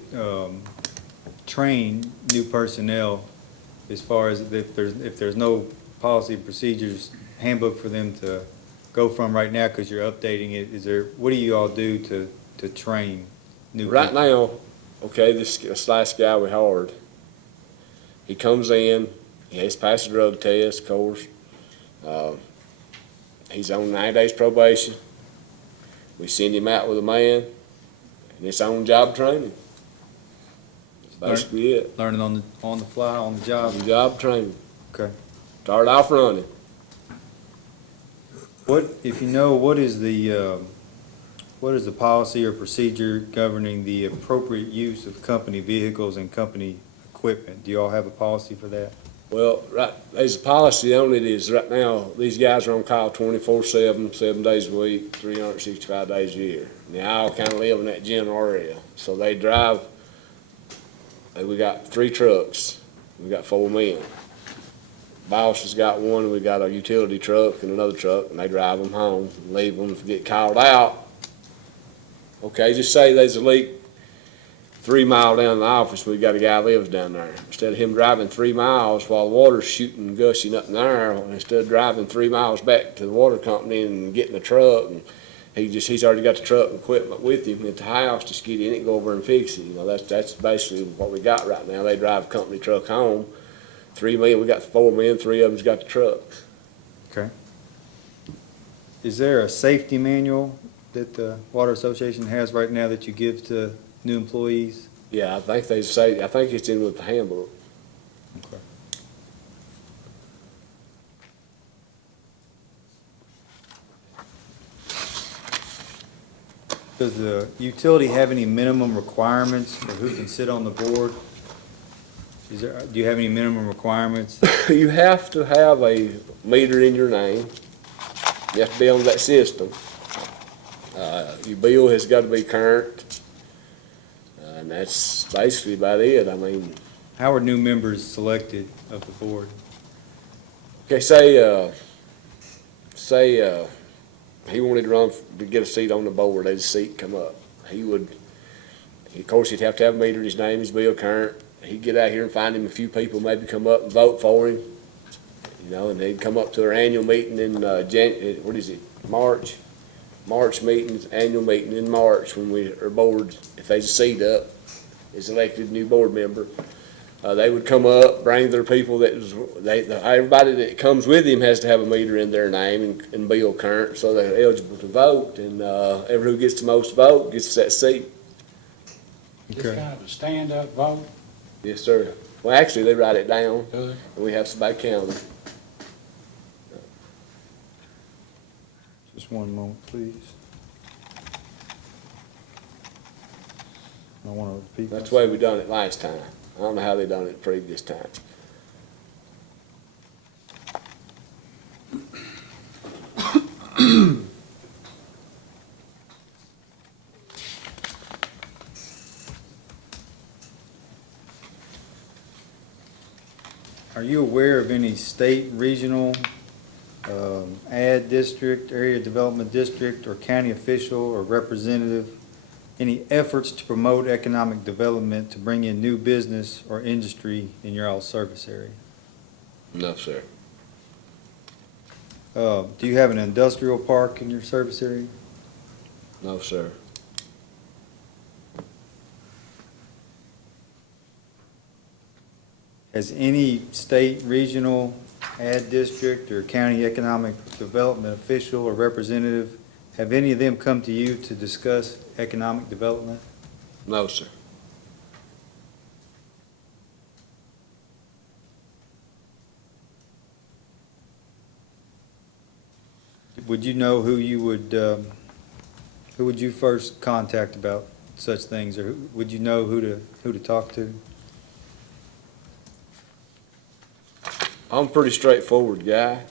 train new personnel as far as if there's no policy and procedures handbook for them to go from right now because you're updating it? What do you all do to train new Right people? now, okay, this last guy we hired, he comes in, he has passed the drug test, of course. He's on 9 days probation. We send him out with a man, and it's on-job training. That's basically it. Learning on the fly, on the job? On-job training. Okay. Start off running. If you know, what is the policy or procedure governing the appropriate use of company vehicles and company equipment? Do you all have a policy for that? Well, right, there's a policy on it is right now, these guys are on call 24/7, 7 days a week, 365 days a year. They all kind of live in that general area. So they drive, we got 3 trucks, we got 4 men. Boss has got one, we got a utility truck and another truck, and they drive them home, and leave them. If we get called out, okay, just say there's a leak 3 miles down the office, we got a guy lives down there. Instead of him driving 3 miles while the water's shooting and gushing up in there, instead of driving 3 miles back to the water company and getting a truck, and he's already got the truck and equipment with him at the house, just get in it, go over and fix it. You know, that's basically what we got right now. They drive a company truck home. 3 men, we got 4 men, 3 of them's got the trucks. Okay. Is there a safety manual that the Water Association has right now that you give to new employees? Yeah, I think they say, I think it's in with the handbook. Okay. Does the utility have any minimum requirements for who can sit on the board? Do you have any minimum requirements? You have to have a meter in your name. You have to be on that system. Your bill has got to be current. And that's basically about it. I mean, How are new members selected of the board? okay, say he wanted to run to get a seat on the board, there's a seat come up. Of course, he'd have to have a meter in his name, his bill current. He'd get out here and find him a few people, maybe come up and vote for him. You know, and they'd come up to our annual meeting in March? March meetings, annual meeting in March when our board, if there's a seat up, is elected new board member. They would come up, bring their people everybody that comes with him has to have a meter in their name and bill current, so they're eligible to vote, and everyone who gets the most vote gets that seat. Just kind of a stand-up vote. Yes, sir. Well, actually, they write it down, Do they? and we have somebody count it. Just one moment, please. I want to repeat. That's the way we done it last time. I don't know how they done it previous time. Are you aware of any state, regional ad district, area development district, or county official or representative, any efforts to promote economic development to bring in new business or industry in your all service area? No, sir. Do you have an industrial park in your service area? No, sir. Has any state, regional, ad district, or county economic development official or representative, have any of them come to you to discuss economic development? No, sir. Would you know who would you first contact about such things, or would you know who to talk to? I'm a pretty straightforward guy.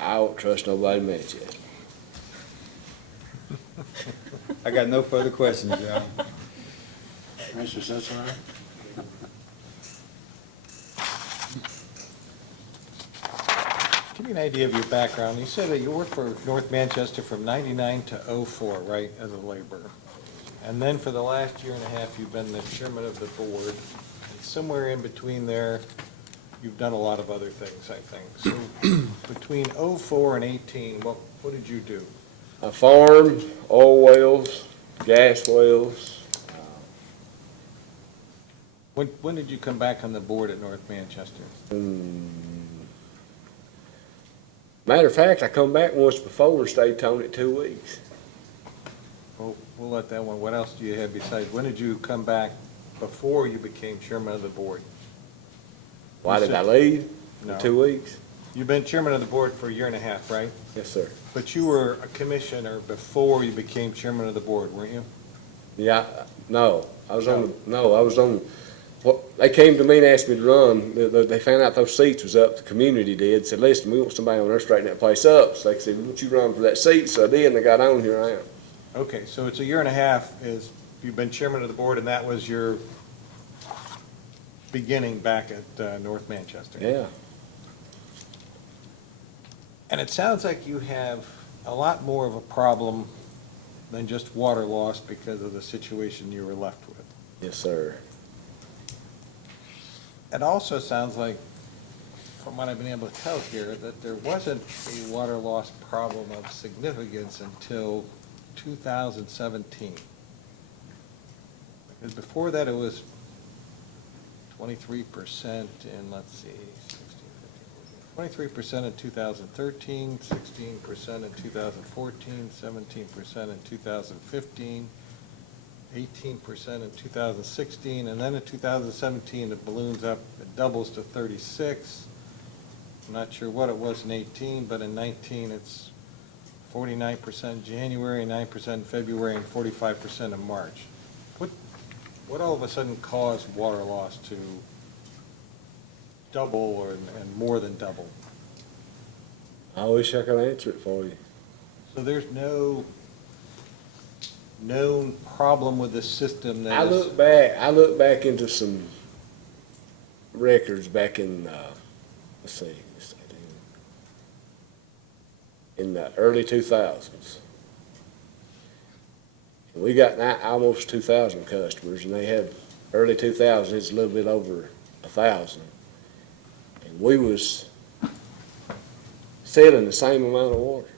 I don't trust nobody met yet. I got no further questions, John. Mr. Cicero? Give me an idea of your background. You said that you worked for North Manchester from 99 to 04, right, as a laborer. And then for the last year and a half, you've been the chairman of the board. And somewhere in between there, you've done a lot of other things, I think. So between 04 and 18, what did you do? I farmed oil wells, gas wells. When did you come back on the board at North Manchester? Matter of fact, I come back once before and stayed on it 2 weeks. Well, we'll let that one. What else do you have besides, when did you come back before you became chairman of the board? Why did I leave No. in 2 weeks? You've been chairman of the board for a year and a half, right? Yes, sir. But you were a commissioner before you became chairman of the board, weren't you? Yeah, no, I was on, they came to me and asked me to run. They found out those seats was up, the community did, said, listen, we want somebody on there to straighten that place up. So they said, won't you run for that seat? So I did, and I got on, here I am. Okay, so it's a year and a half, you've been chairman of the board, and that was your beginning back at North Manchester. Yeah. And it sounds like you have a lot more of a problem than just water loss because of the situation you were left with. Yes, sir. It also sounds like, from what I've been able to tell here, that there wasn't a water loss problem of significance until 2017. Because before that, it was 23% in, let's see, 23% in 2013, 16% in 2014, 17% in 2015, 18% in 2016, and then in 2017, it balloons up, it doubles to 36. I'm not sure what it was in 18, but in 19, it's 49% January, 9% in February, and 45% in March. What all of a sudden caused water loss to double and more than double? I wish I could answer it for you. So there's no known problem with the system that I is... look back into some records back in, let's see, in the early 2000s. And we got almost 2,000 customers, and they had, early 2000s, it's a little bit over 1,000. And we was selling the same amount of water.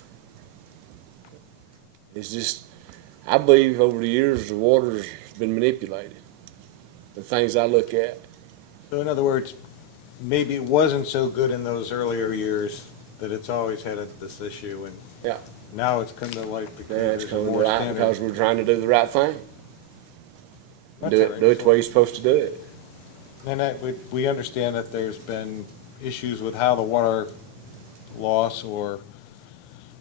It's just, I believe over the years, the water's been manipulated, the things I look at. So in other words, maybe it wasn't so good in those earlier years that it's always had this issue, and Yeah. now it's come to light Yeah, because it's there's a coming more right standard. because we're trying to do the right thing. That's Do all right. it the way you're supposed to do it. And we understand that there's been issues with how the water loss or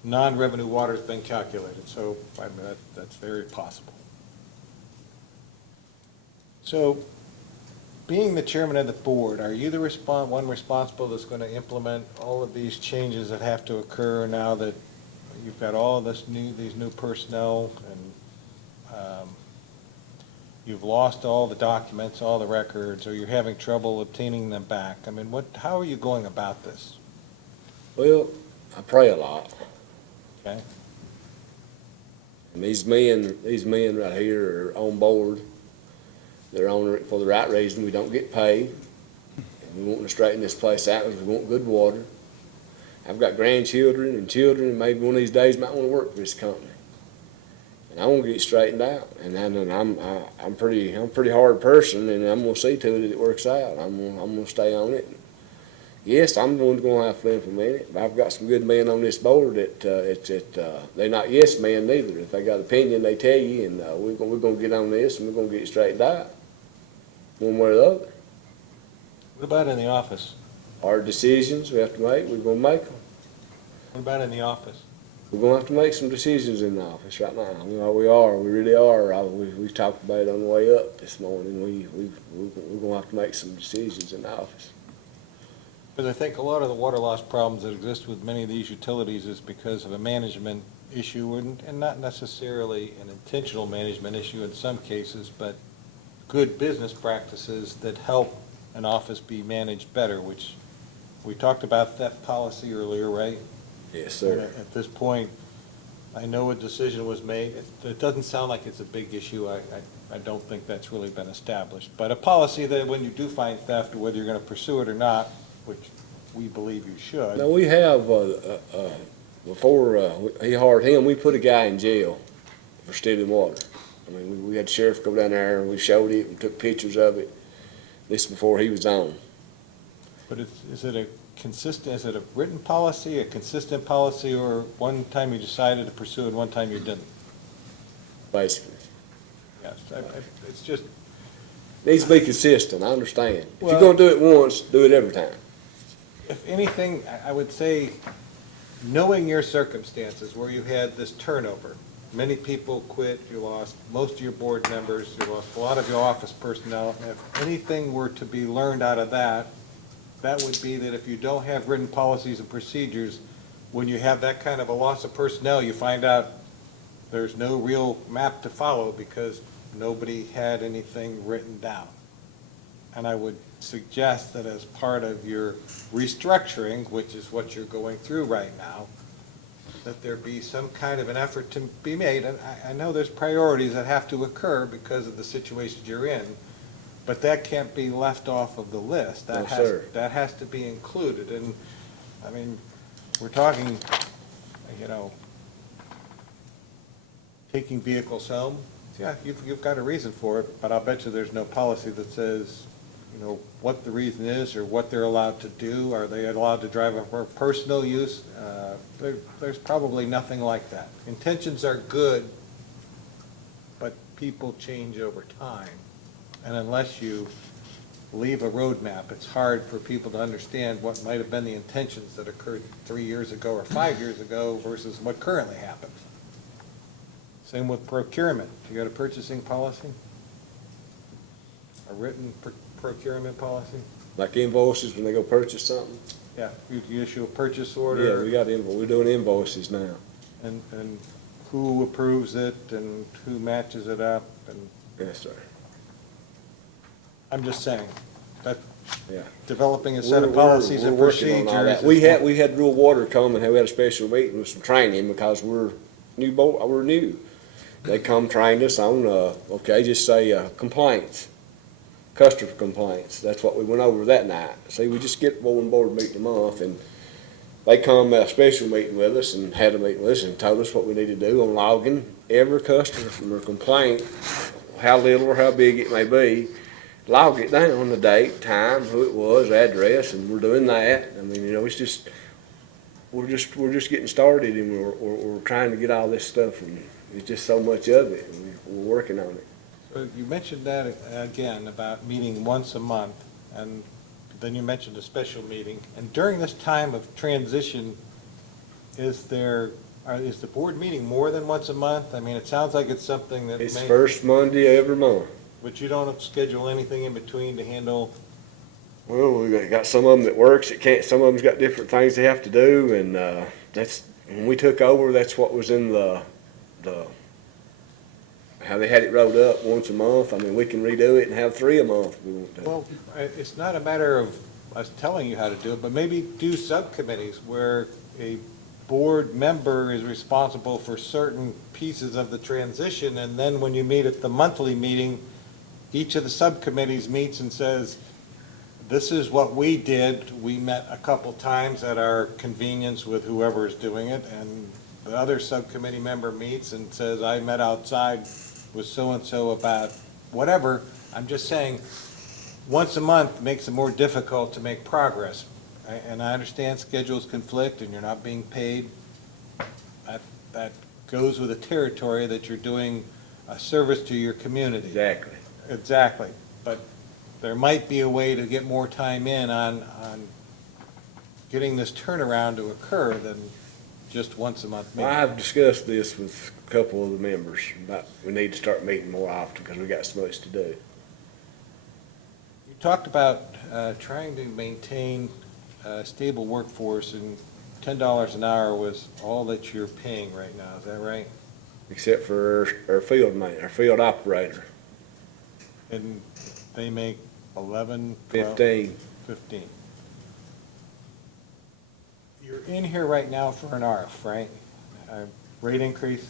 non-revenue water's been calculated, so I mean, that's very possible. So, being the chairman of the board, are you the one responsible that's going to implement all of these changes that have to occur now that you've got all of these new personnel, and you've lost all the documents, all the records, or you're having trouble obtaining them back? I mean, how are you going about this? Well, I pray a lot. Okay. And these men right here are on board. They're on it for the right reason. We don't get paid. And we want to straighten this place out because we want good water. I've got grandchildren and children, and maybe one of these days might want to work for this company. And I want to get it straightened out. And I'm pretty hard person, and I'm gonna see to it that it works out. I'm gonna stay on it. Yes, I'm going to have to implement it. But I've got some good men on this board that they're not yes men neither. If they got an opinion, they tell you, and we're gonna get on this and we're gonna get it straightened out, one way or the other. What about in the office? Hard decisions we have to make. We're gonna make them. What about in the office? We're gonna have to make some decisions in the office right now. We are. We really are. We talked about it on the way up this morning. We're gonna have to make some decisions in the office. Because I think a lot of the water loss problems that exist with many of these utilities is because of a management issue, and not necessarily an intentional management issue in some cases, but good business practices that help an office be managed better, which we talked about that policy earlier, right? Yes, And sir. at this point, I know a decision was made. It doesn't sound like it's a big issue. I don't think that's really been established. But a policy that when you do find theft, whether you're going to pursue it or not, which we believe you should. Now, we have, before he hired him, we put a guy in jail for stealing water. I mean, we had the sheriff go down there and we showed it and took pictures of it. This before he was on. But is it a written policy, a consistent policy, or one time you decided to pursue it, one time you didn't? Basically. Yes, it's just, Needs to be consistent, I understand. If Well- you're gonna do it once, do it every time. if anything, I would say, knowing your circumstances where you had this turnover, many people quit, you lost most of your board members, you lost a lot of your office personnel. If anything were to be learned out of that, that would be that if you don't have written policies and procedures, when you have that kind of a loss of personnel, you find out there's no real map to follow because nobody had anything written down. And I would suggest that as part of your restructuring, which is what you're going through right now, that there be some kind of an effort to be made. And I know there's priorities that have to occur because of the situations you're in, but that can't be left off of the list. No, sir. That has to be included. And, I mean, we're talking, taking vehicles home. Yeah, you've got a reason for it, but I'll bet you there's no policy that says, what the reason is or what they're allowed to do. Are they allowed to drive for personal use? There's probably nothing like that. Intentions are good, but people change over time. And unless you leave a roadmap, it's hard for people to understand what might have been the intentions that occurred 3 years ago or 5 years ago versus what currently happens. Same with procurement. You got a purchasing policy? A written procurement policy? Like invoices when they go purchase something. Yeah, you issue a purchase Yeah, order. we got we're doing invoices now. And who approves it and who matches it up, and Yes, sir. I'm just saying, that Yeah. developing a set of We're- policies and we're working on all procedures. that. We had rural water come and we had a special meeting with some training because we're new. They come trained us on, just say complaints, customer complaints. That's what we went over that night. See, we just get one board meeting a month, and they come a special meeting with us and had a meeting with us and told us what we need to do on logging every customer complaint, how little or how big it may be. Log it down, the date, time, who it was, address, and we're doing that. I mean, it's just, we're just getting started, and we're trying to get all this stuff, and it's just so much of it, and we're working on it. So you mentioned that again, about meeting once a month, and then you mentioned a special meeting. And during this time of transition, is the board meeting more than once a month? I mean, it sounds like it's something that It's may, first Monday every month. but you don't schedule anything in between to handle. Well, we got some of them that works, some of them's got different things they have to do, and, that's, when we took over, that's what was in how they had it rolled up once a month. I mean, we can redo it and have 3 a month if we want to. Well, it's not a matter of us telling you how to do it, but maybe do subcommittees where a board member is responsible for certain pieces of the transition, and then when you meet at the monthly meeting, each of the subcommittees meets and says, this is what we did. We met a couple times at our convenience with whoever is doing it, and the other subcommittee member meets and says, I met outside with so-and-so about whatever. I'm just saying, once a month makes it more difficult to make progress. And I understand schedules conflict and you're not being paid. That goes with the territory that you're doing a service to your community. Exactly. Exactly. But there might be a way to get more time in on getting this turnaround to occur than just once a month meeting. I've discussed this with a couple of the members, about we need to start meeting more often because we got so much to do. You talked about trying to maintain a stable workforce, and $10 an hour was all that you're paying right now, is that right? Except for our field man, our field operator, And they make 11, 12, 15. 15. You're in here right now for an RF, right? A rate increase?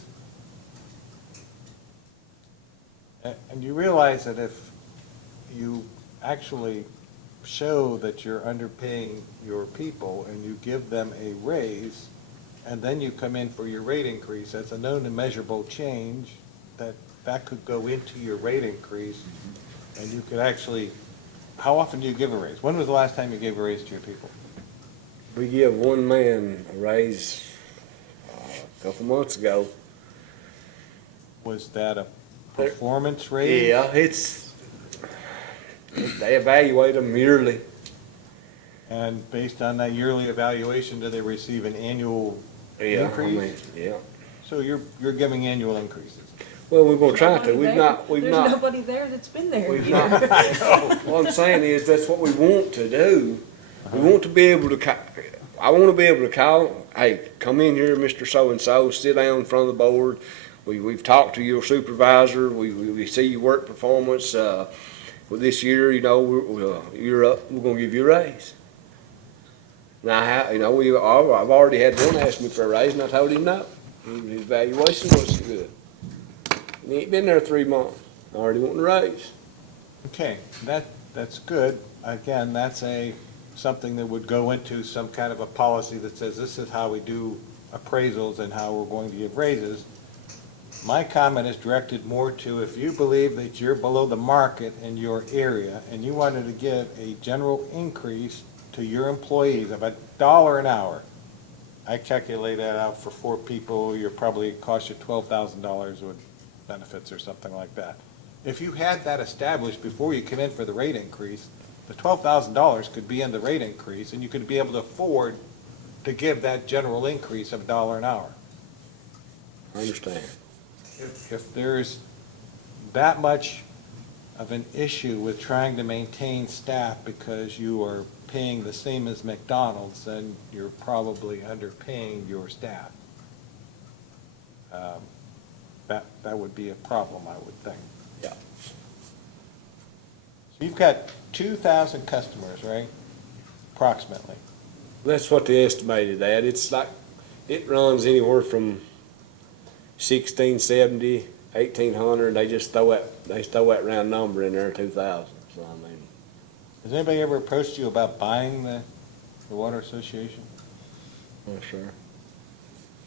And you realize that if you actually show that you're underpaying your people and you give them a raise, and then you come in for your rate increase, that's a known and measurable change, that could go into your rate increase, and you could actually, how often do you give a raise? When was the last time you gave a raise to your people? We give one man a raise a couple months ago. Was that a performance raise? Yeah, they evaluate them yearly. And based on that yearly evaluation, do they receive an annual Yeah, increase? yeah. So you're giving annual increases? Well, we're gonna try to. Nobody We've there? not, we've There's not. nobody there that's been there. We've not. What I'm saying is, that's what we want to do. We want to be able to, I want to be able to call, hey, come in here, Mr. So-and-so, sit down in front of the board. We've talked to your supervisor, we see your work performance, well, this year, you know, you're up, we're gonna give you a raise. Now, you know, I've already had one ask me for a raise, and I told him no. His evaluation wasn't good. He ain't been there 3 months, already wanting a raise. Okay, that's good. Again, that's something that would go into some kind of a policy that says this is how we do appraisals and how we're going to give raises. My comment is directed more to if you believe that you're below the market in your area and you wanted to give a general increase to your employees of $1 an hour, I calculate that out for 4 people, you're probably, cost you $12,000 with benefits or something like that. If you had that established before you come in for the rate increase, the $12,000 could be in the rate increase, and you could be able to afford to give that general increase of $1 an hour. I understand. If there's that much of an issue with trying to maintain staff because you are paying the same as McDonald's, then you're probably underpaying your staff. That would be a problem, I would think. Yeah. So you've got 2,000 customers, right? Approximately. That's what they estimated at. It's like, it runs anywhere from 1,670, 1,800, they just throw that round number in there, 2,000, so I mean. Has anybody ever approached you about buying the Water Association? I'm sure.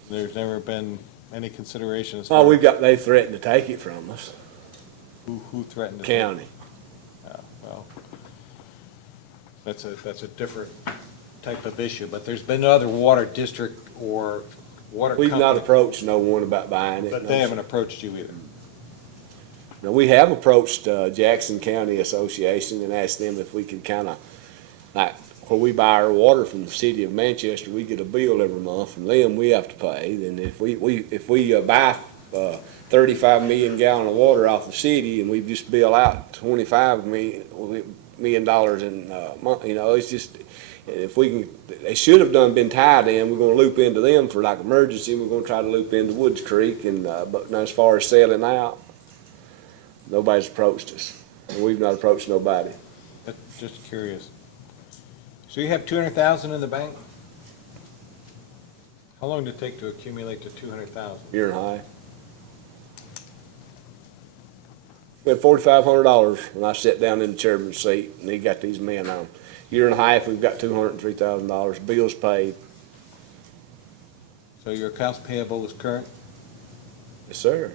There's never been any consideration as Oh, far they threatened to take it from us, who threatened to? county. Well, that's a different type of issue, but there's been no other water district or water We've not company, approached no one about buying it. but they haven't approached you either. Now, we have approached Jackson County Association and asked them if we could kind of, like, where we buy our water from the city of Manchester, we get a bill every month from them, we have to pay. Then if we buy 35 million gallon of water off the city and we just bill out $25 million in a month, you know, it's just, if we can, they should have been tied in. We're gonna loop into them for like emergency. We're gonna try to loop into Woods Creek, and but as far as selling out, nobody's approached us. And we've not approached nobody. But just curious. So you have 200,000 in the bank? How long did it take to accumulate to 200,000? Year and a half. We had $4,500 when I sat down in the chairman's seat, and he got these men on. Year and a half, we've got $203,000, bills paid. So your accounts payable is current? Yes, sir.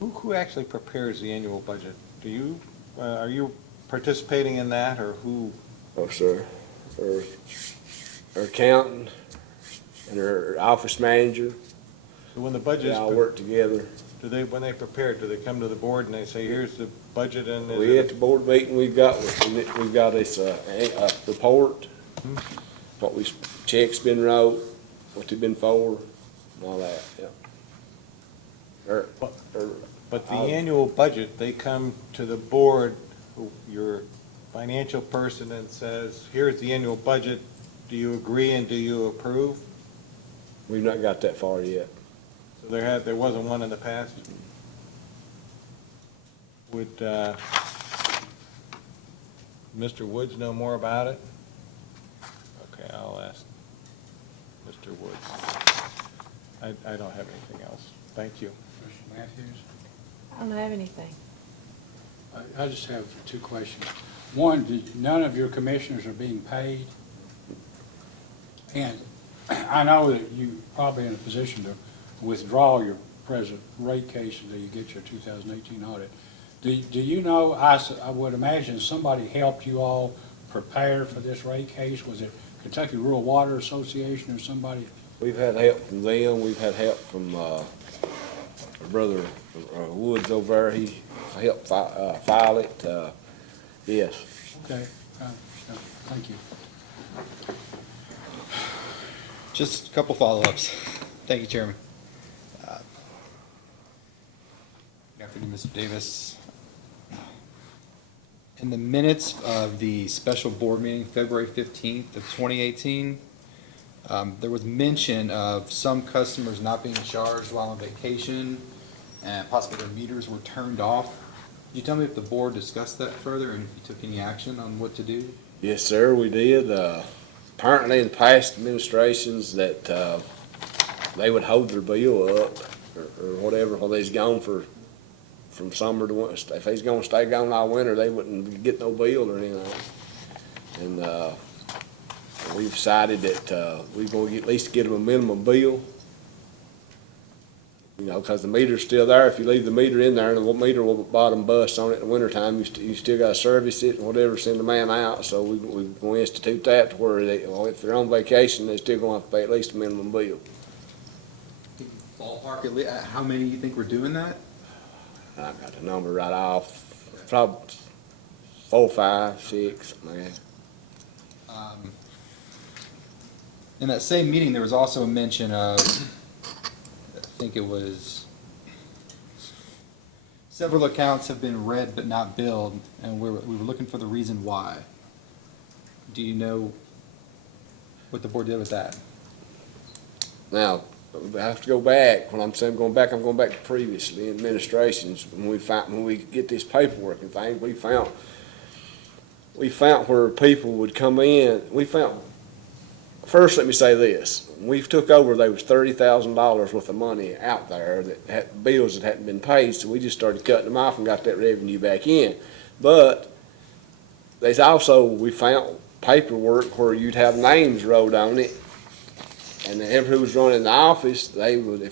Who actually prepares the annual budget? Do you, are you participating in that, or who? Oh, sir. Our accountant and our office manager, When the budget they is, all work together. do they, when they prepare, do they come to the board and they say, here's the budget and is We at it? the board meeting, we've got this, a report, what checks been wrote, what they've been for, and all that, yeah. But the annual budget, they come to the board, your financial person, and says, here's the annual budget, do you agree and do you approve? We've not got that far yet. So there wasn't one in the past? Would, Mr. Woods know more about it? Okay, I'll ask Mr. Woods. I don't have anything else. Thank you. Mr. Matthews? I don't have anything. I just have two questions. One, none of your commissioners are being paid? And I know that you probably in a position to withdraw your present rate case until you get your 2018 audit. Do you know, I would imagine somebody helped you all prepare for this rate case? Was it Kentucky Rural Water Association or somebody? We've had help from them, we've had help from, our brother Woods over there, he helped file it, yes. Okay, thank you. Just a couple follow-ups. Thank you, Chairman. Good afternoon, Mr. Davis. In the minutes of the special board meeting, February 15th of 2018, there was mention of some customers not being charged while on vacation and possibly their meters were turned off. Could you tell me if the board discussed that further and if you took any action on what to do? Yes, sir, we did. Apparently in past administrations that, they would hold their bill up or whatever while they's gone from summer to winter. If they's gonna stay gone all winter, they wouldn't get no bill or anything. And, we've decided that, we're gonna at least get them a minimum bill. You know, cause the meter's still there. If you leave the meter in there and the meter will bottom bust on it in the wintertime, you still gotta service it and whatever, send the man out. So we're gonna institute that to where they, well, if they're on vacation, they're still gonna have to pay at least a minimum bill. Ballpark, how many do you think were doing that? I got the number right off, probably 4, 5, 6, man. In that same meeting, there was also a mention of, I think it was, several accounts have been read but not billed, and we were looking for the reason why. Do you know what the board did with that? Now, I have to go back. When I'm saying going back, I'm going back to previously administrations. When we get this paperwork and things, we found where people would come in. First, let me say this. When we took over, there was $30,000 worth of money out there that had bills that hadn't been paid, so we just started cutting them off and got that revenue back in. But there's also, we found paperwork where you'd have names wrote on it, and whoever who was running the office, they would,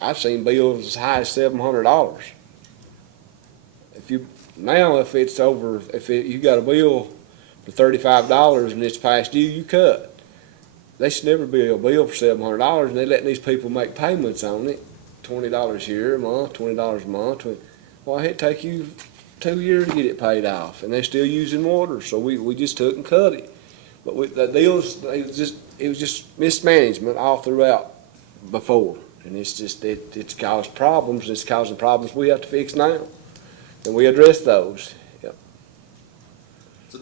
I've seen bills as high as $700. If you got a bill for $35 and it's past due, you cut. They should never be a bill for $700, and they're letting these people make payments on it, $20 here a month, $20 a month. Well, it'd take you 2 years to get it paid off, and they're still using water, so we just took and cut it. But the deals, it was just mismanagement all throughout before, and it's caused problems. It's causing problems we have to fix now, and we address those. Yep. So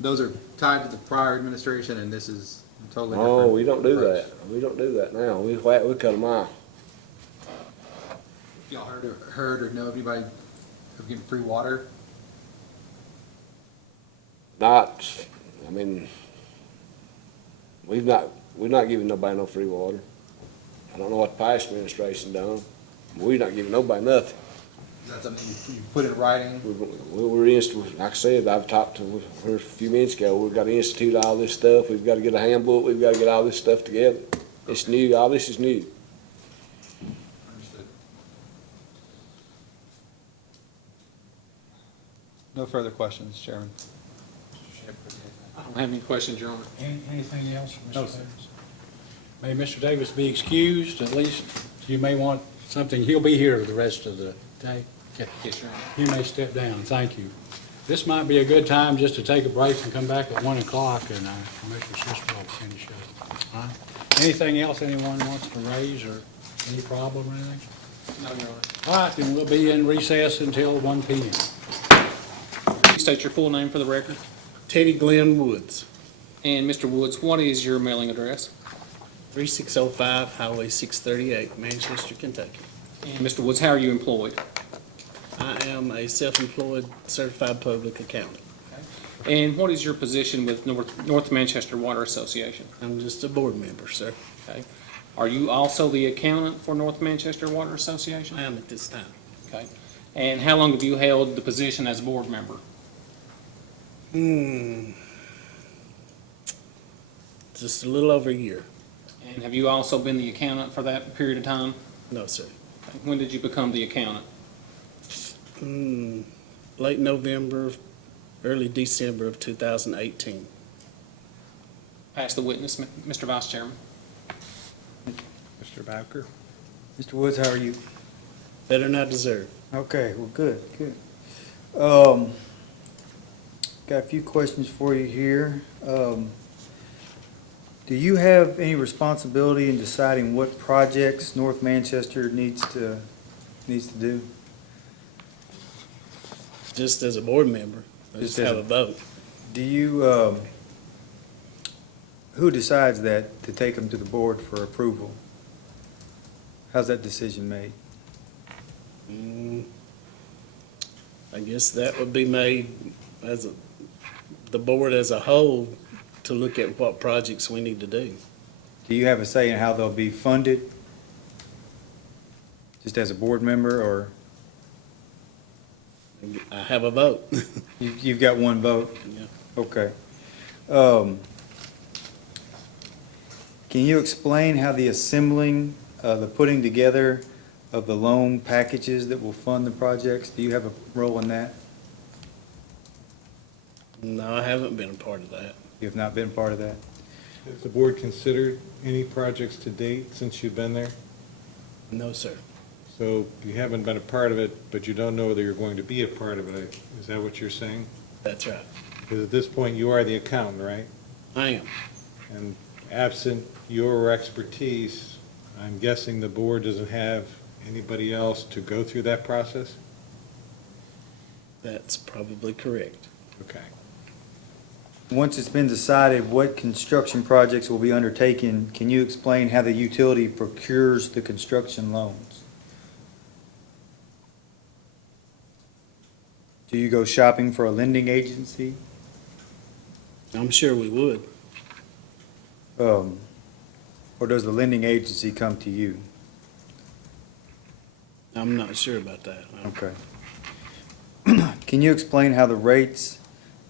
those are tied to the prior administration, and this is totally different. Oh, we don't do approach. that. We don't do that now. We cut them off. Y'all heard or know of anybody of getting free water? Not I mean, we're not giving nobody no free water. I don't know what the past administration done. We're not giving nobody nothing. Is that something you put in writing? Like I said, I've talked to her a few minutes ago, we've got to institute all this stuff, we've got to get a handbook, we've got to get all this stuff together. It's new, all this is new. Understood. No further questions, Chairman. I don't have any questions, Your Honor. Anything else, Mr. No, sir. Davis? May Mr. Davis be excused, at least you may want something, he'll be here the rest of the day. Okay. Yes, Your Honor. You may step down, thank you. This might be a good time just to take a break and come back at 1 o'clock, and Commissioner Sister will finish up. All right? Anything else anyone wants to raise, or any problem or anything? No, Your Honor. All right, then we'll be in recess until 1 p.m. Please state your full name for the record. Teddy Glenn Woods, And Mr. Woods, what is your mailing address? 3605 Highway 638, Manchester, Kentucky. And Mr. Woods, how are you employed? I am a self-employed certified public accountant. And what is your position with North Manchester Water Association? I'm just a board member, sir. Okay. Are you also the accountant for North Manchester Water Association? I am at this time. Okay. And how long have you held the position as a board member? Just a little over a year. And have you also been the accountant for that period of time? No, sir. When did you become the accountant? Late November, early December of 2018. Pass the witness, Mr. Vice Chairman. Mr. Bowker? Mr. Woods, how are you? Better than I deserve. Okay, well, good. Got a few questions for you here. Do you have any responsibility in deciding what projects North Manchester needs to do? Just as a board member, I just Just as have a- a vote. Do you, who decides that to take them to the board for approval? How's that decision made? I guess that would be made as the board as a whole to look at what projects we need to do. Do you have a say in how they'll be funded? Just as a board member, or I have a vote. you've got one vote? Yeah. Okay. Can you explain how the assembling, the putting together of the loan packages that will fund the projects, do you have a role in that? No, I haven't been a part of that. You have not been part of that? Has the board considered any projects to date since you've been there? No, sir. So you haven't been a part of it, but you don't know whether you're going to be a part of it. Is that what you're saying? That's right. Because at this point, you are the accountant, right? I am. And absent your expertise, I'm guessing the board doesn't have anybody else to go through that process? That's probably correct. Okay. Once it's been decided what construction projects will be undertaken, can you explain how the utility procures the construction loans? Do you go shopping for a lending agency? I'm sure we would. Or does the lending agency come to you? I'm not sure about that. Okay. Can you explain how the rates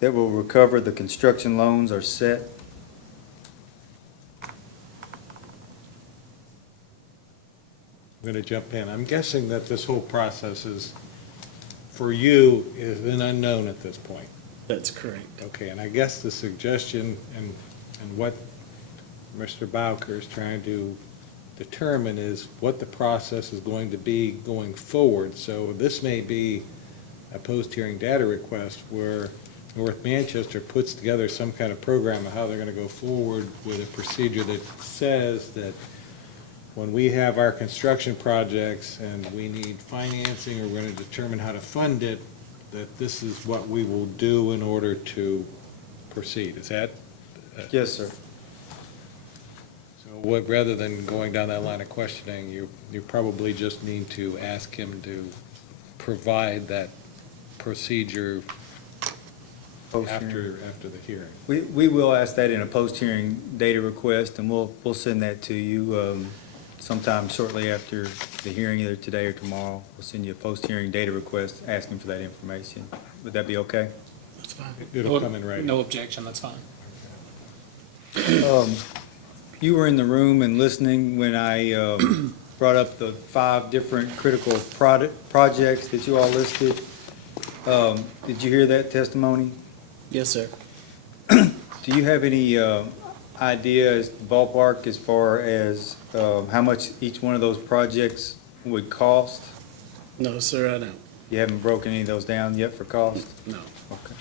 that will recover the construction loans are set? I'm going to jump in. I'm guessing that this whole process is, for you, is an unknown at this point. That's correct. Okay, and I guess the suggestion and what Mr. Bowker is trying to determine is what the process is going to be going forward. So this may be a post-hearing data request where North Manchester puts together some kind of program of how they're going to go forward with a procedure that says that when we have our construction projects and we need financing or we're going to determine how to fund it, that this is what we will do in order to proceed. Is that? Yes, sir. So what, rather than going down that line of questioning, you probably just need to ask him to provide that procedure Post-hearing. after the hearing. We will ask that in a post-hearing data request, and we'll send that to you sometime shortly after the hearing, either today or tomorrow. We'll send you a post-hearing data request asking for that information. Would that be okay? That's fine. It'll come in writing. No objection, that's fine. You were in the room and listening when I brought up the 5 different critical projects that you all listed. Did you hear that testimony? Yes, sir. Do you have any idea, as ballpark, as far as how much each one of those projects would cost? No, sir, I don't. You haven't broken any of those down yet for cost? No. Okay.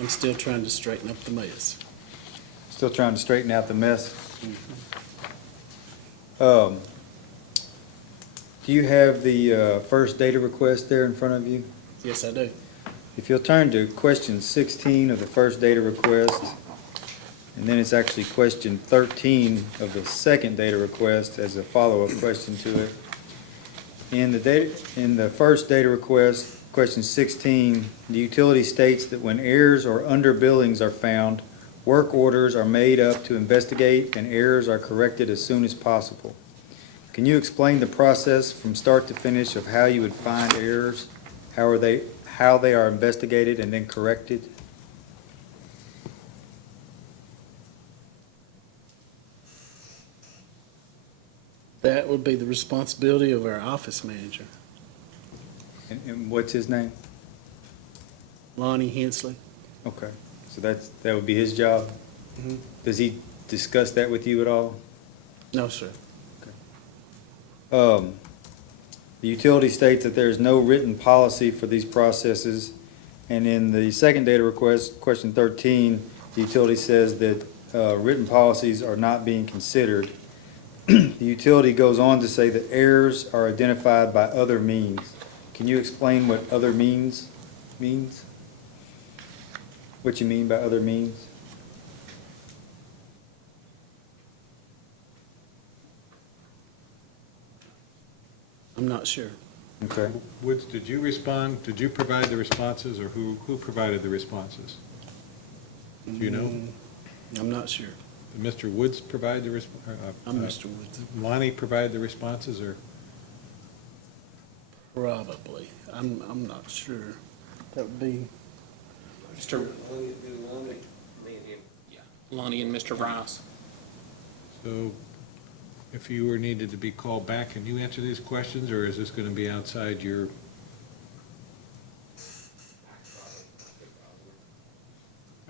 I'm still trying to straighten up the mess. Still trying to straighten out the mess? Do you have the first data request there in front of you? Yes, I do. If you'll turn to question 16 of the first data request, and then it's actually question 13 of the second data request as a follow-up question to it. In the first data request, question 16, the utility states that when errors or underbillings are found, work orders are made up to investigate and errors are corrected as soon as possible. Can you explain the process from start to finish of how you would find errors, how they are investigated and then corrected? That would be the responsibility of our office manager, And what's his name? Lonnie Hensley. Okay, so that would be his job? Mhm. Does he discuss that with you at all? No, sir. The utility states that there is no written policy for these processes, and in the second data request, question 13, the utility says that written policies are not being considered. The utility goes on to say that errors are identified by other means. Can you explain what other means means? What you mean by other means? I'm not sure. Okay. Woods, did you respond, did you provide the responses, or who provided the responses? Do you know? I'm not sure. Did Mr. Woods provide the I'm Mr. Woods. Lonnie provide the responses, or? Probably. I'm not sure. That would be, Mr. Lonnie and Mr. Rice. So if you were needed to be called back, can you answer these questions, or is this going to be outside your?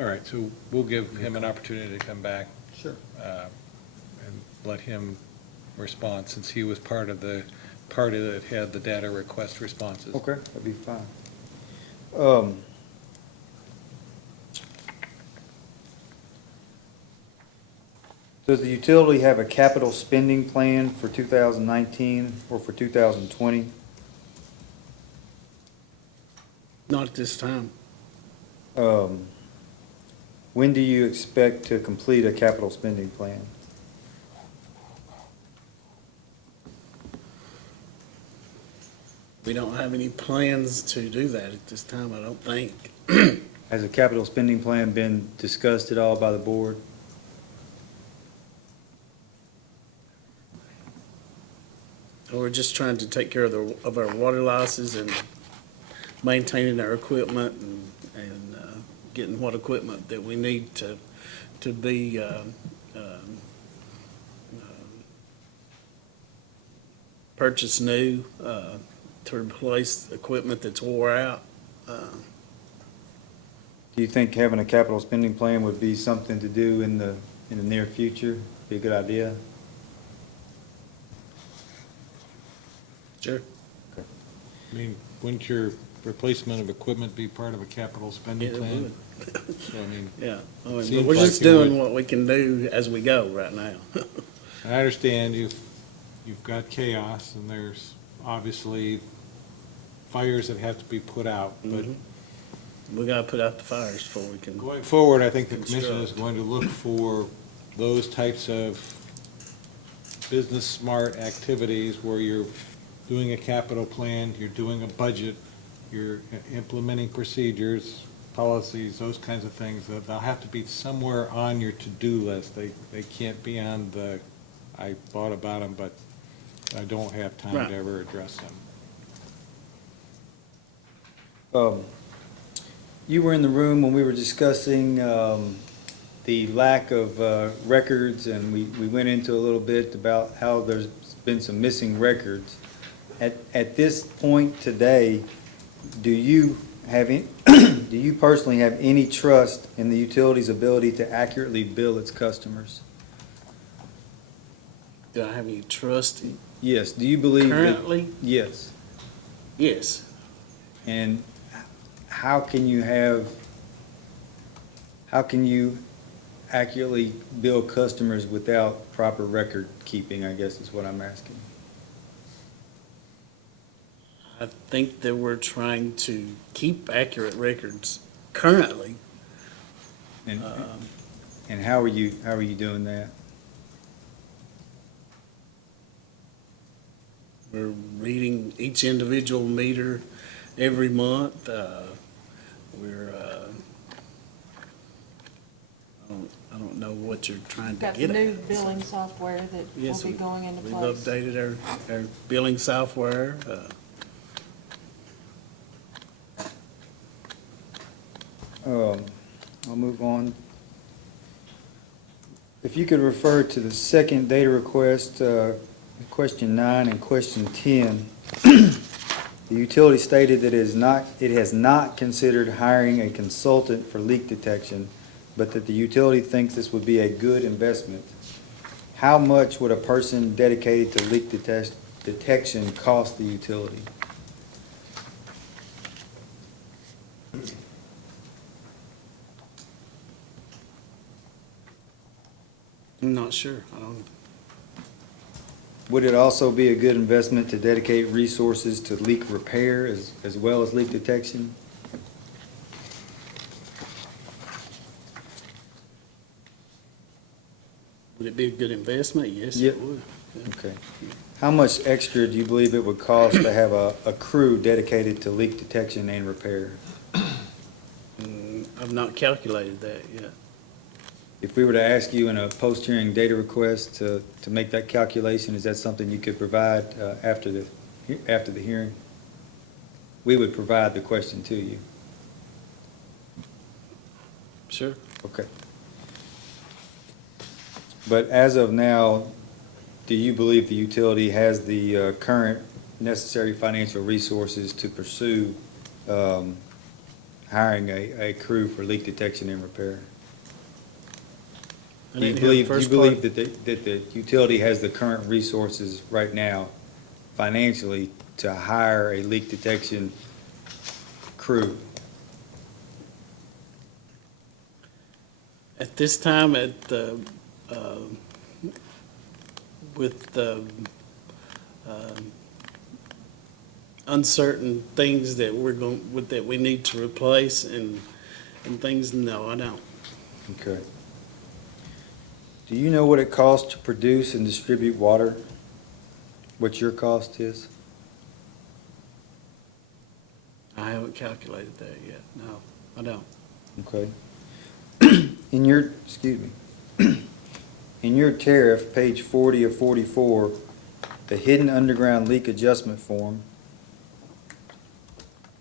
All right, so we'll give him an opportunity to come back. Sure. And let him respond, since he was part of the party that had the data request responses. Okay, that'd be fine. Does the utility have a capital spending plan for 2019 or for 2020? not at this time. When do you expect to complete a capital spending plan? We don't have any plans to do that at this time, I don't think. Has a capital spending plan been discussed at all by the board? We're just trying to take care of our water losses and maintaining our equipment and getting what equipment that we need to be, purchase new, to replace equipment that's wore out. Do you think having a capital spending plan would be something to do in the near future? Be a good idea? Sure. I mean, wouldn't your replacement of equipment be part of a capital Yeah, spending it plan? would. So, I mean, Yeah, I mean, but Seems we're like just it doing would. what we can do as we go right now. I understand you've got chaos, and there's obviously fires that have to be put out, but We gotta put out the fires before we can. going forward, I think the commission is Construct. going to look for those types of business-smart activities where you're doing a capital plan, you're doing a budget, you're implementing procedures, policies, those kinds of things, that they'll have to be somewhere on your to-do list. They can't be on the, I thought about them, but I don't have time Right. to ever address them. You were in the room when we were discussing the lack of records, and we went into a little bit about how there's been some missing records. At this point today, do you have any, do you personally have any trust in the utility's ability to accurately bill its customers? Do I have any trust Yes, do you believe that? currently? Yes. Yes. And how can you accurately bill customers without proper record keeping, I guess is what I'm asking. I think that we're trying to keep accurate records currently. And how are you doing that? We're reading each individual meter every month. I don't know what you're trying to Got the get new at. billing software that will Yes, be going into we've place. updated our billing software. I'll move on. If you could refer to the second data request, question 9 and question 10. The utility stated that it has not considered hiring a consultant for leak detection, but that the utility thinks this would be a good investment. How much would a person dedicated to leak detection cost the utility? I'm not sure. I don't. Would it also be a good investment to dedicate resources to leak repair as well as leak detection? Would it be a good investment? Yes, Yep. it would. Okay. How much extra do you believe it would cost to have a crew dedicated to leak detection and repair? I've not calculated that yet. If we were to ask you in a post-hearing data request to make that calculation, is that something you could provide after the hearing? We would provide the question to you. Sure. Okay. But as of now, do you believe the utility has the current necessary financial resources to pursue hiring a crew for leak detection and repair? I Do you didn't hear the believe, first part. that the utility has the current resources right now financially to hire a leak detection crew? At this time, with the uncertain things that that we need to replace and things, no, I don't. Okay. Do you know what it costs to produce and distribute water? What your cost is? I haven't calculated that yet. No, I don't. Okay. Excuse me, in your tariff, page 40 of 44, the hidden underground leak adjustment form,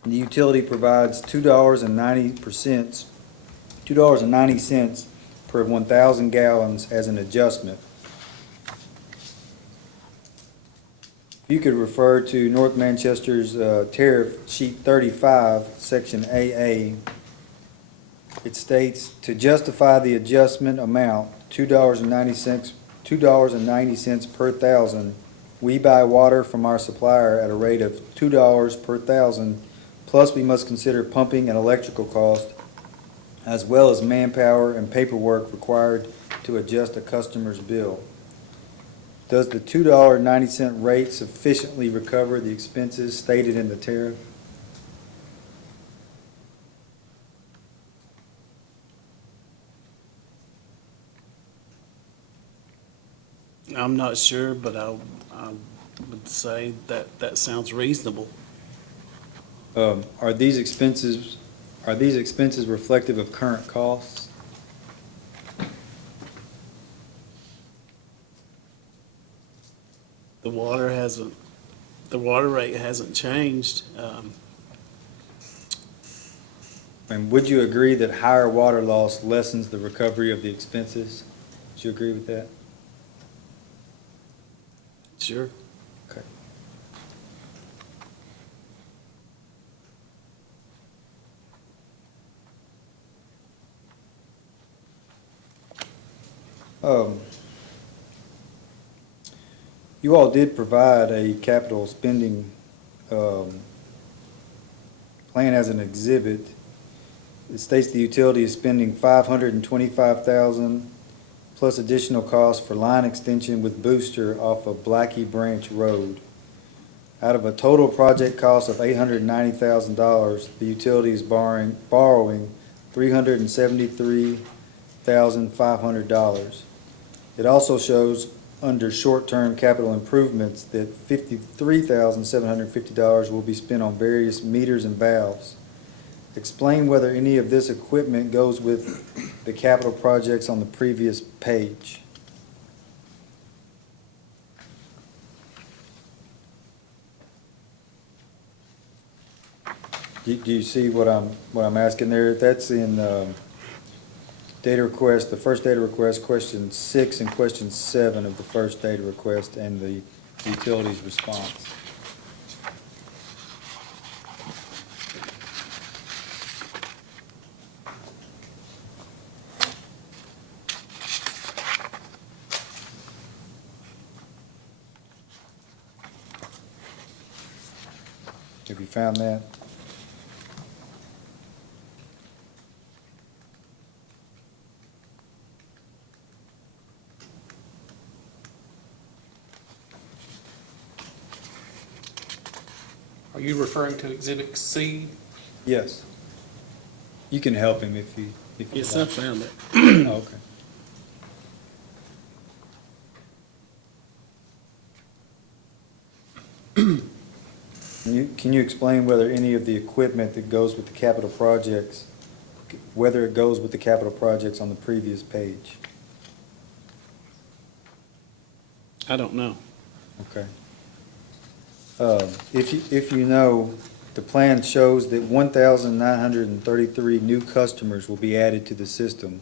the utility provides $2.90 per 1,000 gallons as an adjustment. If you could refer to North Manchester's tariff sheet 35, section AA, it states, to justify the adjustment amount, $2.90 per thousand, we buy water from our supplier at a rate of $2 per thousand, plus we must consider pumping and electrical cost, as well as manpower and paperwork required to adjust a customer's bill. Does the $2.90 rate sufficiently recover the expenses stated in the tariff? I'm not sure, but I would say that sounds reasonable. Are these expenses reflective of current costs? The water rate hasn't changed. And would you agree that higher water loss lessens the recovery of the expenses? Would you agree with that? Sure. Okay. You all did provide a capital spending plan as an exhibit. It states the utility is spending $525,000 plus additional costs for line extension with booster off of Blackie Branch Road. Out of a total project cost of $890,000, the utility is borrowing $373,500. It also shows under short-term capital improvements that $53,750 will be spent on various meters and valves. Explain whether any of this equipment goes with the capital projects on the previous page. Do you see what I'm asking there? That's in data request, the first data request, question 6 and question 7 of the first data request and the utilities response. Have you found that? Are you referring to Exhibit C? Yes. You can help him if you Yes, I like. found it. Oh, okay. Can you explain whether any of the equipment that goes with the capital projects, whether it goes with the capital projects on the previous page? I don't know. Okay. If you know, the plan shows that 1,933 new customers will be added to the system.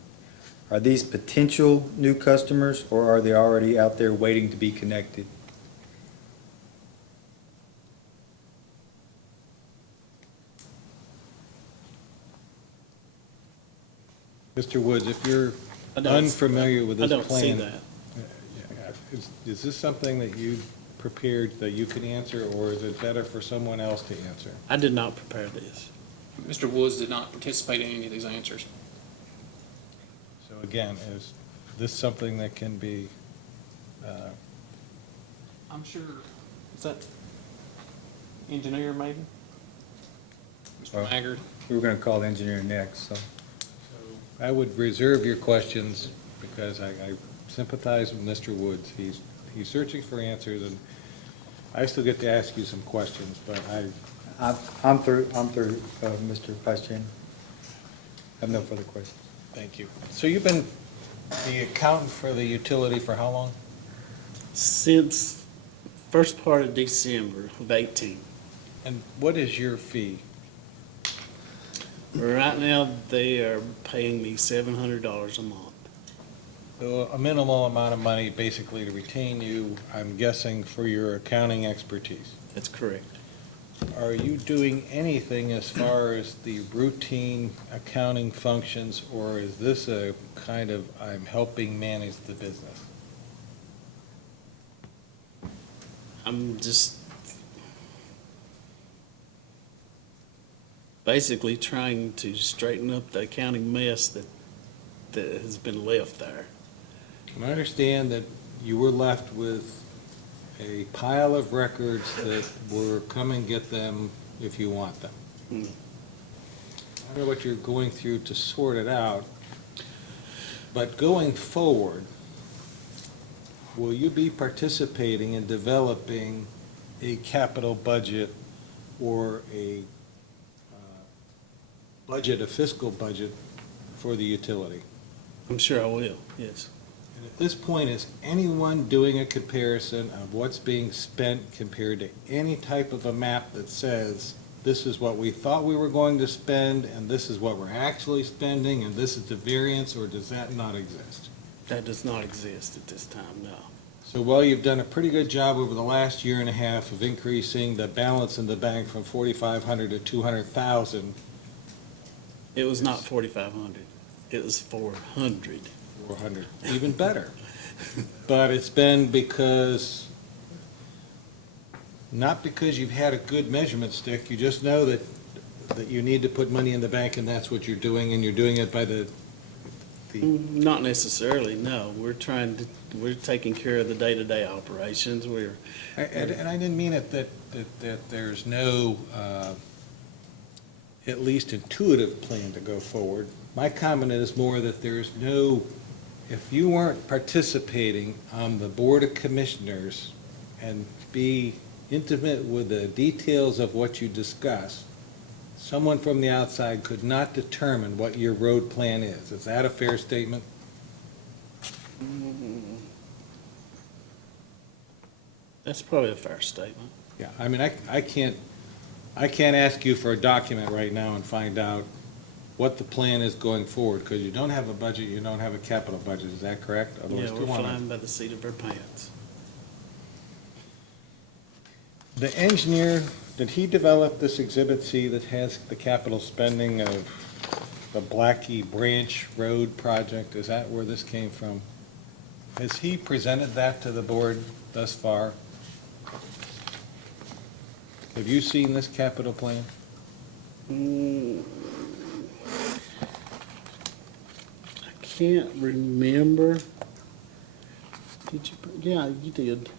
Are these potential new customers, or are they already out there waiting to be connected? Mr. Woods, if you're I don't- unfamiliar with I this don't see plan, that. is this something that you prepared that you can answer, or is it better for someone else to answer? I did not prepare this. Mr. Woods did not participate in any of these answers. So again, is this something that can be, I'm sure, is that engineer maybe? Mr. Well- Maggard? We were gonna call the engineer next, so. I would reserve your questions because I sympathize with Mr. Woods. He's searching for answers, and I still get to ask you some questions, but I'm through, Mr. Vice Chairman. I have no further questions. thank you. So you've been the accountant for the utility for how long? Since first part of December of 18. And what is your fee? Right now, they are paying me $700 a month. So a minimal amount of money basically to retain you, I'm guessing, for your accounting expertise. That's correct. Are you doing anything as far as the routine accounting functions, or is this a kind of, I'm helping manage the business? I'm just basically trying to straighten up the accounting mess that has been left there. I understand that you were left with a pile of records that were come and get them if you want them. Hmm. I don't know what you're going through to sort it out, but going forward, will you be participating in developing a capital budget or a budget, a fiscal budget for the utility. I'm sure I will, yes. And at this point, is anyone doing a comparison of what's being spent compared to any type of a map that says, this is what we thought we were going to spend, and this is what we're actually spending, and this is the variance, or does that not exist? That does not exist at this time, no. So, well, you've done a pretty good job over the last year and a half of increasing the balance in the bank from 4,500 to 200,000. It was not 4,500. It was 400. 400, even better. But it's been because, not because you've had a good measurement stick, you just know that you need to put money in the bank and that's what you're doing, and you're doing it by the, Not necessarily, no. We're taking care of the day-to-day operations. and I didn't mean it that there's no, at least intuitive plan to go forward. My comment is more that there's no, if you weren't participating on the Board of Commissioners and be intimate with the details of what you discuss, someone from the outside could not determine what your road plan is. Is that a fair statement? That's probably a fair statement. Yeah, I mean, I can't ask you for a document right now and find out what the plan is going forward, because you don't have a budget, you don't have a capital budget, is that correct? Otherwise, Yeah, do we're you wanna- flying by the seat of our pants. The engineer, did he develop this Exhibit C that has the capital spending of the Blackie Branch Road project? Is that where this came from? Has he presented that to the board thus far? Have you seen this capital plan? I can't remember. Did you, yeah, you did.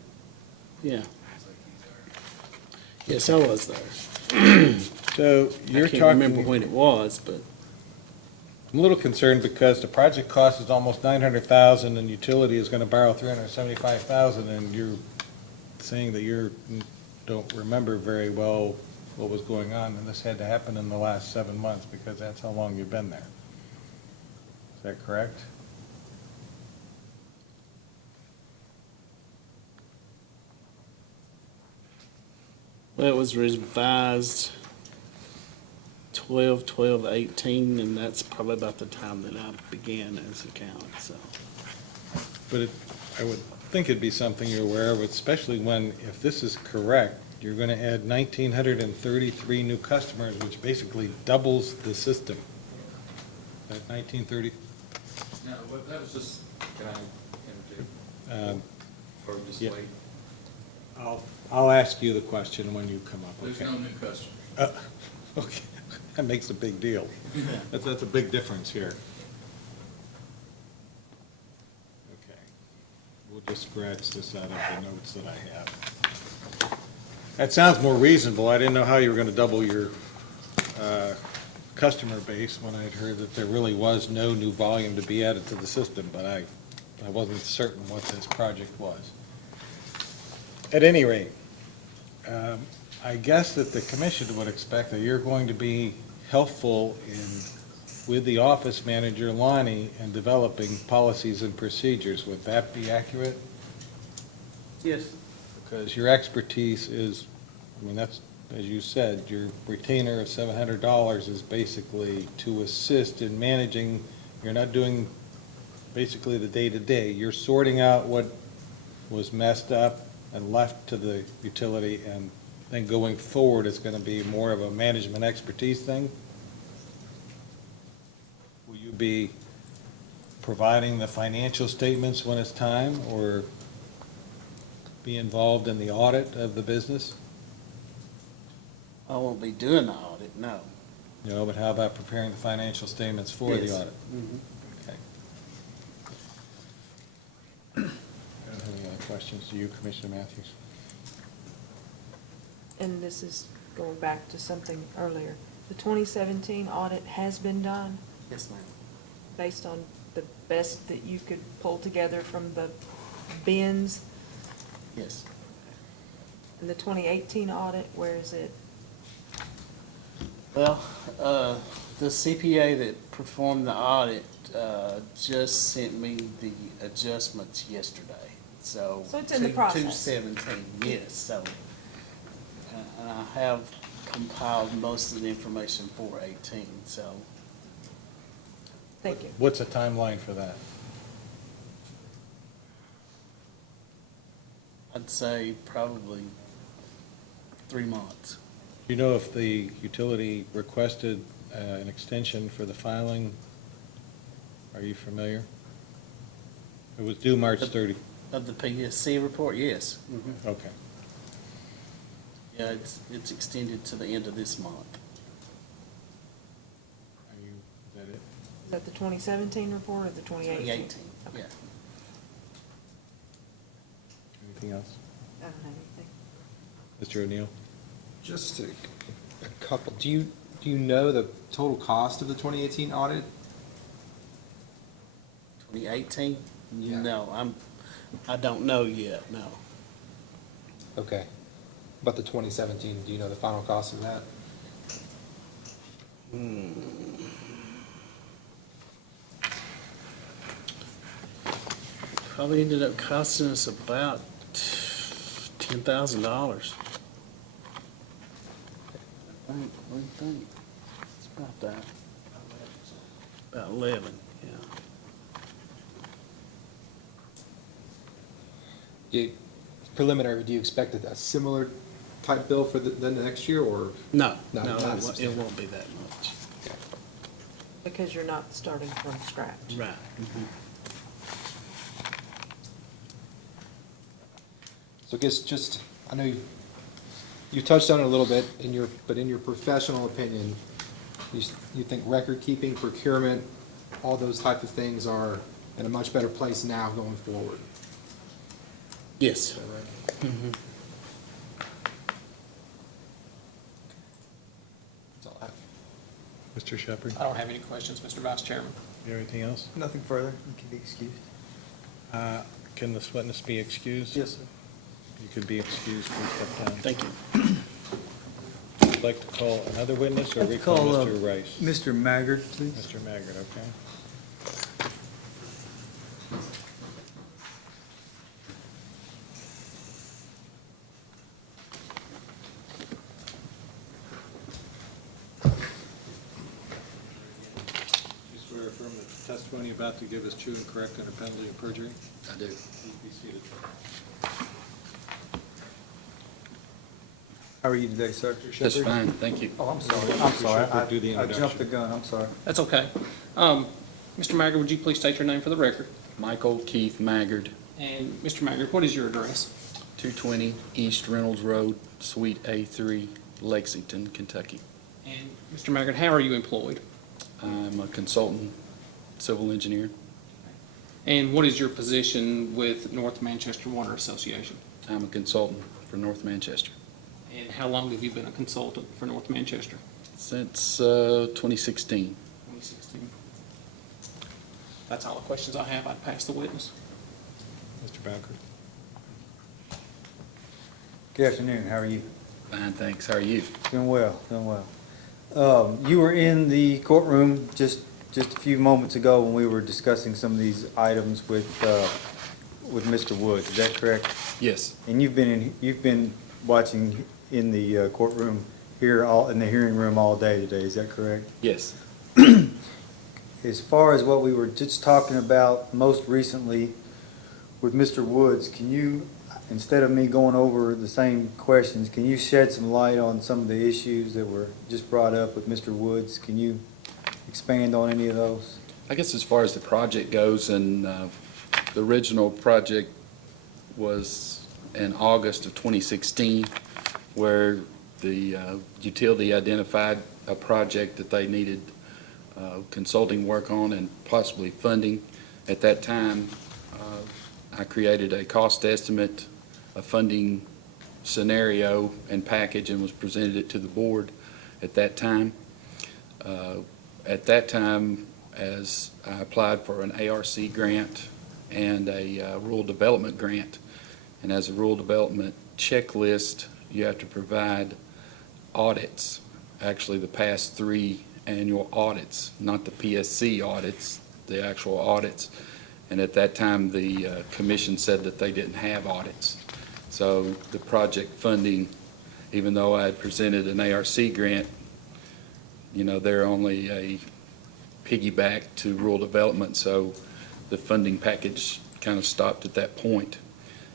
Yeah. Yes, I was there. So you're I can't remember talking, when it was, but I'm a little concerned because the project cost is almost 900,000 and utility is gonna borrow 375,000, and you're saying that you don't remember very well what was going on, and this had to happen in the last 7 months because that's how long you've been there. Is that correct? well, it was revised 12/12/18, and that's probably about the time that I began as accountant, so. But I would think it'd be something you're aware of, especially when, if this is correct, you're gonna add 1,933 new customers, which basically doubles the system. That 1930, No, that was just, can I interject? Or just yeah. wait? I'll ask you the question when you come up, There's okay? no new customers. Okay, that makes a big deal. That's a big difference here. Okay, we'll just scratch this out of the notes that I have. That sounds more reasonable. I didn't know how you were gonna double your customer base when I'd heard that there really was no new volume to be added to the system, but I wasn't certain what this project was. At any rate, I guess that the commission would expect that you're going to be helpful with the office manager, Lonnie, in developing policies and procedures. Would that be accurate? Yes. Because your expertise is, I mean, that's, as you said, your retainer of $700 is basically to assist in managing, you're not doing basically the day-to-day. You're sorting out what was messed up and left to the utility, and then going forward, it's gonna be more of a management expertise thing? Will you be providing the financial statements when it's time, or be involved in the audit of the business? I won't be doing the audit, no. No, but how about preparing the financial statements for the Yes. audit? Mhm. Okay. I don't have any other questions. Do you, Commissioner Matthews? And this is going back to something earlier. The 2017 audit has been done Yes, ma'am. based on the best that you could pull together from the bins. Yes. And the 2018 audit, where is it? Well, The CPA that performed the audit just sent me the adjustments yesterday, so. So it's in the to- process. 217, yes, so. And I have compiled most of the information for 18, so. Thank you. What's the timeline for that? I'd say probably 3 months. Do you know if the utility requested an extension for the filing? Are you familiar? It was due March 30. Of the PSC report, yes. Okay. Yeah, it's extended to the end of this month. Is that it? Is that the 2017 report or the 2018? 2018, Okay. yeah. Anything else? I don't have anything. Mr. O'Neill? Just a couple, do you know the total cost of the 2018 audit? 2018? Yeah. No, I don't know yet, no. Okay. But the 2017, do you know the final cost of that? Probably ended up costing us about $10,000. What do you think? It's about that. About 11, yeah. Preliminary, do you expect a similar type bill for the next year, or? No, No, no, not it as won't- it substantial. won't be that much. Because you're not starting from scratch. Right. So I guess just, I know you touched on it a little bit but in your professional opinion, you think record keeping, procurement, all those types of things are in a much better place now going forward? Yes. Is that right? That's all I have. Mr. Shepherd? I don't have any questions, Mr. Vice Chairman. You have anything else? Nothing further. You can be excused. Can this witness be excused? Yes, sir. You could be excused, please step down. Thank you. Would you like to call another witness or I'd recall call, Mr. Rice? Mr. Maggard, please. Mr. Maggard, okay. You swear affirm that the testimony you're about to give is true and correct under penalty of perjury? I do. Please be seated. How are you today, sir? Mr. Just Shepherd? fine, thank you. Oh, I'm sorry. Mr. I'm sorry. Shepherd, do the I jumped introduction. the gun. I'm sorry. That's okay. Mr. Maggard, would you please state your name for the record? Michael Keith Maggard, And Mr. Maggard, what is your address? 220 East Reynolds Road, Suite A3, Lexington, Kentucky. And Mr. Maggard, how are you employed? I'm a consultant civil engineer. And what is your position with North Manchester Water Association? I'm a consultant for North Manchester And how long have you been a consultant for North Manchester? since 2016. 2016. That's all the questions I have. I'd pass the witness. Mr. Bowker? Good afternoon. How are you? Fine, thanks. How are you? Doing well, doing well. You were in the courtroom just a few moments ago when we were discussing some of these items with Mr. Woods. Is that correct? Yes, And you've been watching in the courtroom here, in the hearing room all day today. Is that correct? yes. As far as what we were just talking about most recently with Mr. Woods, can you, instead of me going over the same questions, can you shed some light on some of the issues that were just brought up with Mr. Woods? Can you expand on any of those? I guess as far as the project goes, and the original project was in August of 2016, where the utility identified a project that they needed consulting work on and possibly funding. At that time, I created a cost estimate, a funding scenario and package, and was presented it to the board at that time. At that time, as I applied for an ARC grant and a rural development grant, and as a rural development checklist, you have to provide audits, actually the past 3 annual audits, not the PSC audits, the actual audits. And at that time, the commission said that they didn't have audits. So the project funding, even though I had presented an ARC grant, they're only a piggyback to rural development, so the funding package kind of stopped at that point.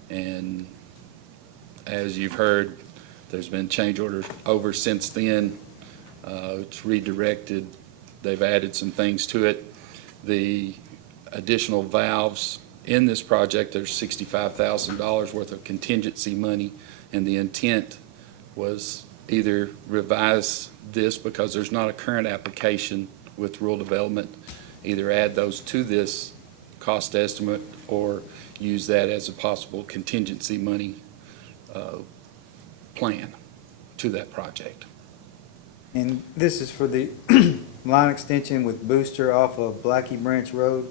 And as you've heard, there's been change orders over since then. It's redirected. They've added some things to it. The additional valves in this project, there's $65,000 worth of contingency money, and the intent was either revise this because there's not a current application with rural development, either add those to this cost estimate or use that as a possible contingency money plan to that project. And this is for the line extension with booster off of Blackie Branch Road?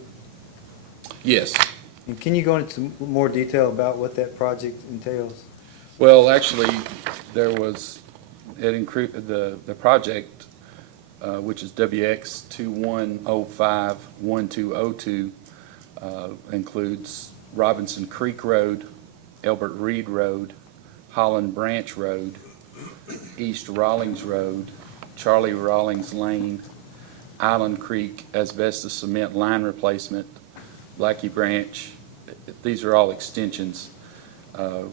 Yes. And can you go into some more detail about what that project entails? Well, actually, there was, the project, which is WX 21051202, includes Robinson Creek Road, Elbert Reed Road, Holland Branch Road, East Rawlings Road, Charlie Rawlings Lane, Island Creek asbestos cement line replacement, Blackie Branch. These are all extensions. A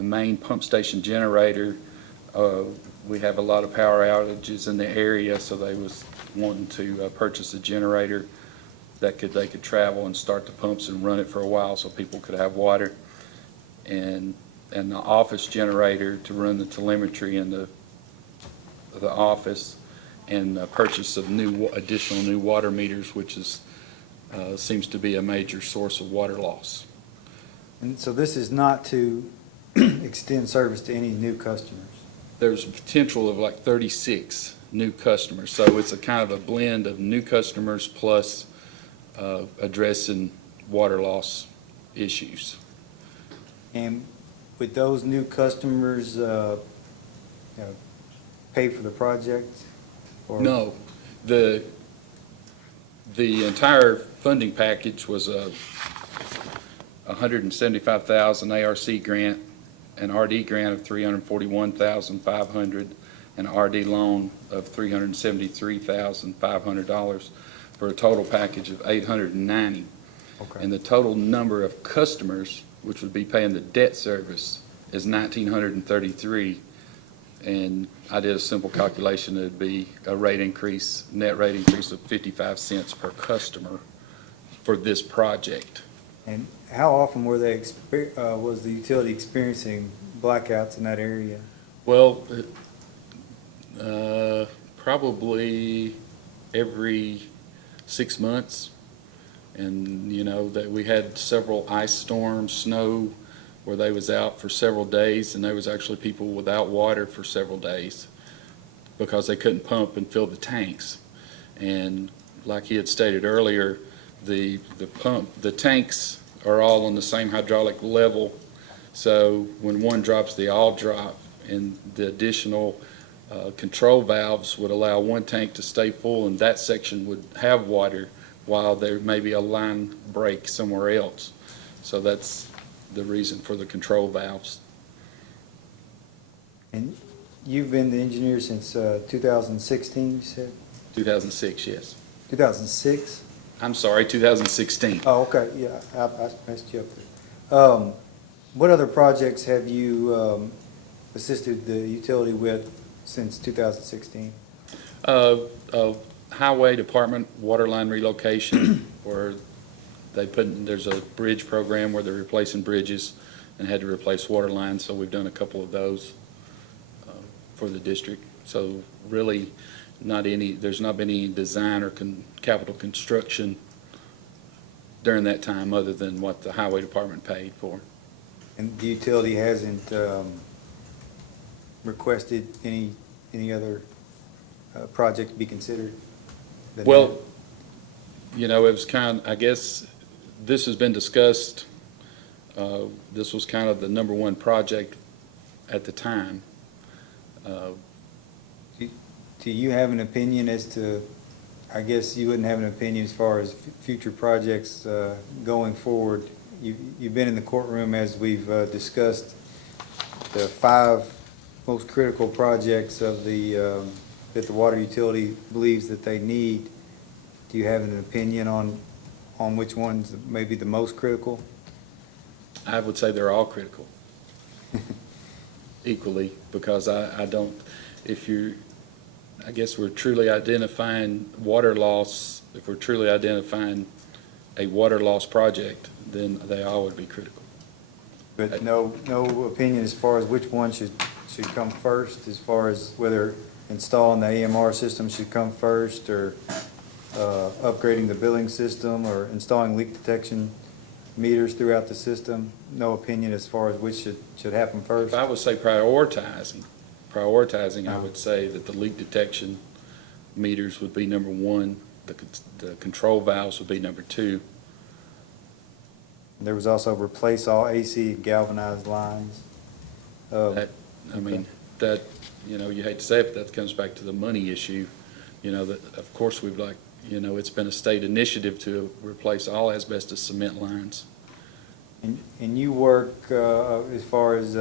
main pump station generator. We have a lot of power outages in the area, so they was wanting to purchase a generator that they could travel and start the pumps and run it for a while so people could have water. And the office generator to run the telemetry in the office, and purchase of additional new water meters, which is seems to be a major source of water loss. And so this is not to extend service to any new customers? There's a potential of like 36 new customers, so it's a kind of a blend of new customers plus addressing water loss issues. And would those new customers pay for the project? Or- No, the entire funding package was a $175,000 ARC grant, an RD grant of $341,500, and an RD loan of $373,500 for a total package of $890. Okay. And the total number of customers, which would be paying the debt service, is 1,933. And I did a simple calculation, it'd be a rate increase, net rate increase of 55 cents per customer for this project. And how often were they, was the utility experiencing blackouts in that area? Well, probably every 6 months. And, that we had several ice storms, snow, where they was out for several days, and there was actually people without water for several days because they couldn't pump and fill the tanks. And like he had stated earlier, the tanks are all on the same hydraulic level, so when one drops, they all drop, and the additional control valves would allow one tank to stay full, and that section would have water while there may be a line break somewhere else. So that's the reason for the control valves. And you've been the engineer since 2016, you said? 2006, yes. 2006? I'm sorry, 2016. Oh, okay, yeah, I messed you up there. What other projects have you assisted the utility with since 2016? Highway Department water line relocation, where there's a bridge program where they're replacing bridges and had to replace water lines, so we've done a couple of those for the district. So really, there's not been any design or capital construction during that time other than what the Highway Department paid for. And the utility hasn't requested any other project to be considered? Well, it was I guess this has been discussed. This was kind of the number one project at the time. Do do you have an opinion as to, I guess you wouldn't have an opinion as far as future projects going forward? You've been in the courtroom as we've discussed the 5 most critical projects of that the water utility believes that they need. Do you have an opinion on which ones may be the most critical? I would say they're all critical equally, because I don't, if you're, I guess we're truly identifying water loss, if we're truly identifying a water loss project, then they all would be critical. But no opinion as far as which one should come first, as far as whether installing the AMR system should come first, or upgrading the billing system, or installing leak detection meters throughout the system? No opinion as far as which should happen first? If I would say prioritizing, I would say that the leak detection meters would be number 1, the control valves would be number 2. There was also replace all AC galvanized lines. That, I mean, that, you know, you hate to say it, but that comes back to the money issue. You know, that, of course, we'd like, you know, it's been a state initiative to replace all asbestos cement lines. And you work as far as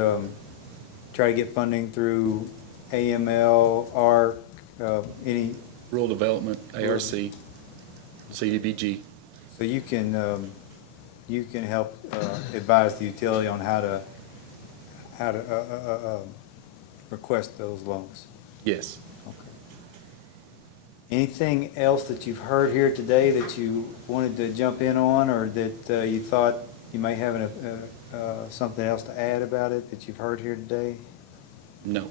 try to get funding through AML, ARC, any, Rural development, ARC, CDBG. so you can help advise the utility on how to request those loans. Yes. Okay. Anything else that you've heard here today that you wanted to jump in on, or that you thought you may have something else to add about it that you've heard here today? No.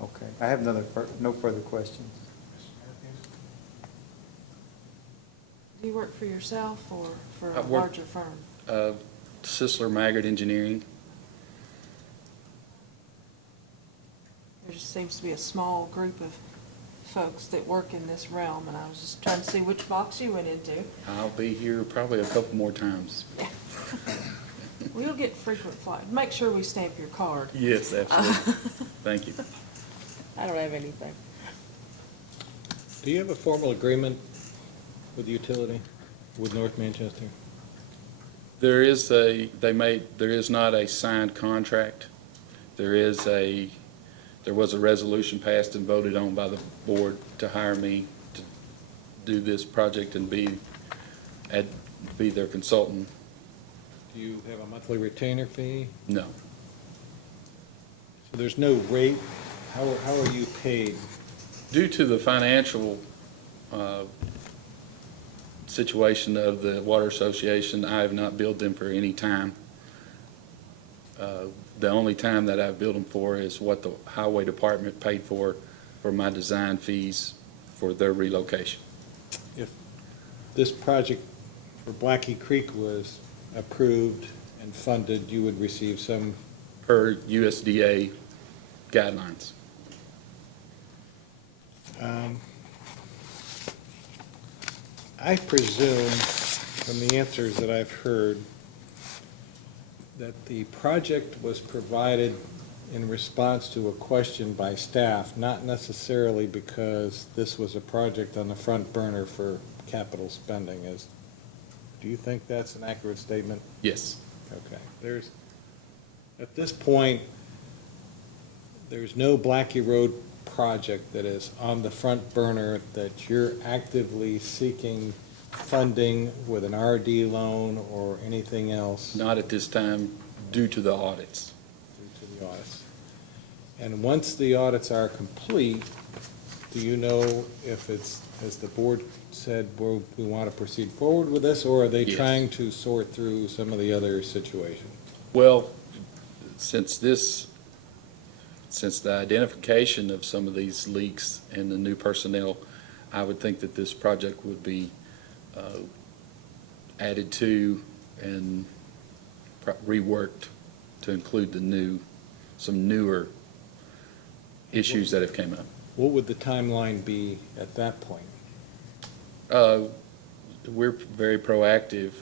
Okay, I have no further questions. Do you work for yourself or for I a work- larger firm? Sisler Maggard Engineering. There just seems to be a small group of folks that work in this realm, and I was just trying to see which box you went into. I'll be here probably a couple more times. We'll get frequent flyers. Make sure we stamp your card. Yes, absolutely. Thank you. I don't have anything. Do you have a formal agreement with the utility, with North Manchester? There is not a signed contract. There was a resolution passed and voted on by the board to hire me to do this project and be their consultant. Do you have a monthly retainer fee? No. So there's no rate? How are you paid? Due to the financial situation of the Water Association, I have not billed them for any time. The only time that I've billed them for is what the Highway Department paid for my design fees for their relocation. If this project for Blackie Creek was approved and funded, you would receive some, Per USDA guidelines. I presume from the answers that I've heard that the project was provided in response to a question by staff, not necessarily because this was a project on the front burner for capital spending. Do you think that's an accurate statement? Yes. Okay. At this point, there's no Blackie Road project that is on the front burner that you're actively seeking funding with an RD loan or anything else Not at this time due to the audits. due to the audits. And once the audits are complete, do you know if it's, as the board said, we want to proceed forward with this, or are they Yes. trying to sort through some of the other situations? Well, since the identification of some of these leaks and the new personnel, I would think that this project would be added to and reworked to include some newer issues that have came up. What would the timeline be at that point? We're very proactive.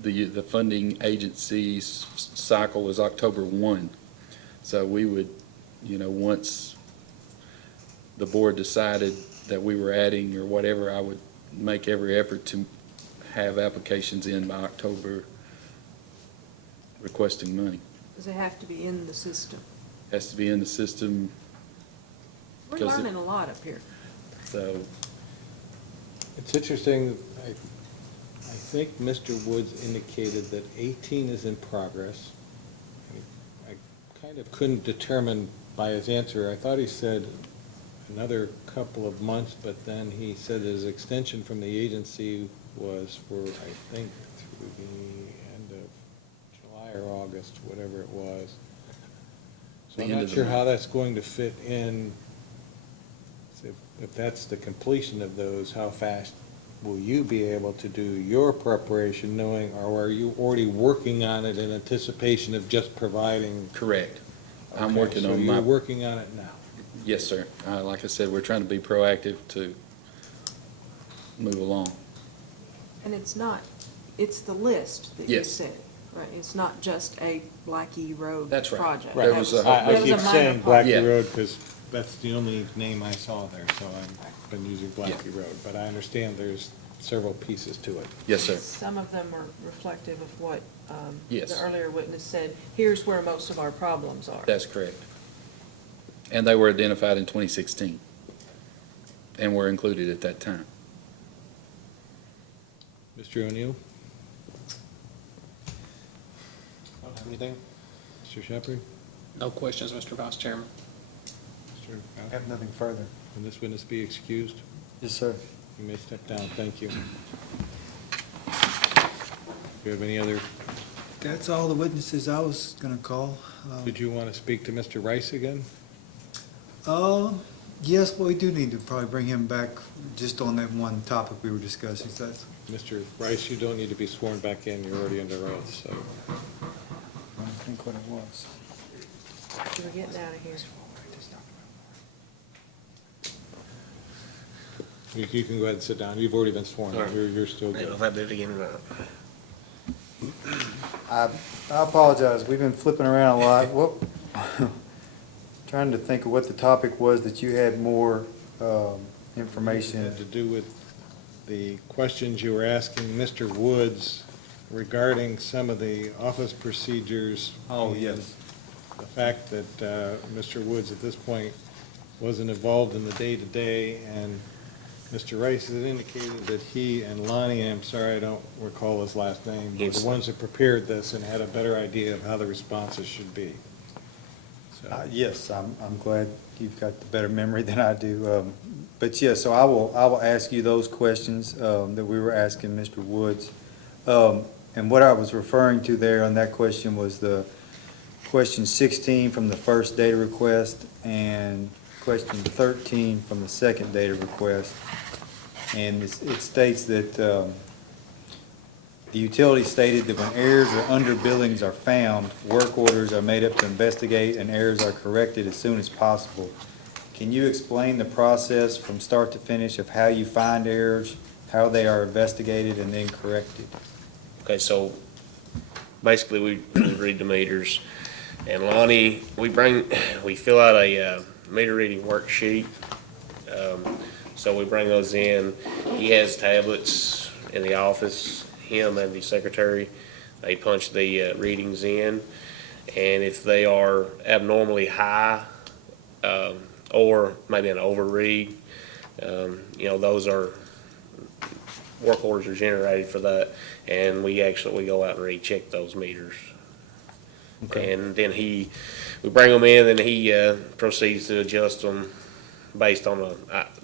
The funding agency's cycle is October 1. So we would, once the board decided that we were adding or whatever, I would make every effort to have applications in by October requesting money. Does it have to be in the system? Has to be in the system, We're 'Cause it- learning a lot up here. so It's interesting, I think Mr. Woods indicated that 18 is in progress. I kind of couldn't determine by his answer, I thought he said another couple of months, but then he said his extension from the agency was for, I think, through the end of July or August, whatever it was. So The I'm end not of the sure how month. that's going to fit in. If that's the completion of those, how fast will you be able to do your preparation, knowing, or are you already working on it in anticipation of just providing? correct. I'm Okay, working so on you're my, working on it now. yes, sir. Like I said, we're trying to be proactive to move along. And it's not, it's the list that you Yes. said, right? It's not just a Blackie Road That's right. project. There That was a- I that was a keep minor saying part. Yeah. Blackie Road because that's the only name I saw there, so I've been using Blackie Road. But I understand there's several pieces to it. Yes, sir. Some of them are reflective of what Yes. the earlier witness said. Here's where most of our problems are. That's correct. And they were identified in 2016 and were included at that time. Mr. O'Neill, Don't have anything? Mr. Shepherd, No questions, Mr. Vice Chairman. Mr. I Bowser? have nothing further. Can this witness be excused? Yes, sir. You may step down, thank you. Do you have any other, That's all the witnesses I was gonna call. did you want to speak to Mr. Rice again? Yes, but we do need to probably bring him back just on that one topic we were discussing, so that's, Mr. Rice, you don't need to be sworn back in, you're already under oath, so. I don't think what it was. We're getting out of here. You can go ahead and sit down, you've already been sworn, All right. you're still I don't know good. if I did it again or not. I apologize, we've been flipping around a lot. What, trying to think of what the topic was that you had more It information. had to do with the questions you were asking Mr. Woods regarding some of the office procedures. Oh, and yes. The fact that Mr. Woods at this point wasn't involved in the day-to-day, and Mr. Rice has indicated that he and Lonnie, I'm sorry, I don't recall his last name, were Yes. the ones that prepared this and had a better idea of how the responses should be. So, Yes, I'm glad you've got the better memory than I do. But yes, so I will ask you those questions that we were asking Mr. Woods. And what I was referring to there on that question was the question 16 from the first data request and question 13 from the second data request. And it states that the utility stated that when errors or underbillings are found, work orders are made up to investigate and errors are corrected as soon as possible. Can you explain the process from start to finish of how you find errors, how they are investigated and then corrected? Okay, so basically we read the meters, and Lonnie, we fill out a meter reading worksheet. So we bring those in. He has tablets in the office, him and the secretary. They punch the readings in, and if they are abnormally high, or maybe an overread, those are, work orders are generated for that, and we go out and recheck those meters. Okay. And then we bring them in, and he proceeds to adjust them based on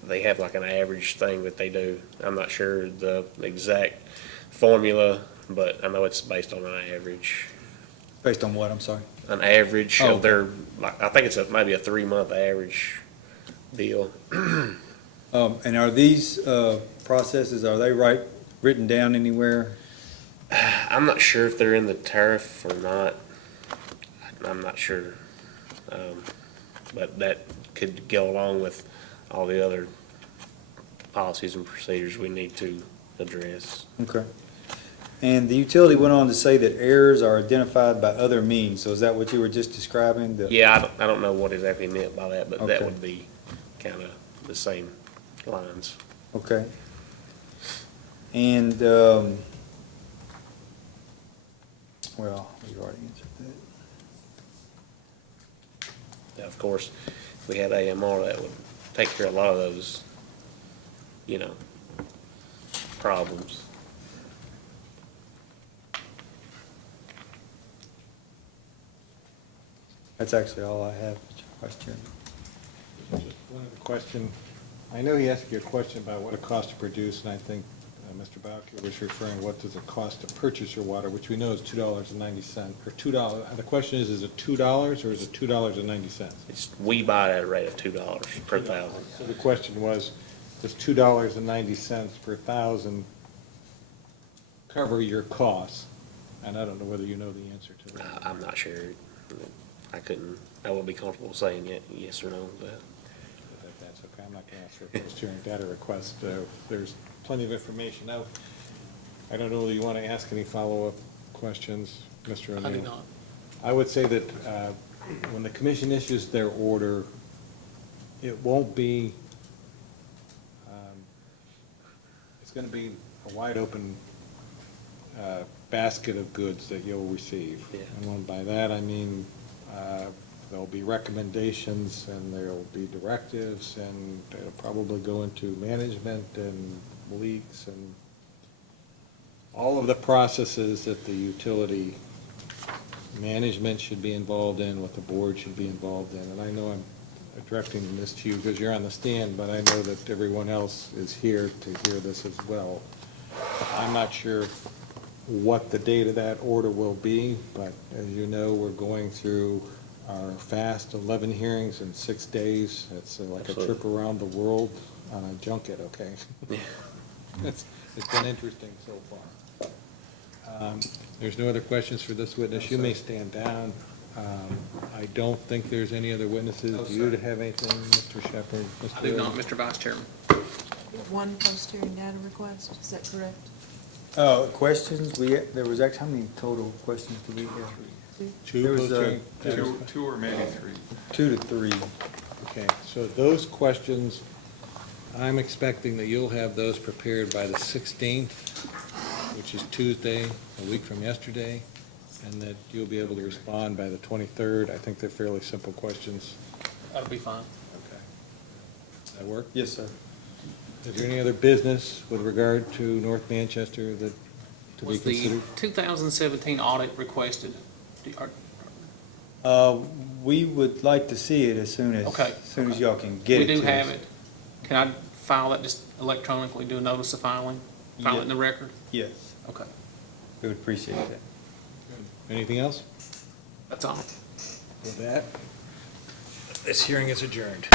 they have like an average thing that they do. I'm not sure the exact formula, but I know it's based on an average. Based on what, I'm sorry? An average Oh, of their, I think it's maybe a 3-month average deal. And are these processes, are they written down anywhere? I'm not sure if they're in the tariff or not. I'm not sure. But that could go along with all the other policies and procedures we need to address. Okay. And the utility went on to say that errors are identified by other means, so is that what you were just describing? Yeah, I don't know what exactly meant by that, but that Okay. would be kind of the same lines. Okay. And, well, you already answered that. Now, of course, if we had AMR, that would take care of a lot of those, problems. That's actually all I have, Mr. Vice Chairman. Just one other question. I know he asked you a question about what it costs to produce, and I think Mr. Bowker was referring, what does it cost to purchase your water, which we know is $2.90, or $2. The question is it $2 or is it $2.90? We buy it at a rate of $2 per thousand. So the question was, does $2.90 per thousand cover your costs? And I don't know whether you know the answer to that. I'm not sure. I wouldn't be comfortable saying yes or no, but. If that's okay, I'm not going to ask for a post-hearing data request. There's plenty of information. Now, I don't know whether you want to ask any follow-up questions, Mr. O'Neill. I do not. I would say that when the commission issues their order, it won't be, it's going to be a wide-open basket of goods that you'll receive. Yeah. And by that, I mean, there'll be recommendations, and there'll be directives, and it'll probably go into management and leaks and all of the processes that the utility management should be involved in, what the board should be involved in. And I know I'm directing this to you because you're on the stand, but I know that everyone else is here to hear this as well. I'm not sure what the date of that order will be, but as you know, we're going through our fast 11 hearings in 6 days. It's like a trip around the world on a junket, okay? Yeah. It's been interesting so far. There's no other questions for this witness. You may stand down. I don't think there's any other witnesses. Do you have anything, Mr. Shepherd? I do not, Mr. Vice Chairman. One post-hearing data request, is that correct? Questions, there was actually, how many total questions did we have? Two There was, post-hearing? Two or maybe three. 2 to 3. Okay, so those questions, I'm expecting that you'll have those prepared by the 16th, which is Tuesday, a week from yesterday, and that you'll be able to respond by the 23rd. I think they're fairly simple questions. That'll be fine. Okay. Does that work? Yes, sir. Is there any other business with regard to North Manchester that to be Was the considered? 2017 audit requested? We would like to see it as soon Okay. as y'all can get it to us. We do have it. Can I file that just electronically, do a notice of filing? File it in the record? Yes, Okay, we would appreciate that. Anything else? that's all. With that, this hearing is adjourned.